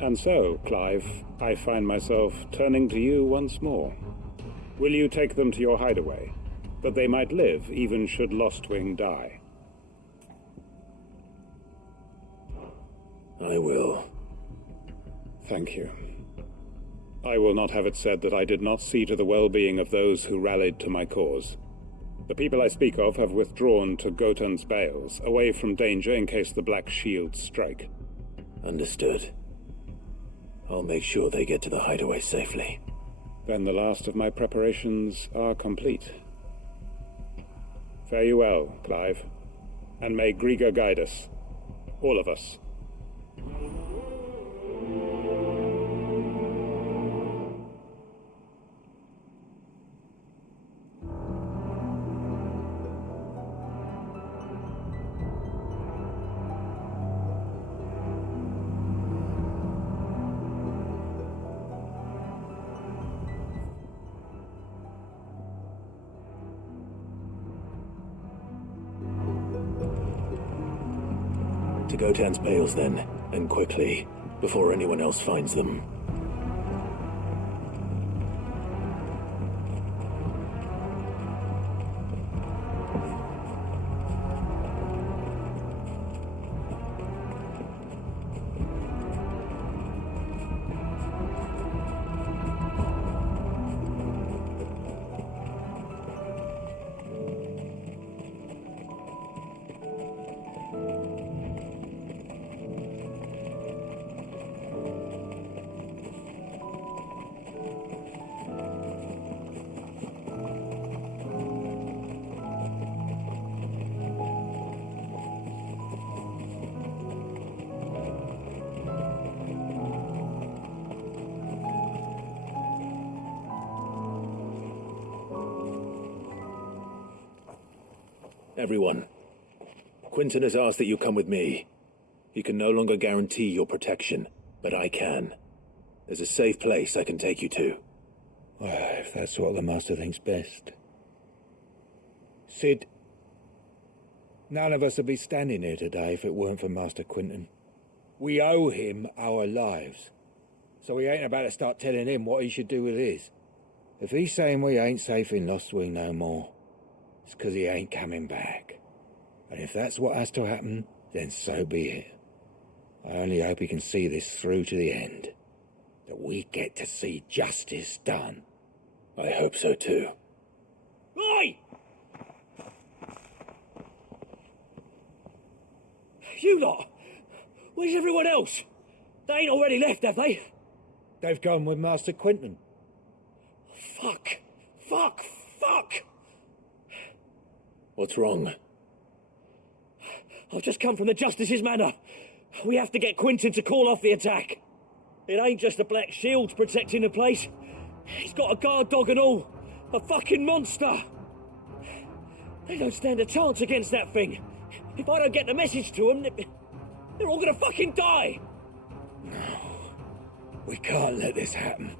And so, Clive, I find myself turning to you once more. Will you take them to your hideaway, that they might live even should Lostwing die? I will. Thank you. I will not have it said that I did not see to the well-being of those who rallied to my cause. The people I speak of have withdrawn to Gotan's Bales, away from danger in case the Black Shields strike. Understood. I'll make sure they get to the hideaway safely. Then the last of my preparations are complete. Fare you well, Clive. And may Griga guide us. All of us. To Gotan's Bales, then, and quickly, before anyone else finds them. Everyone, Quinton has asked that you come with me. He can no longer guarantee your protection, but I can. There's a safe place I can take you to. If that's what the Master thinks best. Sid, none of us would be standing here today if it weren't for Master Quinton. We owe him our lives. So we ain't about to start telling him what he should do with his. If he's saying we ain't safe in Lostwing no more, it's 'cause he ain't coming back. And if that's what has to happen, then so be it. I only hope he can see this through to the end. That we get to see justice done. I hope so too. Oi! You lot! Where's everyone else? They ain't already left, have they? They've gone with Master Quinton. Fuck! Fuck! Fuck! What's wrong? I've just come from the Justice's Manor. We have to get Quinton to call off the attack. It ain't just the Black Shields protecting the place. He's got a guard dog and all. A fucking monster. They don't stand a chance against that thing. If I don't get the message to them, they're all gonna fucking die. No. We can't let this happen.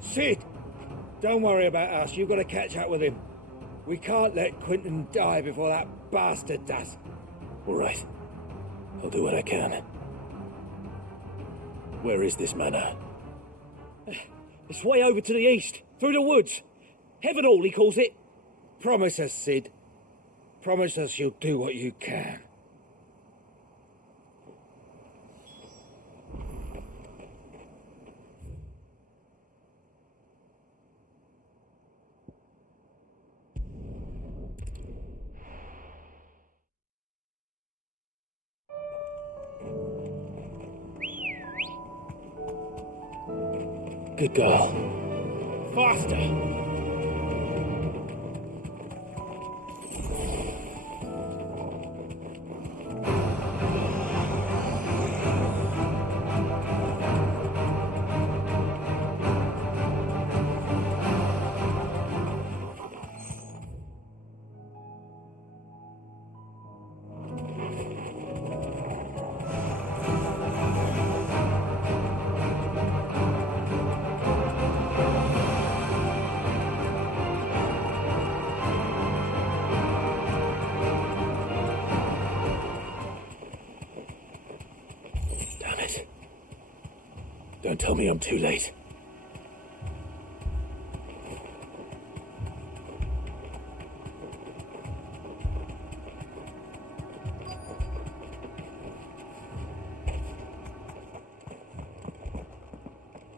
Sid! Don't worry about us. You've got to catch up with him. We can't let Quinton die before that bastard does. All right. I'll do what I can. Where is this manor? It's way over to the east, through the woods. Heaven Hall, he calls it. Promise us, Sid. Promise us you'll do what you can. Good girl. Faster! Don't tell me I'm too late.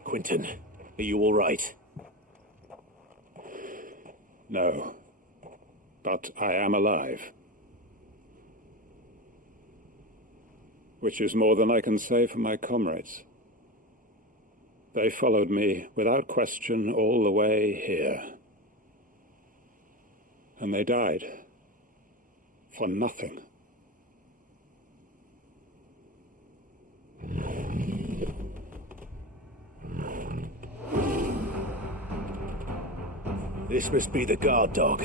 Quentin, are you all right? No. But I am alive. Which is more than I can say for my comrades. They followed me without question all the way here. And they died. For nothing. This must be the guard dog.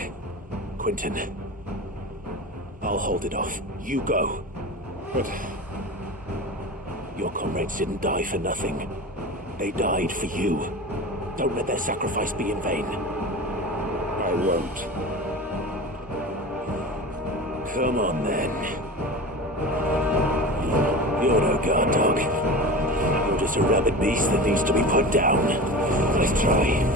Quentin. I'll hold it off. You go. But your comrades didn't die for nothing. They died for you. Don't let their sacrifice be in vain. I won't. Come on, then. You're no guard dog. You're just a rabid beast that needs to be put down. Let's try.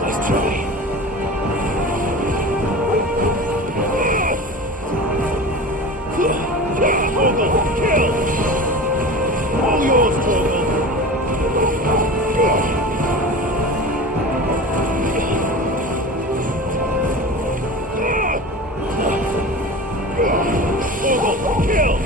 Let's try. Torgal, kill! All yours, Torgal! Torgal, kill!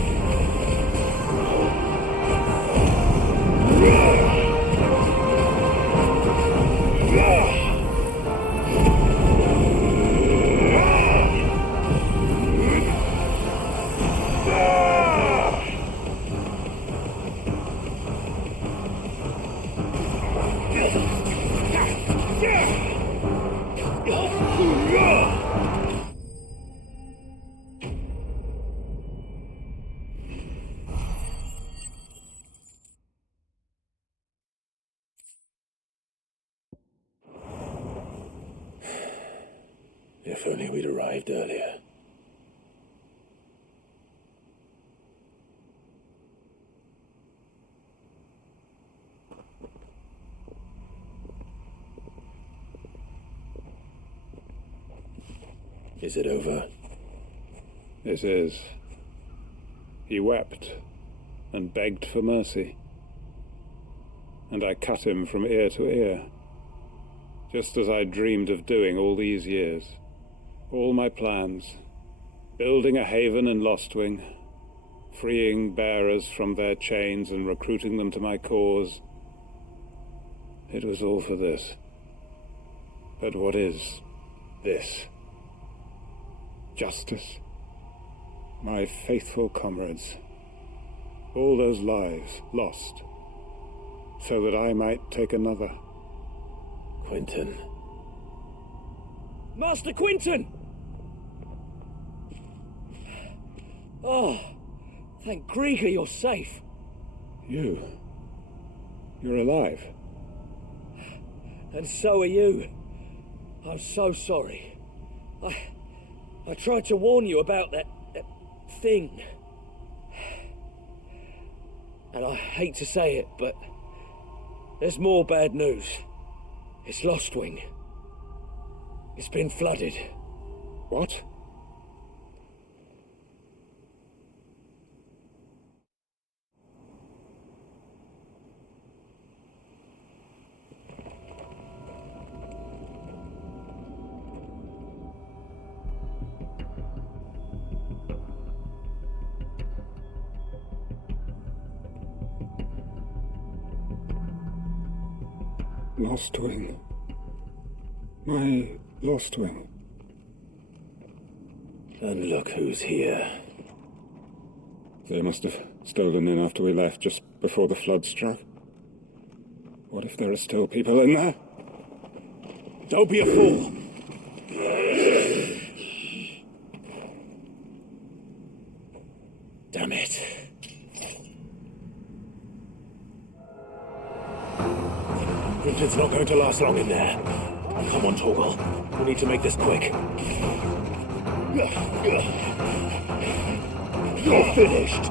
If only we'd arrived earlier. Is it over? It is. He wept and begged for mercy. And I cut him from ear to ear, just as I dreamed of doing all these years. All my plans, building a haven in Lostwing, freeing bearers from their chains and recruiting them to my cause. It was all for this. But what is this? Justice? My faithful comrades. All those lives lost, so that I might take another. Quentin. Master Quentin! Oh, thank Grieger you're safe. You're alive. And so are you. I'm so sorry. I tried to warn you about that thing. And I hate to say it, but there's more bad news. It's Lostwing. It's been flooded. What? Lost wing. My lost wing. And look who's here. They must have stolen in after we left, just before the flood struck. What if there are still people in there? Don't be a fool! Damn it. Quinton's not going to last long in there. Come on, Torgal. We need to make this quick. You're finished.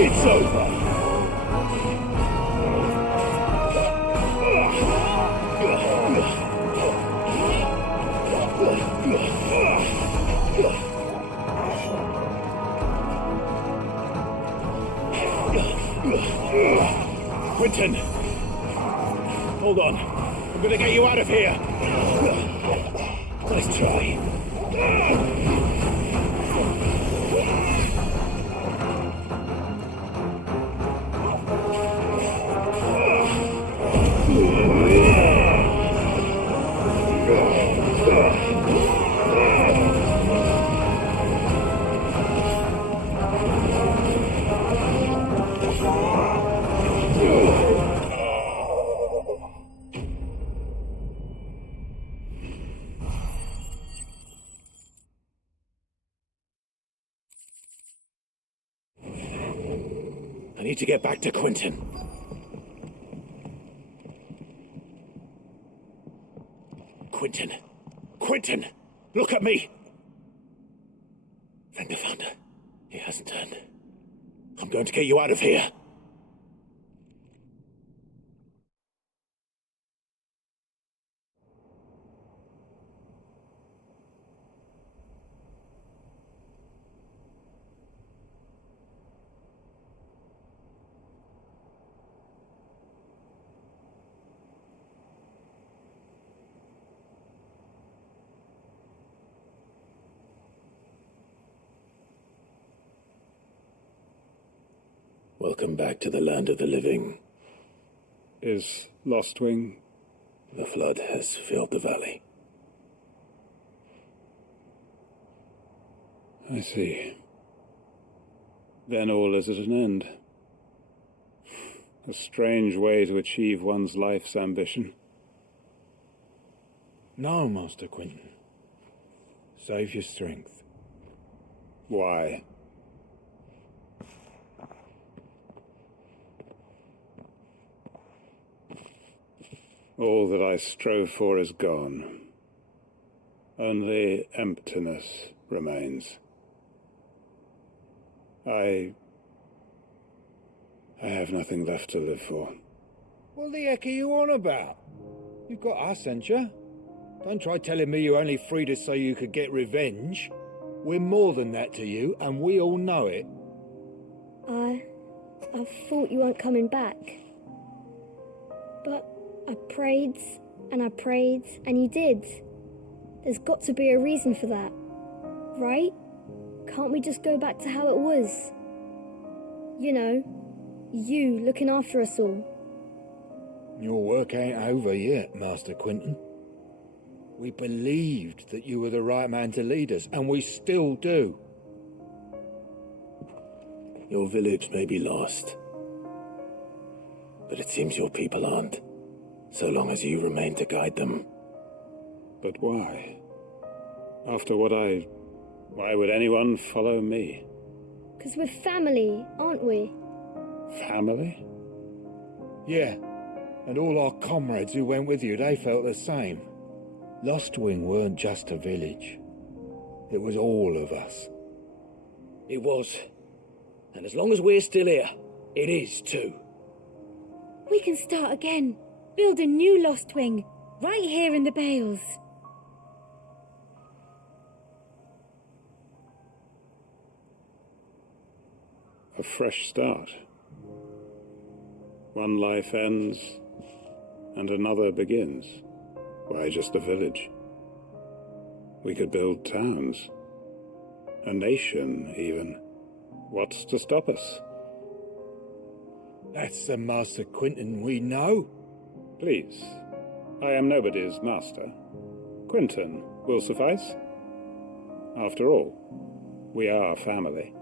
It's over. Quinton! Hold on. I'm gonna get you out of here. Nice try. I need to get back to Quinton. Quinton! Quinton! Look at me! Thank the Founder. He hasn't turned. I'm going to get you out of here. Welcome back to the land of the living. Is Lost Wing? The flood has filled the valley. I see. Then all is at an end. A strange way to achieve one's life's ambition. No, Master Quinton. Save your strength. Why? All that I strove for is gone. Only emptiness remains. I have nothing left to live for. What the heck are you on about? You've got us, ain't you? Don't try telling me you're only free to say you could get revenge. We're more than that to you, and we all know it. I thought you weren't coming back. But I prayed, and you did. There's got to be a reason for that. right? Can't we just go back to how it was? You know, you looking after us all. Your work ain't over yet, Master Quinton. We believed that you were the right man to lead us, and we still do. Your village may be lost, but it seems your people aren't, so long as you remain to guide them. But why? After what why would anyone follow me? 'Cause we're family, aren't we? Family? Yeah, and all our comrades who went with you, they felt the same. Lostwing weren't just a village. It was all of us. It was. And as long as we're still here, it is too. We can start again. Build a new Lostwing, right here in the Bales. A fresh start. One life ends, and another begins. Why just a village? We could build towns. A nation, even. What's to stop us? That's the Master Quinton we know. Please, I am nobody's master. Quinton will suffice. After all, we are family.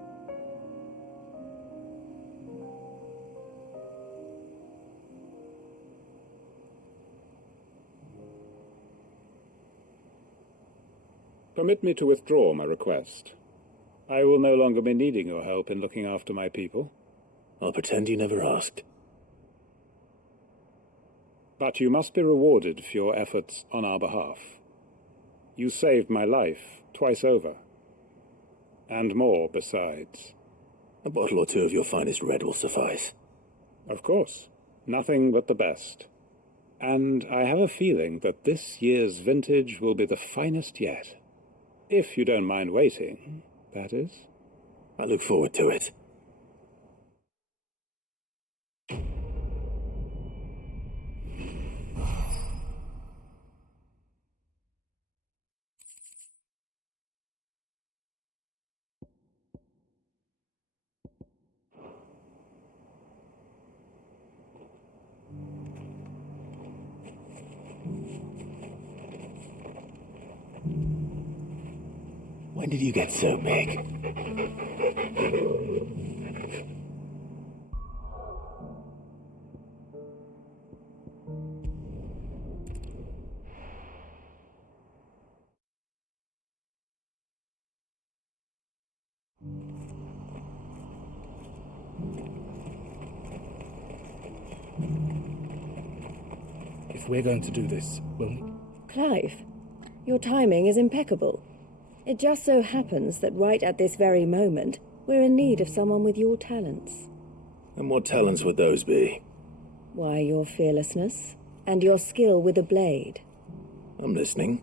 Permit me to withdraw my request. I will no longer be needing your help in looking after my people. I'll pretend you never asked. But you must be rewarded for your efforts on our behalf. You saved my life twice over. And more besides. A bottle or two of your finest red will suffice. Of course. Nothing but the best. And I have a feeling that this year's vintage will be the finest yet. If you don't mind waiting, that is. I look forward to it. When did you get so big? If we're going to do this, well... Clive, your timing is impeccable. It just so happens that right at this very moment, we're in need of someone with your talents. And what talents would those be? Why, your fearlessness, and your skill with a blade. I'm listening.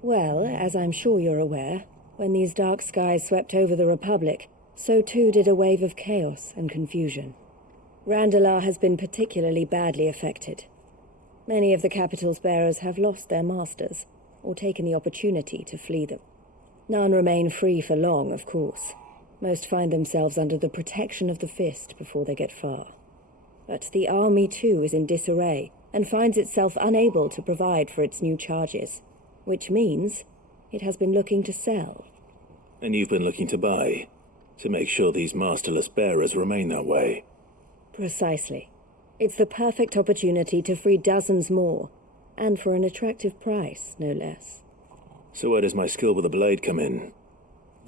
Well, as I'm sure you're aware, when these dark skies swept over the Republic, so too did a wave of chaos and confusion. Randalar has been particularly badly affected. Many of the capital's bearers have lost their masters, or taken the opportunity to flee them. None remain free for long, of course. Most find themselves under the protection of the Fist before they get far. But the army too is in disarray, and finds itself unable to provide for its new charges, which means it has been looking to sell. And you've been looking to buy, to make sure these masterless bearers remain that way. Precisely. It's the perfect opportunity to free dozens more, and for an attractive price, no less. So where does my skill with a blade come in?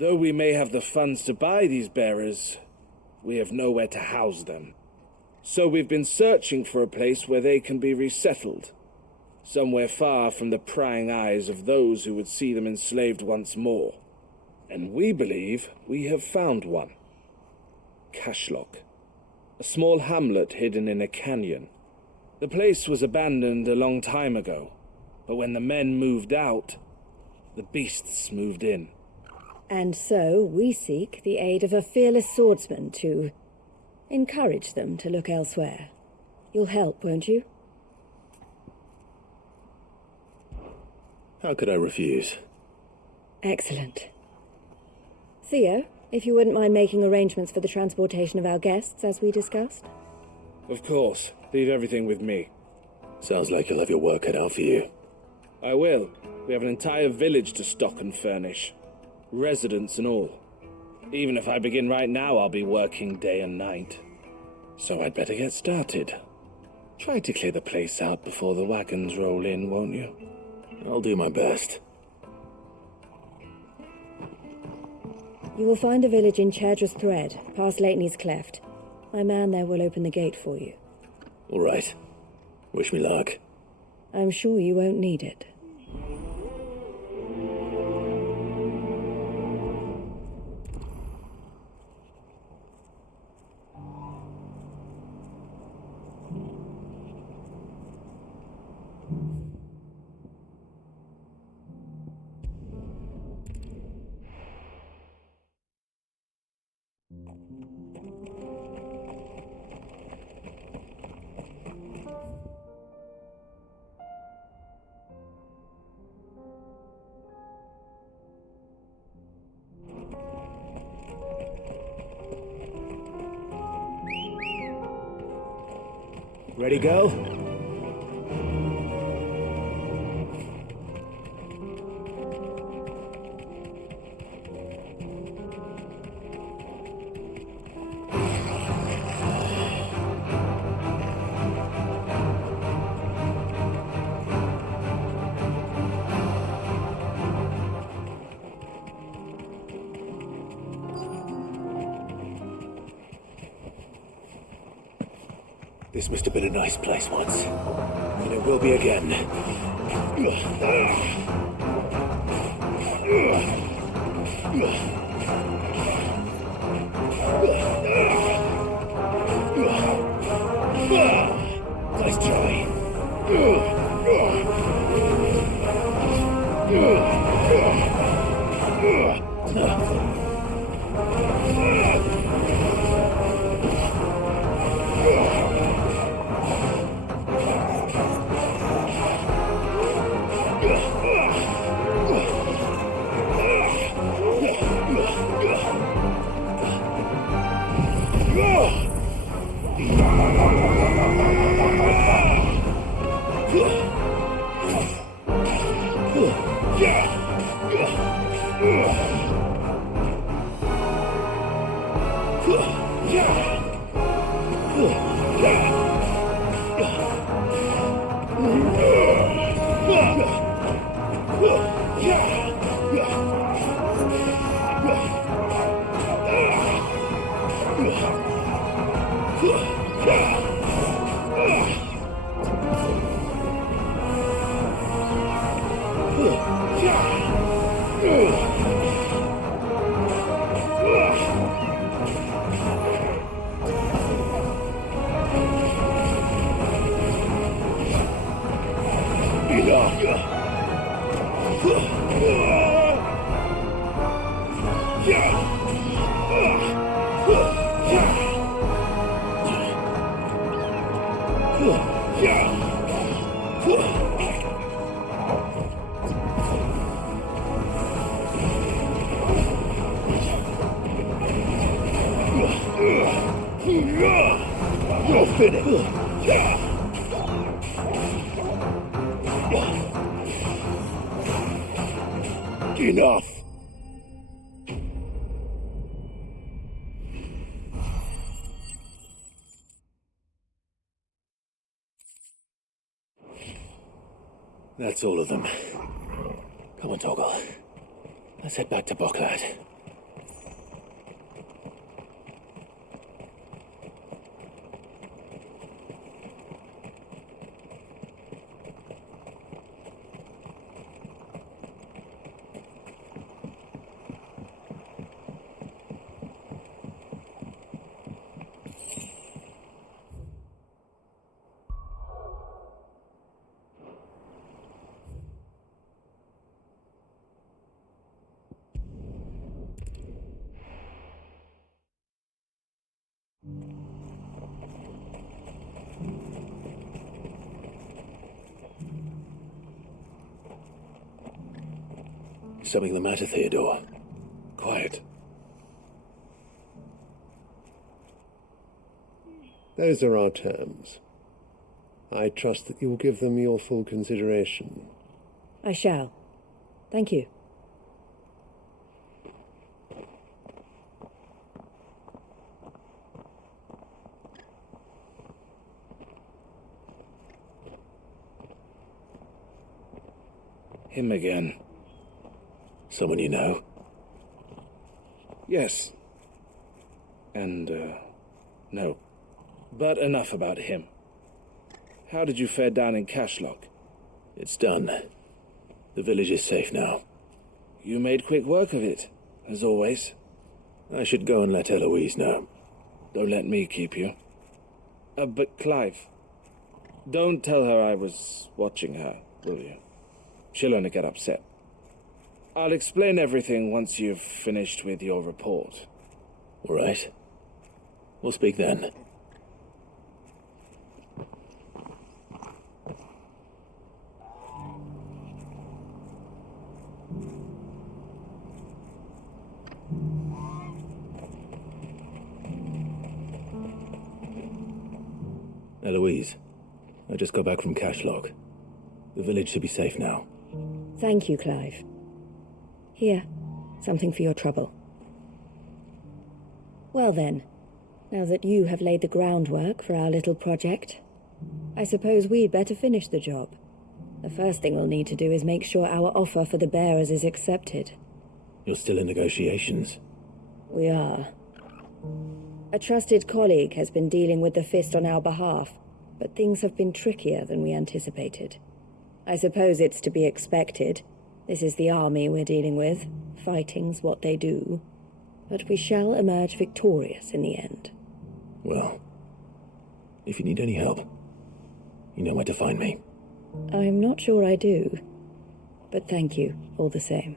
Though we may have the funds to buy these bearers, we have nowhere to house them. So we've been searching for a place where they can be resettled. Somewhere far from the prying eyes of those who would see them enslaved once more. And we believe we have found one. Cashlock. A small hamlet hidden in a canyon. The place was abandoned a long time ago, but when the men moved out, the beasts moved in. And so we seek the aid of a fearless swordsman to encourage them to look elsewhere. You'll help, won't you? How could I refuse? Excellent. Theo, if you wouldn't mind making arrangements for the transportation of our guests, as we discussed. Of course. Leave everything with me. Sounds like you'll have your work cut out for you. I will. We have an entire village to stock and furnish. Residents and all. Even if I begin right now, I'll be working day and night. So I'd better get started. Try to clear the place out before the wagons roll in, won't you? I'll do my best. You will find a village in Chedra's Thread, past Lateney's Cleft. My man there will open the gate for you. All right. Wish me luck. I'm sure you won't need it. Ready, go? This must have been a nice place once, and it will be again. Nice try. You're finished. Enough. That's all of them. Come on, Toggle. Let's head back to Bocklad. something the matter, Theodore? Quiet. Those are our terms. I trust that you will give them your full consideration. I shall. Thank you. Him again. Someone you know? Yes. And, no. But enough about him. How did you fare down in Cashlock? It's done. The village is safe now. You made quick work of it, as always. I should go and let Eloise know. Don't let me keep you. But Clive, don't tell her I was watching her, will you? She'll only get upset. I'll explain everything once you've finished with your report. All right. We'll speak then. Eloise, I just got back from Cashlock. The village should be safe now. Thank you, Clive. Here, something for your trouble. Well then, now that you have laid the groundwork for our little project, I suppose we'd better finish the job. The first thing we'll need to do is make sure our offer for the bearers is accepted. You're still in negotiations? We are. A trusted colleague has been dealing with the Fist on our behalf, but things have been trickier than we anticipated. I suppose it's to be expected. This is the army we're dealing with. Fighting's what they do. But we shall emerge victorious in the end. Well, if you need any help, you know where to find me. I'm not sure I do, but thank you all the same.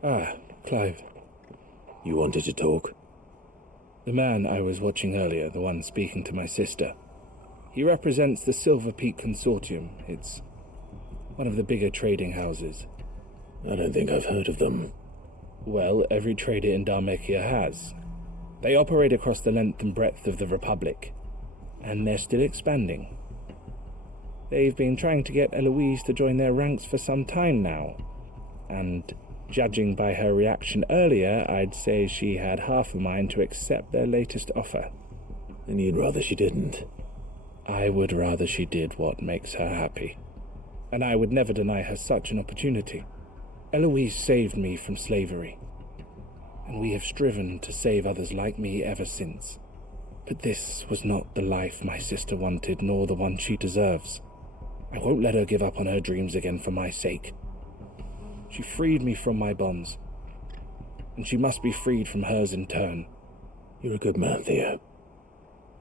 Ah, Clive. You wanted to talk? The man I was watching earlier, the one speaking to my sister, he represents the Silver Peak Consortium. It's one of the bigger trading houses. I don't think I've heard of them. Well, every trader in Dhalmekia has. They operate across the length and breadth of the Republic, and they're still expanding. They've been trying to get Eloise to join their ranks for some time now, and judging by her reaction earlier, I'd say she had half a mind to accept their latest offer. And you'd rather she didn't? I would rather she did what makes her happy. And I would never deny her such an opportunity. Eloise saved me from slavery, and we have striven to save others like me ever since. But this was not the life my sister wanted, nor the one she deserves. I won't let her give up on her dreams again for my sake. She freed me from my bonds, and she must be freed from hers in turn. You're a good man, Theo.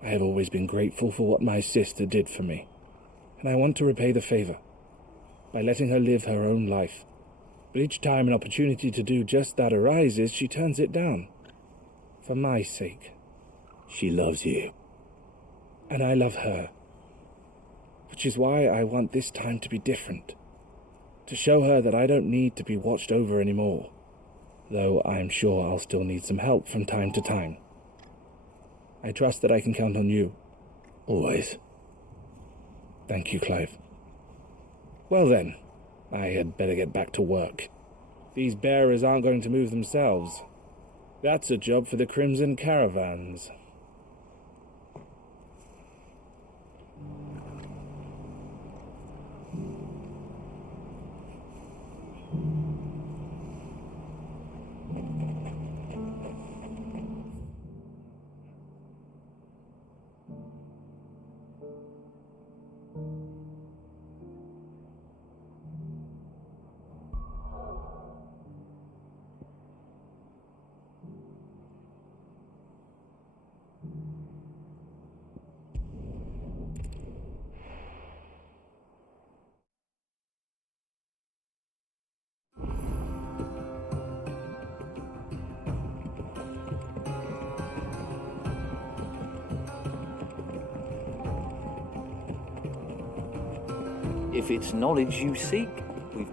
I have always been grateful for what my sister did for me, and I want to repay the favor by letting her live her own life. But each time an opportunity to do just that arises, she turns it down. For my sake. She loves you. And I love her. Which is why I want this time to be different. To show her that I don't need to be watched over anymore. Though I'm sure I'll still need some help from time to time. I trust that I can count on you. Always. Thank you, Clive. Well then, I had better get back to work. These bearers aren't going to move themselves. That's a job for the Crimson Caravans. If it's knowledge you seek, we've